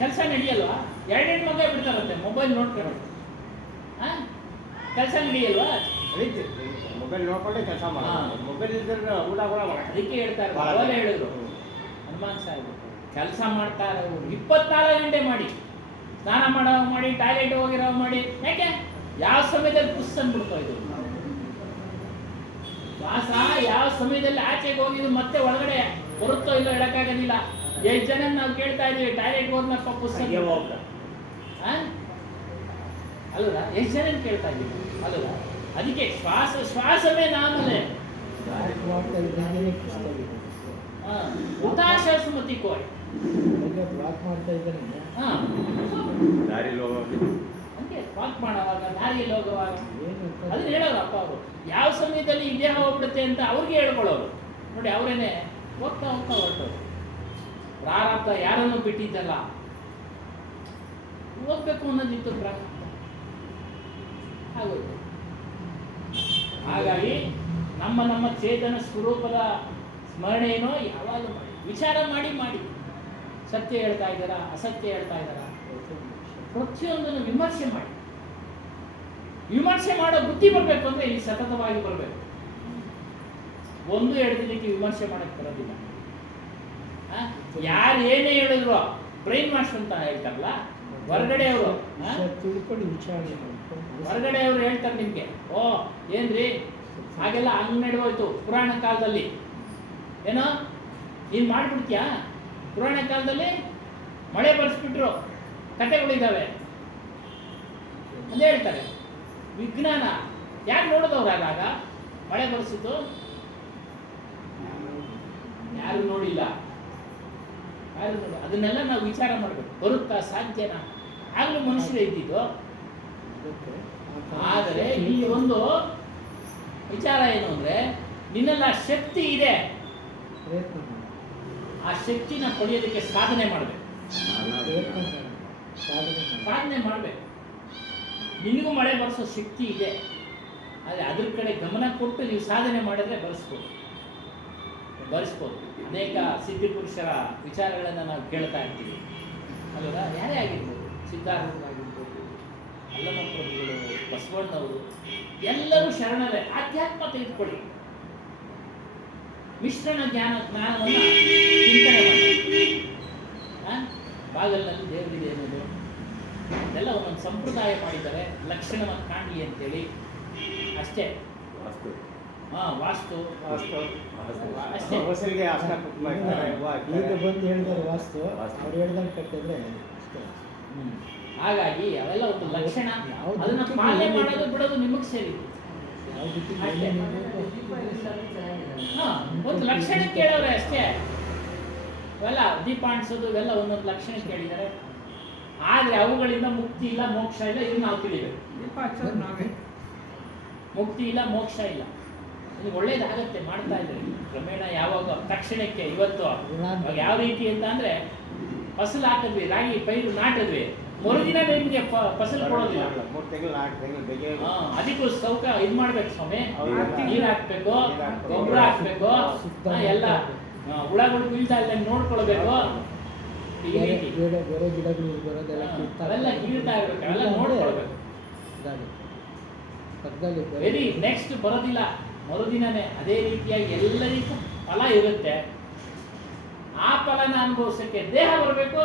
ಕೆಲಸ ನಡೆಯಲ್ವಾ? ಎರಡೆರಡು ಮಗ ಬಿಡ್ತಾರಂತೆ ಮೊಬೈಲ್ ನೋಡ್ಕೊಂಡು. ಕೆಲಸ ನಡೆಯಲ್ವಾ? ಮೊಬೈಲ್ ನೋಡ್ಕೊಂಡೆ ಕೆಲಸ ಮಾಡೋದು. ಮೊಬೈಲ್ ಇಲ್ದಿರ ಊಟ ಕೂಡ ಮಾಡೋದು. ಅದಕ್ಕೆ ಹೇಳ್ತಾರೆ, ಅವರೇ ಹೇಳಿದ್ರು ಹನುಮಾನ್ ಸಾಹೇಬ್, ಕೆಲಸ ಮಾಡ್ತಾ ಇರೋರು 24 ಗಂಟೆ ಮಾಡಿ, ಸ್ನಾನ ಮಾಡೋ ಮಾಡಿ, ಟಾಯ್ಲೆಟ್ ಹೋಗಿರೋ ಮಾಡಿ. ಯಾಕೆ? ಯಾವ ಸಮಯದಲ್ಲಿ ಪುಸ್ ಅಂದ್ಬಿಡ್ತೋ ಇದು ವಾಸ, ಯಾವ ಸಮಯದಲ್ಲಿ ಆಚೆಗೆ ಹೋಗಿದ್ದು ಮತ್ತೆ ಒಳಗಡೆ ಬರುತ್ತೋ ಇಲ್ಲೋ ಹೇಳಕ್ಕಾಗೋದಿಲ್ಲ. ಎಷ್ಟು ಜನ ನಾವು ಕೇಳ್ತಾ ಇದೀವಿ ಟಾಯ್ಲೆಟ್ ಹೋದ್ನಪ್ಪ ಪುಸ್ ಅಲ್ವಾ? ಎಷ್ಟು ಜನ ಕೇಳ್ತಾ ಇದೀವಿ ಅಲ್ವಾ? ಅದಕ್ಕೆ ಶ್ವಾಸವೇ ನಾಮಲೆ ಹುತಾಶ ಸುಮತಿ ಕೋಯ್ ವಾಕ್ ಮಾಡ್ತಾ ಇದ್ದಾನೆ. ದಾರಿಲಿ ಹೋಗೋದು ಹಂಗೆ ವಾಕ್ ಮಾಡೋವಾಗ, ದಾರಿಯಲ್ಲಿ ಹೋಗುವಾಗ ಏನು ಅದನ್ನ ಹೇಳೋರು ಅಪ್ಪ ಅವರು. ಯಾವ ಸಮಯದಲ್ಲಿ ಈ ದೇಹ ಹೋಗ್ಬಿಡುತ್ತೆ ಅಂತ ಅವ್ರಿಗೆ ಹೇಳ್ಕೊಳ್ಳೋರು. ನೋಡಿ, ಅವರೇನೆ ಹೋಗ್ತಾ ಹೋಗ್ತಾ ಹೊರಟೋರು. ಪ್ರಾರಬ್ಧ ಯಾರನ್ನು ಬಿಟ್ಟಿದ್ದಲ್ಲ, ಹೋಗ್ಬೇಕು ಅನ್ನೋದಿತ್ತು ಪ್ರಾರಬ್ಧ, ಆಗೋಯ್ತು. ಹಾಗಾಗಿ ನಮ್ಮ ನಮ್ಮ ಚೇತನ ಸ್ವರೂಪದ ಸ್ಮರಣೆ ಏನೋ ಯಾವಾಗಲೂ ಮಾಡಿ, ವಿಚಾರ ಮಾಡಿ ಮಾಡಿ. ಸತ್ಯ ಹೇಳ್ತಾ ಇದ್ದಾರಾ, ಅಸತ್ಯ ಹೇಳ್ತಾ ಇದ್ದಾರಾ, ಪ್ರತಿಯೊಂದನ್ನು ವಿಮರ್ಶೆ ಮಾಡಿ. ವಿಮರ್ಶೆ ಮಾಡೋ ಬುದ್ಧಿ ಬರಬೇಕು ಅಂದ್ರೆ ಇಲ್ಲಿ ಸತತವಾಗಿ ಬರಬೇಕು. 1-2 ದಿನಕ್ಕೆ ವಿಮರ್ಶೆ ಮಾಡಕ್ಕೆ ಬರೋದಿಲ್ಲ. ಯಾರು ಏನೇ ಹೇಳಿದ್ರು ಬ್ರೈನ್ ವಾಶ್ ಅಂತ ಹೇಳ್ತಾರಲ್ಲ ಹೊರಗಡೆಯವರು, ತಿಳ್ಕೊಂಡು ವಿಚಾರಣೆ ಮಾಡ್ಕೊಂಡು ಹೊರಗಡೆಯವರು ಹೇಳ್ತಾರೆ ನಿಮ್ಗೆ, ಓ ಏನ್ರಿ ಹಾಗೆಲ್ಲ ಹಂಗ್ ನಡೆದೋಯ್ತು ಪುರಾಣ ಕಾಲದಲ್ಲಿ, ಏನೋ ನೀನ್ ಮಾಡ್ಬಿಡ್ತೀಯಾ? ಪುರಾಣ ಕಾಲದಲ್ಲಿ ಮಳೆ ಬರ್ಸ್ಬಿಟ್ರು, ಕಥೆಗಳಿದ್ದಾವೆ ಅಂತ ಹೇಳ್ತಾರೆ. ವಿಜ್ಞಾನ ಯಾರು ನೋಡಿದವ್ರು ಆಗ ಮಳೆ ಬರ್ಸಿದ್ದು? ಯಾರು ನೋಡಿಲ್ಲ, ಯಾರು ನೋಡಿ. ಅದನ್ನೆಲ್ಲ ನಾವು ವಿಚಾರ ಮಾಡಬೇಕು, ಬರುತ್ತಾ, ಸಾಧ್ಯನಾ? ಆಗ್ಲೂ ಮನುಷ್ಯರೇ ಇದ್ದಿದ್ದು. ಆದರೆ ಇಲ್ಲಿ ಒಂದು ವಿಚಾರ ಏನು ಅಂದ್ರೆ, ನಿನ್ನೆಲ್ಲ ಶಕ್ತಿ ಇದೆ, ಪ್ರಯತ್ನ ಮಾಡಿ, ಆ ಶಕ್ತಿನ ಪಡೆಯೋದಕ್ಕೆ ಸಾಧನೆ ಮಾಡಬೇಕು. ಪ್ರಯತ್ನ ಮಾಡಿ, ಸಾಧನೆ ಮಾಡಬೇಕು. ನಿನಗೂ ಮಳೆ ಬರೆಸೋ ಶಕ್ತಿ ಇದೆ, ಆದರೆ ಅದ್ರ ಕಡೆ ಗಮನ ಕೊಟ್ಟು ನೀವು ಸಾಧನೆ ಮಾಡಿದ್ರೆ ಬರೆಸ್ಬೋದು. ಅನೇಕ ಸಿದ್ಧಪುರುಷರ ವಿಚಾರಗಳನ್ನು ನಾವು ಕೇಳ್ತಾ ಇರ್ತೀವಿ ಅಲ್ವಾ? ಯಾರೇ ಆಗಿರ್ಬೋದು, ಸಿದ್ಧಾರ್ಥರಾಗಿರ್ಬೋದು, ಅಲ್ಲಮಪ್ರಭುಗಳು, ಬಸವಣ್ಣವರು, ಎಲ್ಲರೂ ಶರಣರೇ. ಆಧ್ಯಾತ್ಮ ತೆಗೆದುಕೊಳ್ಳಿ, ಮಿಶ್ರಣ ಜ್ಞಾನವನ್ನು ಚಿಂತನೆ ಮಾಡಿ. ಬಾಗಲ್ನಲ್ಲಿ ದೇವರಿದೆ ಅನ್ನೋದು ಇದೆಲ್ಲ ಒಂದೊಂದು ಸಂಪ್ರದಾಯ ಮಾಡಿದ್ದಾರೆ, ಲಕ್ಷಣವನ್ನು ಕಾಣಲಿ ಅಂತೇಳಿ ಅಷ್ಟೇ. ವಾಸ್ತು ಅಷ್ಟೇ. ಹೊಸಲಿಗೆ ಅಷ್ಟ ಕುಟುಂಬ ಈಗ ಬಂದು ಹೇಳಿದಾರೆ ವಾಸ್ತು, ಅವ್ರು ಹೇಳ್ದಂಗೆ ಕಟ್ಟಿದ್ರೆ ಅಷ್ಟೇ. ಹಾಗಾಗಿ ಅವೆಲ್ಲ ಒಂದು ಲಕ್ಷಣ, ಅದನ್ನ ಪಾಲನೆ ಮಾಡೋದು ಬಿಡೋದು ನಿಮಗೆ ಸೇರಿ. ಯಾವ ರೀತಿ ಅಷ್ಟೇ. ಬೆಳೆ ಒಂದು ಲಕ್ಷಣ ಕೇಳೋರೆ ಅಷ್ಟೇ. ಇವೆಲ್ಲ ದೀಪ ಅಣಿಸೋದು ಇವೆಲ್ಲ ಒಂದೊಂದು ಲಕ್ಷಣ ಕೇಳಿದ್ದಾರೆ, ಆದ್ರೆ ಅವುಗಳಿಂದ ಮುಕ್ತಿ ಇಲ್ಲ, ಮೋಕ್ಷ ಇಲ್ಲ. ಇದು ನಾವು ತಿಳಿಬೇಕು. ದೀಪ ಹಚ್ಚೋದು ನಾವೇ. ಮುಕ್ತಿ ಇಲ್ಲ, ಮೋಕ್ಷ ಇಲ್ಲ. ನಿಮ್ಗೆ ಒಳ್ಳೇದಾಗತ್ತೆ ಮಾಡ್ತಾ ಇದ್ರೆ ಕ್ರಮೇಣ. ಯಾವಾಗ ತಕ್ಷಣಕ್ಕೆ ಇವತ್ತು ಇವಾಗ ಯಾವ ರೀತಿ ಅಂತ ಅಂದ್ರೆ, ಫಸಲು ಹಾಕಿದ್ವಿ, ರಾಗಿ ಪೈರು ನಾಟಿದ್ವಿ, ಮರುದಿನ ನಿಮಗೆ ಫಸಲು ಕೊಡೋದಿಲ್ಲ. 3 ತಿಂಗಳು 4 ತಿಂಗಳು ಬೇಗ ಅದಕ್ಕೂ ಸೌಕ ಇದು ಮಾಡ್ಬೇಕು ಸ್ವಾಮಿ. ನೀರು ಹಾಕ್ಬೇಕು, ಗೊಬ್ಬರ ಹಾಕ್ಬೇಕು, ಎಲ್ಲ ಹುಳಗಳು ಬೀಳ್ತಾ ಇಲ್ಲ ನೋಡ್ಕೊಳ್ಬೇಕು. ಈ ರೀತಿ ಬೇರೆ ಗಿಡಗಳು ಬರೋದೆಲ್ಲ ಅವೆಲ್ಲ ಕೀಳ್ತಾ ಇರ್ಬೇಕು, ಅವೆಲ್ಲ ನೋಡ್ಕೊಳ್ಬೇಕು. ಪಕ್ಕದಲ್ಲಿ ವೆರಿ ನೆಕ್ಸ್ಟ್ ಬರೋದಿಲ್ಲ, ಮರುದಿನನೇ. ಅದೇ ರೀತಿಯಾಗಿ ಎಲ್ಲರಿಗೂ ಫಲ ಇರುತ್ತೆ. ಆ ಫಲನ ಅನುಭವಿಸಕ್ಕೆ ದೇಹ ಬರಬೇಕು.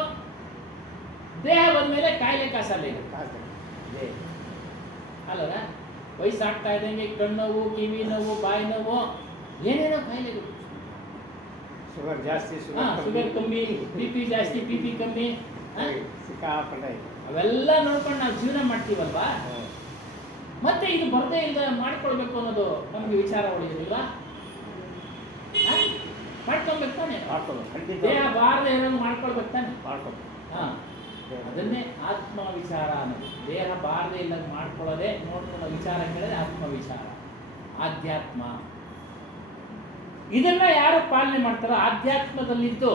ದೇಹ ಬಂದ್ಮೇಲೆ ಕಾಯಿಲೆ ಕಾಸಲ್ಲ ಇದೆ ಅಲ್ಲದ? ವಯಸ್ಸಾಗ್ತಾ ಇದ್ದಂಗೆ ಕಣ್ಣು ನೋವು, ಕಿವಿ ನೋವು, ಬಾಯಿ ನೋವು, ಏನೇನೋ ಕಾಯಿಲೆಗಳು. ಶುಗರ್ ಜಾಸ್ತಿ, ಶುಗರ್ ಕಮ್ಮಿ, BP ಜಾಸ್ತಿ, BP ಕಮ್ಮಿ, ಸಿಕ್ಕಾಪಟ್ಟೆ ಇದೆ. ಅವೆಲ್ಲ ನೋಡ್ಕೊಂಡು ನಾವು ಜೀವನ ಮಾಡ್ತೀವಲ್ವಾ, ಮತ್ತೆ ಇದು ಬರದೇ ಇಲ್ಲದ ಮಾಡ್ಕೊಳ್ಬೇಕು ಅನ್ನೋದು ನಮಗೆ ವಿಚಾರ ಉಳಿಯೋದಿಲ್ವಾ? ಮಾಡ್ಕೊಬೇಕು ತಾನೆ, ಮಾಡ್ಕೊಬೇಕು, ಖಂಡಿತ ದೇಹ ಬಾರದೆ ಇರೋದು ಮಾಡ್ಕೊಳ್ಬೇಕು ತಾನೆ. ಮಾಡ್ಕೊಬೇಕು. ಹಾ, ಅದನ್ನೇ ಆತ್ಮ ವಿಚಾರ ಅನ್ನೋದು. ದೇಹ ಬಾರದೆ ಇಲ್ಲದ ಮಾಡ್ಕೊಳ್ಳೋದೇ ನೋಡ್ಕೊಳ್ಳೋ ವಿಚಾರ ಹೇಳಿದ್ರೆ ಆತ್ಮ ವಿಚಾರ, ಆಧ್ಯಾತ್ಮ. ಇದನ್ನ ಯಾರು ಪಾಲನೆ ಮಾಡ್ತಾರೋ, ಆಧ್ಯಾತ್ಮದಲ್ಲಿದ್ದು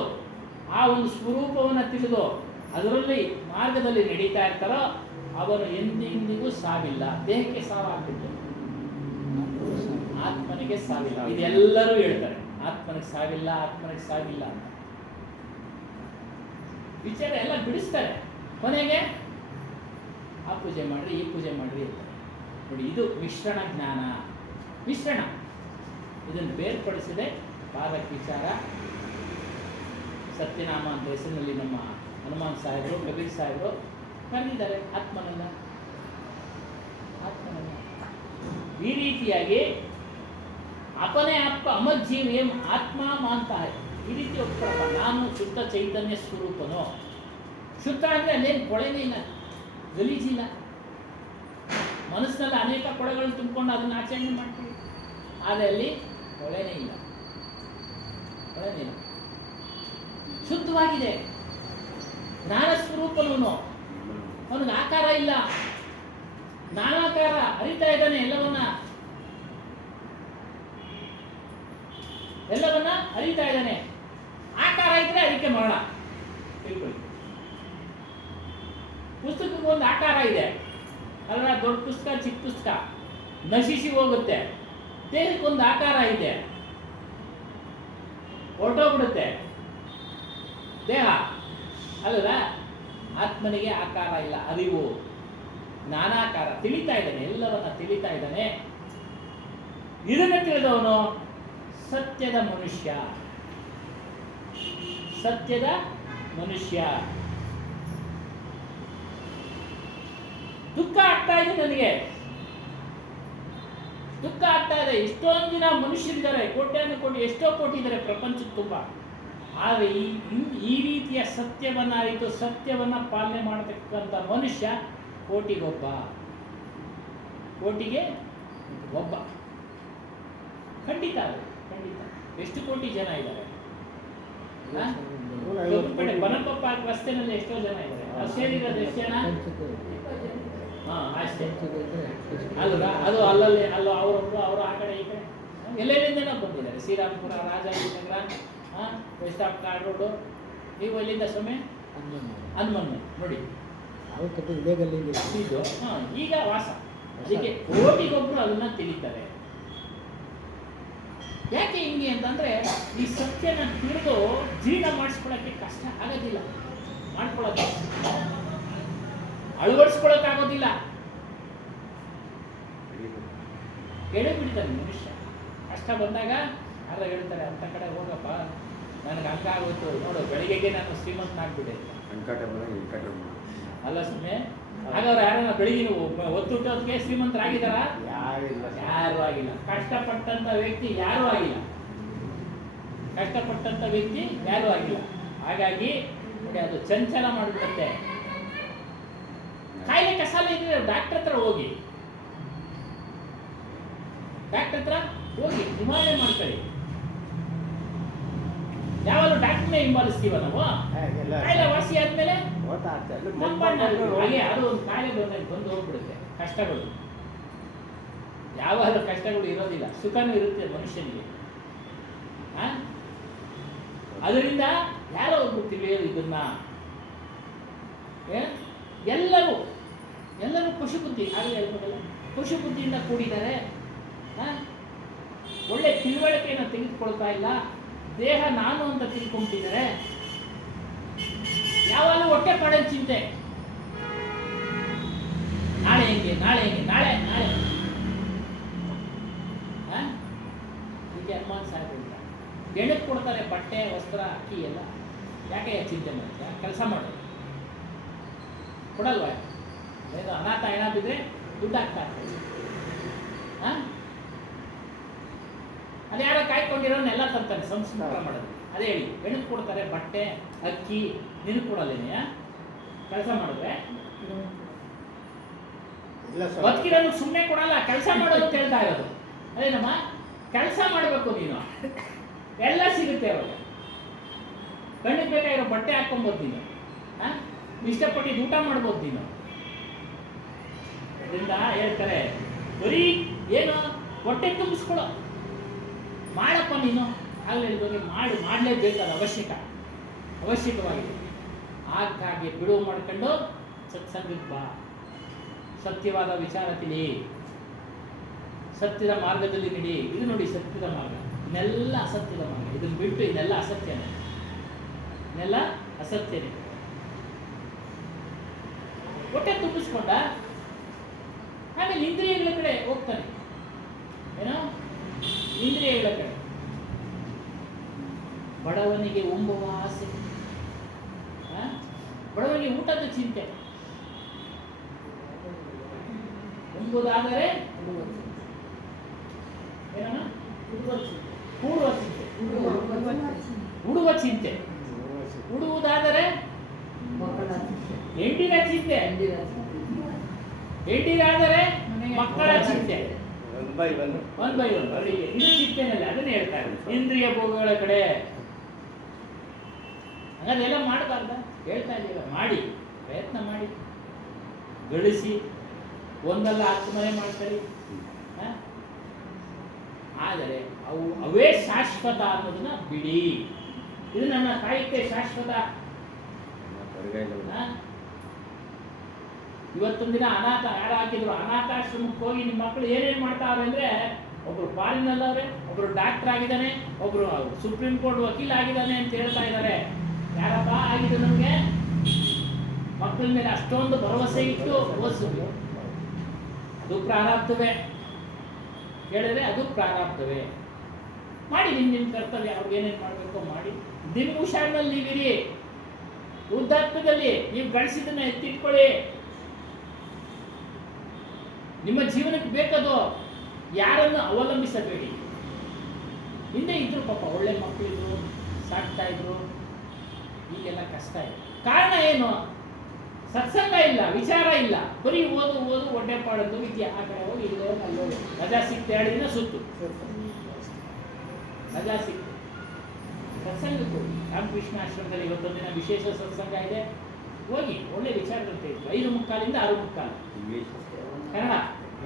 ಆ ಒಂದು ಸ್ವರೂಪವನ್ನು ತಿಳಿದು ಅದರಲ್ಲಿ ಮಾರ್ಗದಲ್ಲಿ ನಡೀತಾ ಇರ್ತಾರೋ ಅವನು ಎಂದೆಂದಿಗೂ ಸಾವಿಲ್ಲ. ದೇಹಕ್ಕೆ ಸಾವಾಗ್ತಿತ್ತು, ಆತ್ಮನಿಗೆ ಸಾವಿಲ್ಲ. ಇದೆಲ್ಲರೂ ಹೇಳ್ತಾರೆ ಆತ್ಮನಿಗೆ ಸಾವಿಲ್ಲ, ಆತ್ಮನಿಗೆ ಸಾವಿಲ್ಲ ಅಂತ ವಿಚಾರ ಎಲ್ಲ ಬಿಡಿಸ್ತಾರೆ. ಕೊನೆಗೆ ಆ ಪೂಜೆ ಮಾಡ್ರಿ, ಈ ಪೂಜೆ ಮಾಡ್ರಿ ಅಂತಾರೆ. ನೋಡಿ, ಇದು ಮಿಶ್ರಣ ಜ್ಞಾನ. ಮಿಶ್ರಣ ಇದನ್ನು ಬೇರ್ಪಡಿಸಿದೆ ಪಾದಕ ವಿಚಾರ. ಸತ್ಯನಾಮ ಅಂತ ಹೆಸರಿನಲ್ಲಿ ನಮ್ಮ ಹನುಮಾನ್ ಸಾಹೇಬರು, ಕಬೀರ್ ಸಾಹೇಬರು ಕರೆದಿದ್ದಾರೆ ಆತ್ಮನನ್ನ. ಈ ರೀತಿಯಾಗಿ ಅಪನೆ ಆತ್ಮ ಅಮಜ್ಜೀವ ಏಂ ಆತ್ಮ ಮಾಂತ. ಈ ರೀತಿ ಒಪ್ಕೊಳಪ್ಪ, ನಾನು ಶುದ್ಧ ಚೈತನ್ಯ ಸ್ವರೂಪನು. ಶುದ್ಧ ಅಂದರೆ ಅಲ್ಲೇನು ಕೊಳೆನೇ ಇಲ್ಲ, ಗಲೀಜಿಲ್ಲ. ಮನಸ್ಸಿನಲ್ಲಿ ಅನೇಕ ಕೊಳೆಗಳನ್ನು ತುಂಬಿಕೊಂಡು ಅದನ್ನು ಆಚರಣೆ ಮಾಡ್ತೀವಿ, ಆದರೆ ಅಲ್ಲಿ ಕೊಳೆನೇ ಇಲ್ಲ, ಕೊಳೆನೇ ಇಲ್ಲ. ಶುದ್ಧವಾಗಿದೆ. ಜ್ಞಾನ ಸ್ವರೂಪನವನು, ಅವನಿಗೆ ಆಕಾರ ಇಲ್ಲ, ಜ್ಞಾನಾಕಾರ ಅರಿತಾ ಇದ್ದಾನೆ. ಎಲ್ಲವನ್ನ ಅರಿತಾ ಇದ್ದಾನೆ. ಆಕಾರ ಇದ್ರೆ ಅದಕ್ಕೆ ಮರಣ. ತಿಳ್ಕೊಳ್ಳಿ, ಪುಸ್ತಕಕ್ಕೆ ಒಂದು ಆಕಾರ ಇದೆ ಅಲ್ಲ, ದೊಡ್ಡ ಪುಸ್ತಕ ಚಿಕ್ಕ ಪುಸ್ತಕ ನಶಿಸಿ ಹೋಗುತ್ತೆ. ದೇಹಕ್ಕೊಂದು ಆಕಾರ ಇದೆ, ಹೊರಟೋಗ್ಬಿಡುತ್ತೆ ದೇಹ ಅಲ್ಲ. ಆತ್ಮನಿಗೆ ಆಕಾರ ಇಲ್ಲ, ಅರಿವು ಜ್ಞಾನಾಕಾರ. ತಿಳಿತಾ ಇದ್ದಾನೆ, ಎಲ್ಲವನ್ನ ತಿಳಿತಾ ಇದ್ದಾನೆ. ಇದನ್ನು ತಿಳಿದವನು ಸತ್ಯದ ಮನುಷ್ಯ. ಸತ್ಯದ ಮನುಷ್ಯ. ದುಃಖ ಆಗ್ತಾ ಇದೆ ನನಗೆ, ದುಃಖ ಆಗ್ತಾ ಇದೆ. ಎಷ್ಟೊಂದು ದಿನ ಮನುಷ್ಯರಿದ್ದಾರೆ, ಕೋಟ್ಯಾನು ಕೋಟಿ, ಎಷ್ಟೋ ಕೋಟಿ ಇದ್ದಾರೆ ಪ್ರಪಂಚದ ತುಂಬ. ಆದರೆ ಈ ರೀತಿಯ ಸತ್ಯವನ್ನ ಅರಿತು ಸತ್ಯವನ್ನ ಪಾಲನೆ ಮಾಡತಕ್ಕಂಥ ಮನುಷ್ಯ ಕೋಟಿಗೊಬ್ಬ. ಕೋಟಿಗೆ ಒಬ್ಬ. ಖಂಡಿತ ಅದು ಖಂಡಿತ. ಎಷ್ಟು ಕೋಟಿ ಜನ ಇದ್ದಾರೆ? ಬನಪ್ಪ ಪಾರ್ಕ್ ರಸ್ತೆನಲ್ಲಿ ಎಷ್ಟೋ ಜನ ಇದ್ದಾರೆ. ಅದು ಸೇರಿರೋದು ಎಷ್ಟು ಜನ? ಅಷ್ಟೇ ಅಲ್ವಾ? ಅದು ಅಲ್ಲಲ್ಲಿ ಅಲ್ಲೋ ಅವರೊಬ್ಬರು, ಅವರು ಆ ಕಡೆ ಈ ಕಡೆ ಎಲ್ಲೆಲ್ಲಿಂದ ಬಂದಿದ್ದಾರೆ. Srirampura, Rajajinagar, west of chord road. ನೀವು ಅಲ್ಲಿಂದ ಸ್ವಾಮಿ ಹನುಮನ್ನು ನೋಡಿ, ಇದು ಈಗ ವಾಸ. ಅದಕ್ಕೆ ಕೋಟಿಗೊಬ್ಬರು ಅದನ್ನ ತಿಳಿತಾರೆ. ಯಾಕೆ ಹಿಂಗೆ ಅಂತಂದ್ರೆ, ಈ ಸತ್ಯನ ತಿಳಿದು ಜೀರ್ಣ ಮಾಡಿಸ್ಕೊಳ್ಳೋಕ್ಕೆ ಕಷ್ಟ ಆಗೋದಿಲ್ಲ, ಮಾಡ್ಕೊಳ್ಳೋದು ಅಳವಡಿಸ್ಕೊಳ್ಳೋಕ್ಕಾಗೋದಿಲ್ಲ. ಬಿಡ್ತಾನೆ ಮನುಷ್ಯ. ಕಷ್ಟ ಬಂದಾಗ ಯಾರೋ ಹೇಳ್ತಾರೆ, ಅಂತ ಕಡೆ ಹೋಗಪ್ಪ, ನನಗೆ ಹಂಗಾಗೋಯ್ತು ನೋಡು, ಬೆಳಿಗ್ಗೆ ನಾನು ಶ್ರೀಮಂತನಾಗ್ಬಿಟ್ಟೆ ಅಲ್ಲ ಸುಮ್ಮನೆ. ಹಾಗಾದ್ರೆ ಯಾರನ್ನ ಬೆಳಿಗ್ಗೆ ಒತ್ತುಟ್ಟೋದಕ್ಕೆ ಶ್ರೀಮಂತರಾಗಿದ್ದಾರ? ಯಾರು ಆಗಿಲ್ಲ. ಕಷ್ಟಪಟ್ಟಂತ ವ್ಯಕ್ತಿ ಯಾರೂ ಆಗಿಲ್ಲ. ಕಷ್ಟಪಟ್ಟಂತ ವ್ಯಕ್ತಿ ಯಾರೂ ಆಗಿಲ್ಲ. ಹಾಗಾಗಿ ನೋಡಿ, ಅದು ಚಂಚಲ ಮಾಡಿಬಿಡುತ್ತೆ. ಕಾಯಿಲೆ ಕಸಾಲ ಇದ್ರೆ ಡಾಕ್ಟರ್ ಹತ್ರ ಹೋಗಿ, ಡಾಕ್ಟರ್ ಹತ್ರ ಹೋಗಿ ನಿವಾರಣೆ ಮಾಡ್ಕೊಳ್ಳಿ. ಯಾವಾಗಲೂ ಡಾಕ್ಟರ್ನೇ ಹಿಂಬಾಲಿಸ್ತೀವ ನಾವು. ಕಾಯಿಲೆ ವಾಸಿ ಆದ್ಮೇಲೆ ಹಾಗೆ ಅದು ಒಂದು ಕಾಯಿಲೆ ಬಂದು ಹೋಗ್ಬಿಡುತ್ತೆ. ಕಷ್ಟಗಳು ಯಾವಾಗಲೂ ಕಷ್ಟಗಳು ಇರೋದಿಲ್ಲ, ಸುಖನೂ ಇರುತ್ತೆ ಮನುಷ್ಯನಿಗೆ. ಅದರಿಂದ ಯಾರೋ ಒಬ್ರು ತಿಳಿಯೋದು ಇದನ್ನ. ಎಲ್ಲರೂ ಪಶು ಬುದ್ಧಿ, ಹಾಗೆ ಹೇಳ್ಬೋದಲ್ಲ, ಪಶು ಬುದ್ಧಿಯಿಂದ ಕೂಡಿದ್ದಾರೆ. ಒಳ್ಳೆ ತಿಳುವಳಿಕೆಯನ್ನು ತೆಗೆದುಕೊಳ್ತಾ ಇಲ್ಲ. ದೇಹ ನಾನು ಅಂತ ತಿಳ್ಕೊಂಬಿಟ್ಟಿದ್ದಾರೆ. ಯಾವಾಗಲೂ ಹೊಟ್ಟೆ ಪಾಡಿನ ಚಿಂತೆ. ನಾಳೆ ಹೆಂಗೆ, ನಾಳೆ ಹೆಂಗೆ, ನಾಳೆ ನಾಳೆ ಹೀಗೆ ಹನುಮಾನ್ ಸಾಹೇಬ್ ಹೇಳ್ತಾರೆ. ಗೆಣಕ್ಕೆ ಕೊಡ್ತಾರೆ ಬಟ್ಟೆ, ವಸ್ತ್ರ, ಅಕ್ಕಿ ಎಲ್ಲ. ಯಾಕೆ ಚಿಂತೆ ಮಾಡ್ತೀಯ? ಕೆಲಸ ಮಾಡೋದು ಕೊಡಲ್ವಾ? ಅನಾಥ ಹೆಣ ಬಿದ್ದರೆ ದುಡ್ಡು ಆಗ್ತಾ ಇರ್ತದೆ. ಅದು ಯಾರೋ ಕಾಯ್ಕೊಂಡಿರೋನೆಲ್ಲ ತರ್ತಾನೆ ಸಂಸ್ಕಾರ ಮಾಡೋದು. ಅದೇ ಹೇಳಿ, ಹೆಣಕ್ಕೆ ಕೊಡ್ತಾರೆ ಬಟ್ಟೆ, ಅಕ್ಕಿ, ನಿನಗೆ ಕೊಡಲ್ಲೇನೆಯ? ಕೆಲಸ ಮಾಡಿದ್ರೆ ಇಲ್ಲ ಸರ್. ಬದುಕಿರೋನು ಸುಮ್ಮನೆ ಕೊಡಲ್ಲ, ಕೆಲಸ ಮಾಡೋದು ಅಂತ ಹೇಳ್ತಾ ಇರೋದು. ಅದೇನಮ್ಮ, ಕೆಲಸ ಮಾಡಬೇಕು ನೀನು, ಎಲ್ಲ ಸಿಗುತ್ತೆ ಅವಾಗ. ಕಣ್ಣಿಗೆ ಬೇಕಾಗಿರೋ ಬಟ್ಟೆ ಹಾಕ್ಕೊಬೋದು ನೀನು, ಇಷ್ಟಪಟ್ಟಿದ್ದು ಊಟ ಮಾಡ್ಬೋದು ನೀನು. ಅದರಿಂದ ಹೇಳ್ತಾರೆ ಬರೀ ಏನು ಹೊಟ್ಟೆ ತುಂಬಿಸ್ಕೊಳೋ ಮಾಡಪ್ಪ ನೀನು. ಆಗಲೇ ಹೇಳಿದೋಗೆ ಮಾಡಲೇಬೇಕಾದ ಅವಶ್ಯಕವಾಗಿದೆ. ಹಾಗಾಗಿ ಬಿಡುವು ಮಾಡ್ಕೊಂಡು ಸತ್ಸಂಗಕ್ಕೆ ಬಾ, ಸತ್ಯವಾದ ವಿಚಾರ ತಿಳಿ, ಸತ್ಯದ ಮಾರ್ಗದಲ್ಲಿ ನಡಿ. ಇದು ನೋಡಿ ಸತ್ಯದ ಮಾರ್ಗ, ಇನ್ನೆಲ್ಲ ಅಸತ್ಯದ ಮಾರ್ಗ. ಇದನ್ನು ಬಿಟ್ಟು ಇದೆಲ್ಲ ಅಸತ್ಯನೇ, ಇದೆಲ್ಲ ಅಸತ್ಯನೇ. ಹೊಟ್ಟೆ ತುಂಬಿಸ್ಕೊಂಡ ಆಮೇಲೆ ಇಂದ್ರಿಯಗಳ ಕಡೆ ಹೋಗ್ತಾನೆ. ಏನೋ ಇಂದ್ರಿಯಗಳ ಕಡೆ. ಬಡವನಿಗೆ ಉಂಬುವ ಆಸೆ, ಬಡವನಿಗೆ ಊಟದ ಚಿಂತೆ. ಉಂಬುದಾದರೆ ಏನೋ ಕೂಡುವ ಚಿಂತೆ, ಉಡುವ ಚಿಂತೆ. ಉಡುವುದಾದರೆ ಹೆಂಡಿನ ಚಿಂತೆ, ಹೆಂಡಿಗಾದರೆ ಮಕ್ಕಳ ಚಿಂತೆ. ಒನ್ ಬೈ ಒನ್ ಅವರಿಗೆ ಇದು ಚಿಂತೆನಲ್ಲ, ಅದನ್ನೇ ಹೇಳ್ತಾರೆ ಇಂದ್ರಿಯ ಭೋಗಗಳ ಕಡೆ. ಹಾಗಾದೆಲ್ಲ ಮಾಡಬಾರ್ದ ಹೇಳ್ತಾ ಇದ್ದೀರ, ಮಾಡಿ, ಪ್ರಯತ್ನ ಮಾಡಿ, ಗಳಿಸಿ, ಒಂದಲ್ಲ 10 ಮನೆ ಮಾಡ್ತಾರೆ. ಆದರೆ ಅವೇ ಶಾಶ್ವತ ಅನ್ನೋದನ್ನ ಬಿಡಿ. ಇದು ನನ್ನ ಕಾಯುತ್ತೆ ಶಾಶ್ವತ. ಇವತ್ತೊಂದು ದಿನ ಯಾರು ಹಾಕಿದ್ರು, ಅನಾಥಾಶ್ರಮಕ್ಕೆ ಹೋಗಿ ನಿಮ್ಮ ಮಕ್ಕಳು ಏನೇನು ಮಾಡ್ತಾವ್ರೆ ಅಂದ್ರೆ, ಒಬ್ರು ಫಾರಿನಲ್ಲವ್ರೆ, ಒಬ್ರು ಡಾಕ್ಟರ್ ಆಗಿದ್ದಾನೆ, ಒಬ್ರು ಸುಪ್ರೀಂ ಕೋರ್ಟ್ ವಕೀಲ ಆಗಿದ್ದಾನೆ ಅಂತ ಹೇಳ್ತಾ ಇದ್ದಾರೆ. ಯಾರಪ್ಪ ಆಗಿದೆ ನಮಗೆ? ಮಕ್ಕಳ ಮೇಲೆ ಅಷ್ಟೊಂದು ಭರವಸೆ ಇಟ್ಟು ಓದಿಸಿದ್ರು. ಅದು ಪ್ರಾರಬ್ಧವೇ, ಹೇಳಿದ್ರೆ ಅದು ಪ್ರಾರಬ್ಧವೇ. ಮಾಡಿ ನಿಮ್ಮ ಕರ್ತವ್ಯ, ಅವ್ರಿಗೆ ಏನೇನು ಮಾಡಬೇಕೋ ಮಾಡಿ. ನಿಮ್ಮ ಹುಷಾರಿನಲ್ಲಿ ನೀವಿರಿ, ವೃದ್ಧಾತ್ಮದಲ್ಲಿ ನೀವು ಗಳಿಸಿದ್ದನ್ನ ಎತ್ತಿಟ್ಕೊಳ್ಳಿ. ನಿಮ್ಮ ಜೀವನಕ್ಕೆ ಬೇಕದು, ಯಾರನ್ನು ಅವಲಂಬಿಸಬೇಡಿ. ಹಿಂದೆ ಇದ್ರು ಪಾಪ ಒಳ್ಳೆ ಮಕ್ಕಳಿದ್ರು, ಸಾಕ್ತಾ ಇದ್ರು, ಈಗೆಲ್ಲ ಕಷ್ಟ ಇದೆ. ಕಾರಣ ಏನು? ಸತ್ಸಂಗ ಇಲ್ಲ, ವಿಚಾರ ಇಲ್ಲ, ಬರೀ ಓದು ಒಡ್ಡೆ ಪಾಡೋದು, ವಿದ್ಯೆ ಆ ಕಡೆ ಹೋಗಿ ಇಲ್ಲಿ ಹೋಗಿ ಅಲ್ಲಿ ಹೋಗಿ, ರಜಾ ಸಿಕ್ತು 2 ದಿನ ಸುತ್ತು, ರಜಾ ಸಿಕ್ತು. ಸತ್ಸಂಗಕ್ಕೆ ಹೋಗಿ. ರಾಮಕೃಷ್ಣ ಆಶ್ರಮದಲ್ಲಿ ಇವತ್ತೊಂದು ದಿನ ವಿಶೇಷ ಸತ್ಸಂಗ ಇದೆ, ಹೋಗಿ ಒಳ್ಳೆ ವಿಚಾರದಂತೆ ಇತ್ತು. 5:45 6:45 ಕನ್ನಡ.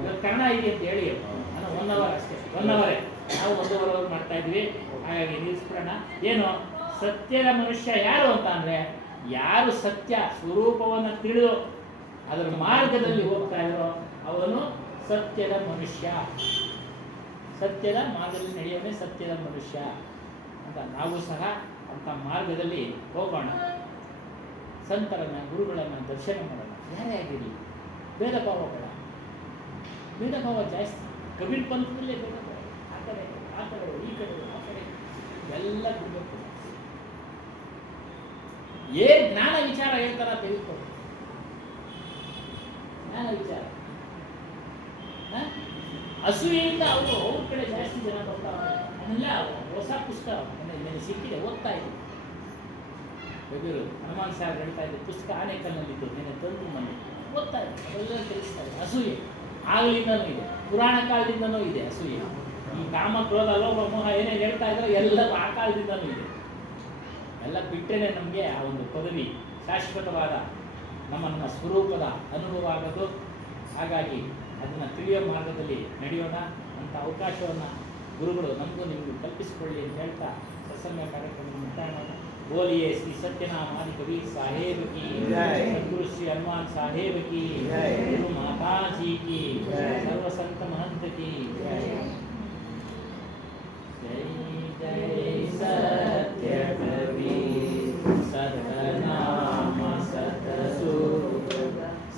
ಇವತ್ತು ಕನ್ನಡ ಇದೆ ಅಂತ ಹೇಳಿ ನಾನು 1 hour ಅಷ್ಟೇ, 1 hour ನಾವು 1 hour ಮಾಡ್ತಾ ಇದ್ವಿ. ಹಾಗಾಗಿ ನಿಲ್ಲಿಸ್ಬಿಡೋಣ. ಏನು ಸತ್ಯದ ಮನುಷ್ಯ ಯಾರು ಅಂತ ಅಂದ್ರೆ, ಯಾರು ಸತ್ಯ ಸ್ವರೂಪವನ್ನು ತಿಳಿದು ಅದರ ಮಾರ್ಗದಲ್ಲಿ ಹೋಗ್ತಾ ಇರೋ ಅವನು ಸತ್ಯದ ಮನುಷ್ಯ. ಸತ್ಯದ ಮಾರ್ಗದಲ್ಲಿ ನಡೆಯೋನೇ ಸತ್ಯದ ಮನುಷ್ಯ ಅಂತ. ನಾವು ಸಹ ಅಂತ ಮಾರ್ಗದಲ್ಲಿ ಹೋಗೋಣ. ಸಂತರನ್ನ, ಗುರುಗಳನ್ನ ದರ್ಶನ ಮಾಡೋಣ. ಯಾರೇ ಆಗಿರಲಿ, ಭೇದ ಭಾವ ಬೇಡ. ಭೇದ ಭಾವ ಜಾಸ್ತಿ. ಕಬೀರ್ ಪಂಥದಲ್ಲೇ ಭೇದ ಭಾವ, ಆ ಕಡೆ ಈ ಕಡೆ ಆ ಕಡೆ ಎಲ್ಲ ಬಿಡಬೇಕು. ಏನ್ ಜ್ಞಾನ ವಿಚಾರ ಹೇಳ್ತಾರ ತೆಗೆದುಕೊಳ್ಳಿ. ಜ್ಞಾನ ವಿಚಾರ ಅಸೂಯೆಯಿಂದ ಅವ್ರ ಕಡೆ ಜಾಸ್ತಿ ಜನ ಬರ್ತಾರೆ. ಅದನ್ನೆಲ್ಲ ಹೊಸ ಪುಸ್ತಕ ಸಿಕ್ಕಿದೆ, ಓದ್ತಾ ಇದ್ದೆ. ಕಬೀರು ಹನುಮಾನ್ ಸಾಹೇಬ್ ಹೇಳ್ತಾ ಇದ್ದೆ, ಪುಸ್ತಕ ಆನೆಕಲ್ನಲ್ಲಿದ್ದು ನೆನೆ ತಂದು ಮನೆ ಓದ್ತಾ ಇದ್ದೆ. ಅದೆಲ್ಲ ತಿಳಿಸ್ತಾ ಇದೆ. ಅಸೂಯೆ ಆಗಲಿಂದನೂ ಇದೆ, ಪುರಾಣ ಕಾಲದಿಂದನೂ ಇದೆ ಅಸೂಯೆ. ಈ ಕಾಮ ಕ್ರೋಧ ಲೋಭ ಮೋಹ ಏನೇನು ಹೇಳ್ತಾ ಇದ್ರೆ ಎಲ್ಲ ಆ ಕಾಲದಿಂದನೂ ಇದೆ. ಎಲ್ಲ ಬಿಟ್ಟರೆ ನಮಗೆ ಆ ಒಂದು ಪದವಿ ಶಾಶ್ವತವಾದ ನಮ್ಮ ಸ್ವರೂಪದ ಅನುಭವ ಆಗೋದು. ಹಾಗಾಗಿ ಅದನ್ನು ತಿಳಿಯೋ ಮಾರ್ಗದಲ್ಲಿ ನಡೆಯೋಣ ಅಂತ ಅವಕಾಶವನ್ನು ಗುರುಗಳು ನಮಗೂ ನಿಮಗೂ ಕಲ್ಪಿಸಿಕೊಳ್ಳಿ ಅಂತ ಹೇಳ್ತಾ ಸತ್ಸಂಗ ಕಾರ್ಯಕ್ರಮ ಮುಕ್ತಾಯ ಮಾಡೋಣ. बोलिए श्री सत्यनाम आदि कबीर साहेब की जय, सद्गुरु श्री हनुमान साहेब की जय, गुरु माता जी की जय, सर्व संत महंत की जय। जय जय सत्य कबीर सतनाम सतसूत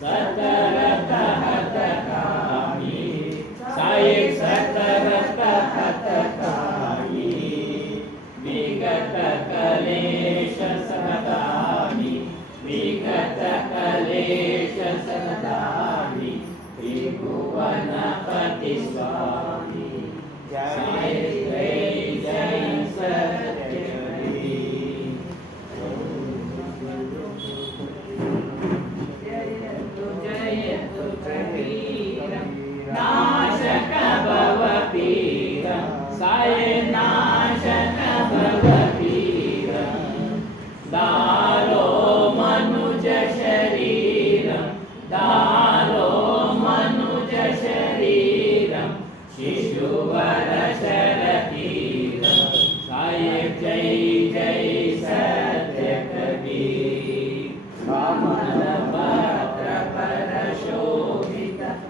सतरत हतकामी साहेब सतरत हतकामी विगत कलेश सदामि विगत कलेश सदामि त्रिभुवनपति स्वामी जय जय जय सत्य कबीर।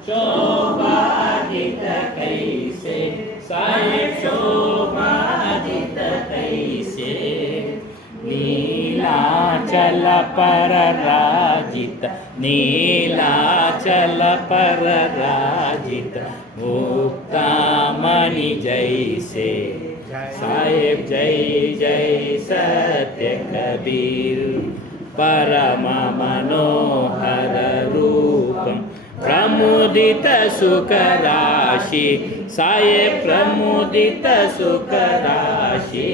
शोभादित कैसे साहेब शोभादित कैसे नीलाचल परराजित नीलाचल परराजित मुक्तामणि जैसे साहेब जय जय सत्य कबीर परम मनोहर रूपम प्रमुदित सुख राशि साहेब प्रमुदित सुख राशि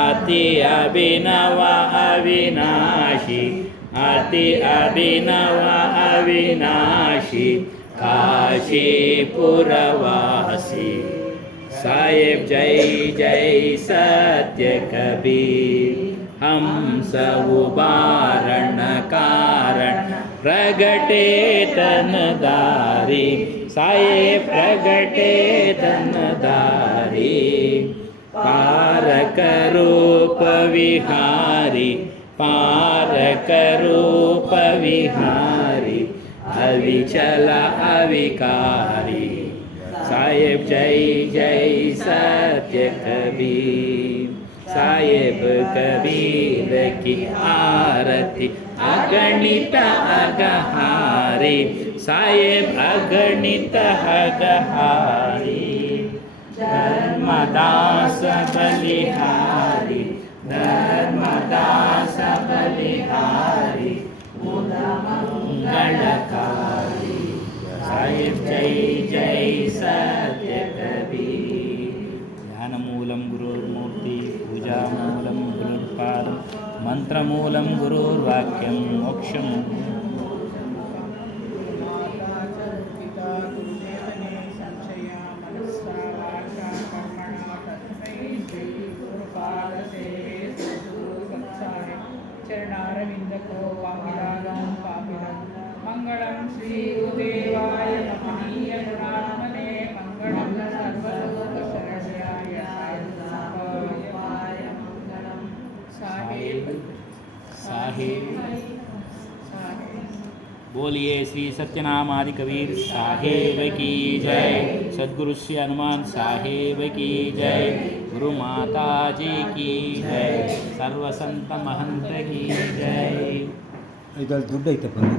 अति अभिनव अविनाशी अति अभिनव अविनाशी काशीपुरवासी साहेब जय जय सत्य कबीर हम सब उबारण कारण प्रगटे तनदारी साहेब प्रगटे तनदारी पारक रूप विहारी पारक रूप विहारी अविचल अविकारी साहेब जय जय सत्य कबीर साहेब कबीर की आरती अगणित अगहारी साहेब अगणित अगहारी धर्मदास बलिहारी धर्मदास बलिहारी मंगलकारी साहेब जय जय सत्य कबीर ध्यानमूलं गुरुर्मूर्ति पूजामूलं गुरुर्पादं मंत्रमूलं गुरुर्वाक्यं मोक्षं चरणारविंद को वांगिदागं पापिनं मंगलं श्री गुरुदेवाय महनीय गुणात्मने मंगलं सर्वलोकशरण्याय साधुवाय मंगलं साहेब साहेब बोलिए श्री सत्यनाम आदि कबीर साहेब की जय सद्गुरु श्री हनुमान साहेब की जय गुरु माता जी की जय सर्व संत महंत की जय ಇದರಲ್ಲಿ ದುಡ್ಡು ಐತೆ ಬಂದು